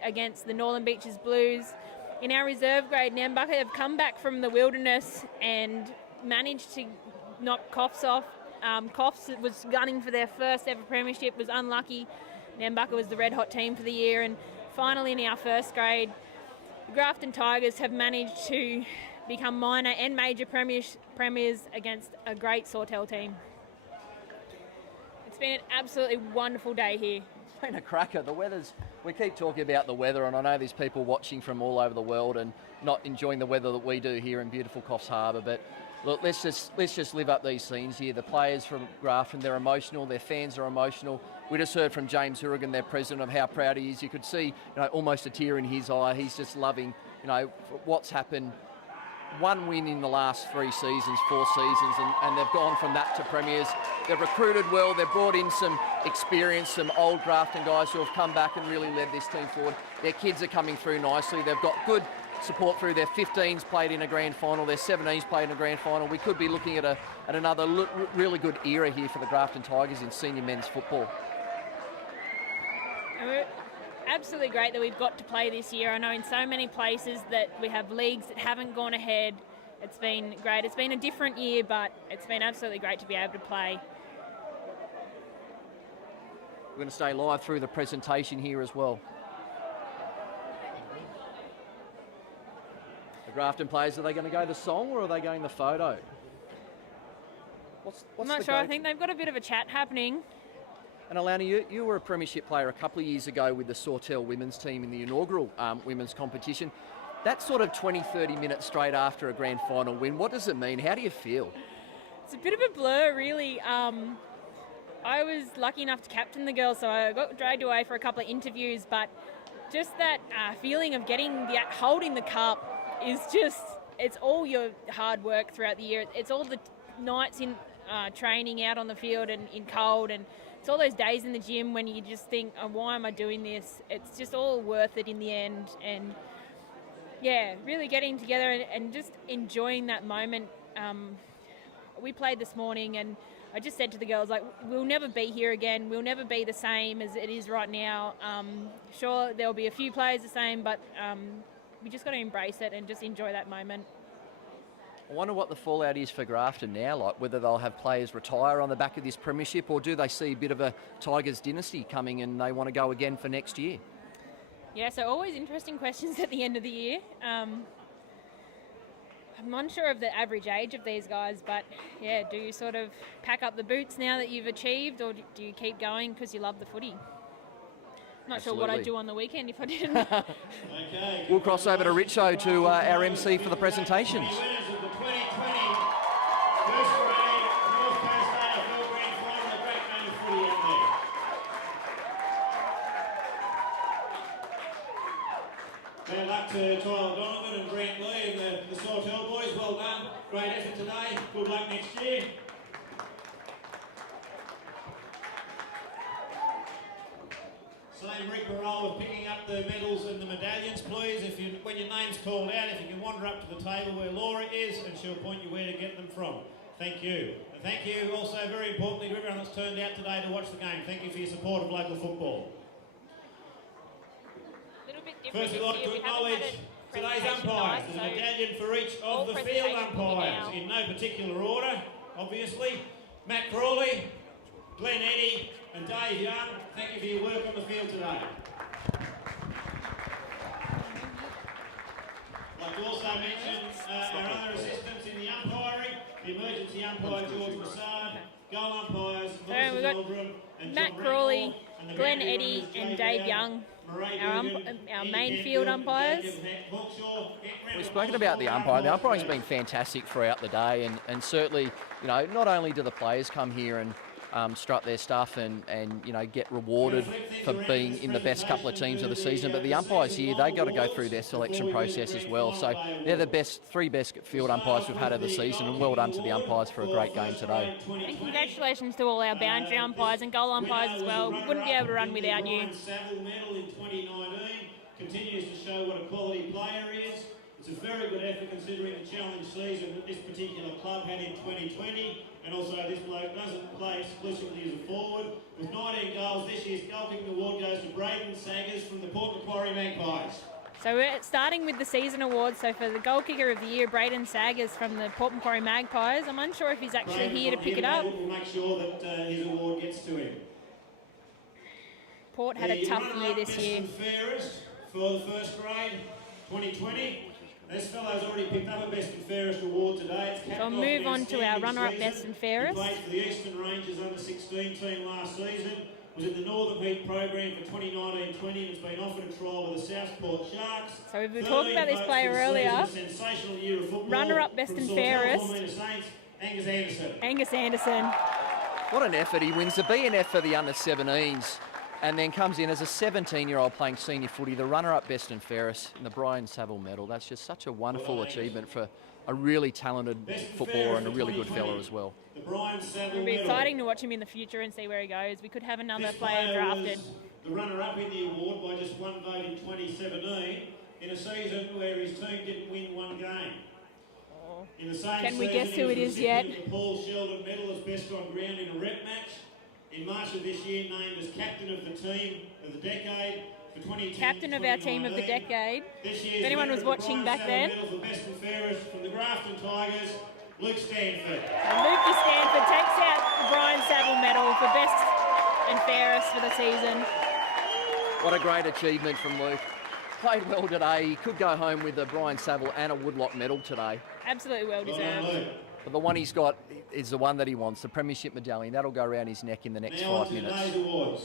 against the Northern Beaches Blues. In our reserve grade, Nambucca have come back from the wilderness and managed to knock Coffs off. Coffs was gunning for their first ever premiership, was unlucky. Nambucca was the red hot team for the year, and finally in our first grade, the Grafton Tigers have managed to become minor and major premiers against a great Sawtell team. It's been an absolutely wonderful day here. It's been a cracker. The weather's... We keep talking about the weather, and I know there's people watching from all over the world and not enjoying the weather that we do here in beautiful Coffs Harbour, but look, let's just live up these scenes here. The players from Grafton, they're emotional, their fans are emotional. We just heard from James Hourigan, their president, of how proud he is. You could see, almost a tear in his eye. He's just loving, what's happened. 1 win in the last 3 seasons, 4 seasons, and they've gone from that to premiers. They've recruited well. They've brought in some experience, some old Grafton guys who have come back and really led this team forward. Their kids are coming through nicely. They've got good support through. Their 15s played in a grand final. Their 17s played in a grand final. We could be looking at another really good era here for the Grafton Tigers in senior men's football. Absolutely great that we've got to play this year. I know in so many places that we have leagues that haven't gone ahead. It's been great. It's been a different year, but it's been absolutely great to be able to play. We're going to stay live through the presentation here as well. The Grafton players, are they going to go the song or are they going the photo? I'm not sure. I think they've got a bit of a chat happening. And Alana, you were a premiership player a couple of years ago with the Sawtell women's team in the inaugural women's competition. That sort of 20, 30 minutes straight after a grand final win, what does it mean? How do you feel? It's a bit of a blur, really. I was lucky enough to captain the girls, so I got dragged away for a couple of interviews, but just that feeling of holding the cup is just, it's all your hard work throughout the year. It's all the nights in training out on the field and in cold, and it's all those days in the gym when you just think, oh, why am I doing this? It's just all worth it in the end. And yeah, really getting together and just enjoying that moment. We played this morning, and I just said to the girls, like, we'll never be here again. We'll never be the same as it is right now. Sure, there'll be a few players the same, but we just got to embrace it and just enjoy that moment. I wonder what the fallout is for Grafton now, like whether they'll have players retire on the back of this premiership, or do they see a bit of a Tigers dynasty coming and they want to go again for next year? Yeah, so always interesting questions at the end of the year. I'm unsure of the average age of these guys, but yeah, do you sort of pack up the boots now that you've achieved, or do you keep going because you love the footy? Not sure what I'd do on the weekend if I didn't. We'll cross over to Richo to our MC for the presentations. Bad luck to Tyler Donovan and Grant Lee and the Sawtell boys. Well done. Great effort today. Good luck next year. Same rigmarole of picking up the medals and the medallions, please. When your name's called out, if you can wander up to the table where Laura is, and she'll point you where to get them from. Thank you. And thank you also, very importantly, to everyone that's turned out today to watch the game. Thank you for your support of local football. First, I'd like to acknowledge today's umpires. There's a medallion for each of the field umpires, in no particular order, obviously. Matt Crawley, Glenn Eddy, and Dave Young, thank you for your work on the field today. I'd like to also mention our other assistants in the umpiring, the emergency umpire George Massard, goal umpires Melissa Meldrum and Matt Crawley, Glenn Eddy and Dave Young, our main field umpires. We've spoken about the umpire. The umpiring's been fantastic throughout the day, and certainly, you know, not only do the players come here and strut their stuff and you know, get rewarded for being in the best couple of teams of the season, but the umpires here, they got to go through their selection process as well. So they're the three best field umpires we've had of the season, and well done to the umpires for a great game today. And congratulations to all our boundary umpires and goal umpires as well. We wouldn't be able to run without you. Saville medal in 2019 continues to show what a quality player is. It's a very good effort considering the challenge season that this particular club had in 2020, and also this bloke doesn't play exclusively as a forward. With 19 goals, this year's goalkeeping award goes to Braden Saggers from the Port Macquarie Magpies. So we're starting with the season awards. So for the goal kicker of the year, Braden Saggers from the Port Macquarie Magpies. I'm unsure if he's actually here to pick it up. We'll make sure that his award gets to him. Port had a tough year this year. Fairest for the first grade 2020. This fellow's already picked up a Best and Fairest award today. So I'll move on to our runner-up Best and Fairest. He played for the Eastern Rangers under-16 team last season. Was in the Northern Heat program for 2019-20 and has been offered a trial with the Southport Sharks. So we've been talking about this player earlier. Sensational year of football. Runner-up Best and Fairest. Angus Anderson. Angus Anderson. What an effort. He wins the BNF for the under-17s. And then comes in as a 17-year-old playing senior footy, the runner-up Best and Fairest in the Brian Saville medal. That's just such a wonderful achievement for a really talented footballer and a really good fella as well. It'll be exciting to watch him in the future and see where he goes. We could have another player drafted. The runner-up in the award by just one vote in 2017 in a season where his team didn't win one game. In the same Can we guess who it is yet? The Paul Sheldon medal as best on ground in a rep match. In March of this year, named as captain of the team of the decade for 2010. Captain of our team of the decade. If anyone was watching back then. For best and fairest from the Grafton Tigers, Luke Stanford. And Luke Stanford takes out the Brian Saville medal for best and fairest for the season. What a great achievement from Luke. Played well today. He could go home with a Brian Saville and a Woodlock medal today. Absolutely well deserved. But the one he's got is the one that he wants, the Premiership medallion. That'll go around his neck in the next Now 5 minutes. today's awards.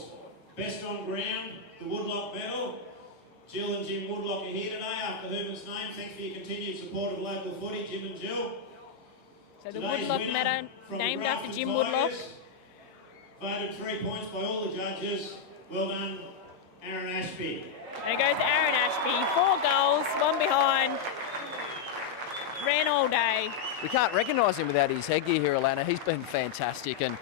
Best on ground, the Woodlock medal. Jill and Jim Woodlock are here today after Hoover's name. Thanks for your continued support of local footy, Jim and Jill. So the Woodlock medal, named after Jim Woodlock. Voted 3 points by all the judges. Well done, Aaron Ashby. There goes Aaron Ashby. 4 goals, 1 behind. Ran all day. We can't recognise him without his headgear here, Alana. He's been fantastic. And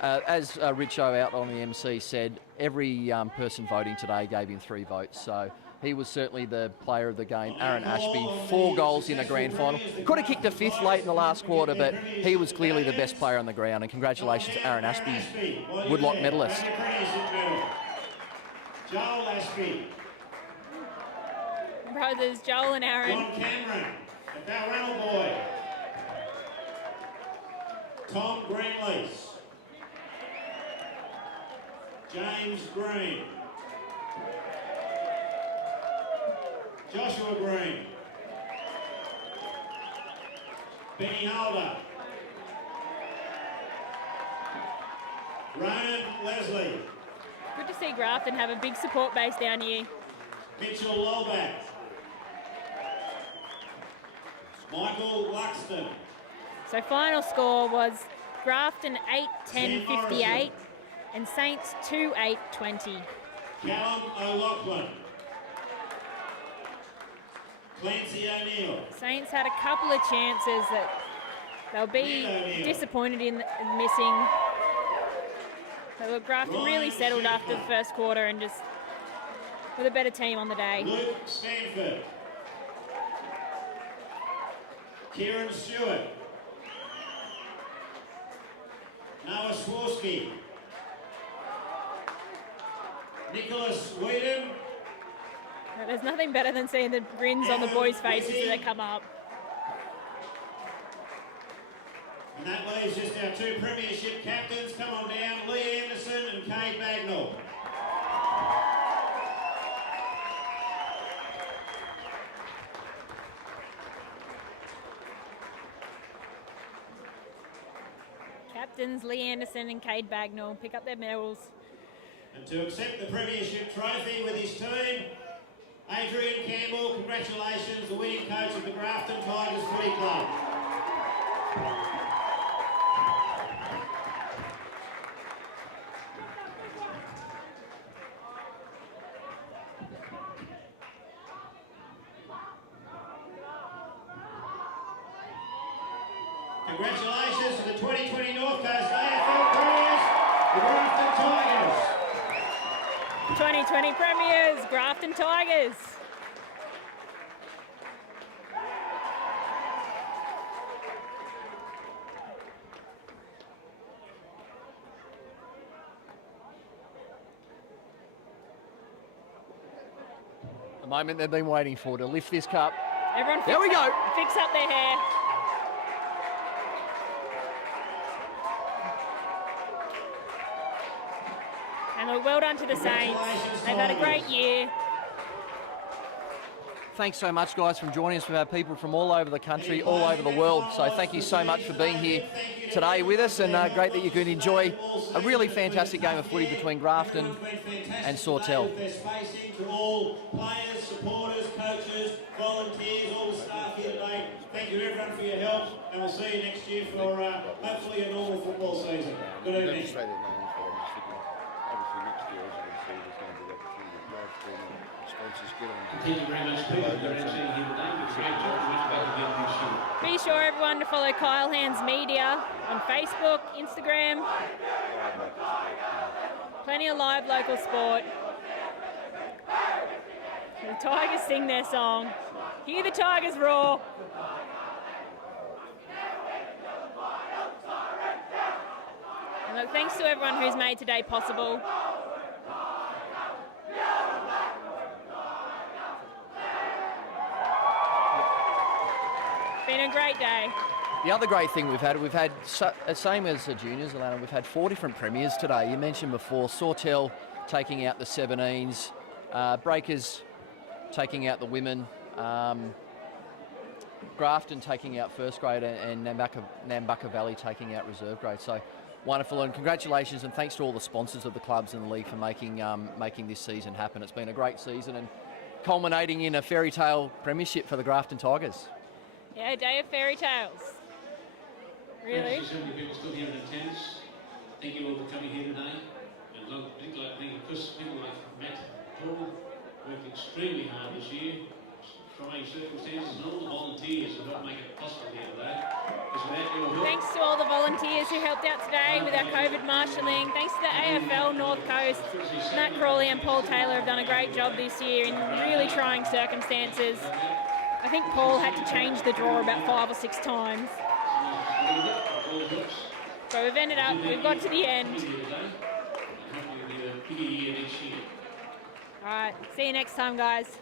as Richo out on the MC said, every person voting today gave him 3 votes. So he was certainly the player of the game. Aaron Ashby, 4 goals in a grand final. Could have kicked a 5th late in the last quarter, but he was clearly the best player on the ground. And congratulations to Aaron Ashby, Woodlock medalist. Joel Ashby. Brothers Joel and Aaron. John Cameron, the Balranald boy. Tom Greenlease. James Green. Joshua Green. Benny Holder. Ronan Leslie. Good to see Grafton have a big support base down here. Mitchell Lolback. Michael Luxton. So final score was Grafton 8-10-58 and Saints 2-8-20. Callum O'Loughlin. Clancy O'Neill. Saints had a couple of chances that they'll be disappointed in missing. So Grafton really settled after the first quarter and just with a better team on the day. Luke Stanford. Kieran Stewart. Noah Swarsky. Nicholas Whedon. There's nothing better than seeing the grins on the boys' faces as they come up. And that leaves just our 2 premiership captains. Come on down, Lee Anderson and Kay Bagnall. Captains Lee Anderson and Cade Bagnall pick up their medals. And to accept the premiership trophy with his team, Adrian Campbell, congratulations, the winning coach of the Grafton Tigers Footy Club. Congratulations to the 2020 North Coast AFL Premiers, the Grafton Tigers. 2020 Premiers, Grafton Tigers. The moment they've been waiting for, to lift this cup. Everyone there we go. Fix up their hair. And look, well done to the Saints. They've had a great year. Thanks so much, guys, for joining us. We've had people from all over the country, all over the world. So thank you so much for being here today with us, and great that you could enjoy a really fantastic game of footy between Grafton and Sawtell. To all players, supporters, coaches, volunteers, all the staff here today, thank you everyone for your help, and we'll see you next year for hopefully a normal football season. Good evening. Thank you very much, Peter. You're actually here today. Great job. Much better to get this year. Be sure everyone to follow Kyle Hands Media on Facebook, Instagram. Plenty of live local sport. The Tigers sing their song. Hear the Tigers roar. And look, thanks to everyone who's made today possible. Been a great day. The other great thing we've had same as the juniors, Alana, we've had 4 different premiers today. You mentioned before Sawtell taking out the 17s, Breakers taking out the women. Grafton taking out first grade and Nambucca Valley taking out reserve grade. So wonderful, and congratulations and thanks to all the sponsors of the clubs in the league for making this season happen. It's been a great season and culminating in a fairy tale premiership for the Grafton Tigers. Yeah, day of fairy tales. Really? So many people still here in attendance. Thank you all for coming here today. And particularly thank you, Chris, people like Matt Paul worked extremely hard this year, trying circumstances, and all the volunteers who helped make it possible here today. Thanks to all the volunteers who helped out today with our COVID marshalling. Thanks to the AFL North Coast. Matt Crawley and Paul Taylor have done a great job this year in really trying circumstances. I think Paul had to change the draw about 5 or 6 times. So we've got to the end. All right, see you next time, guys.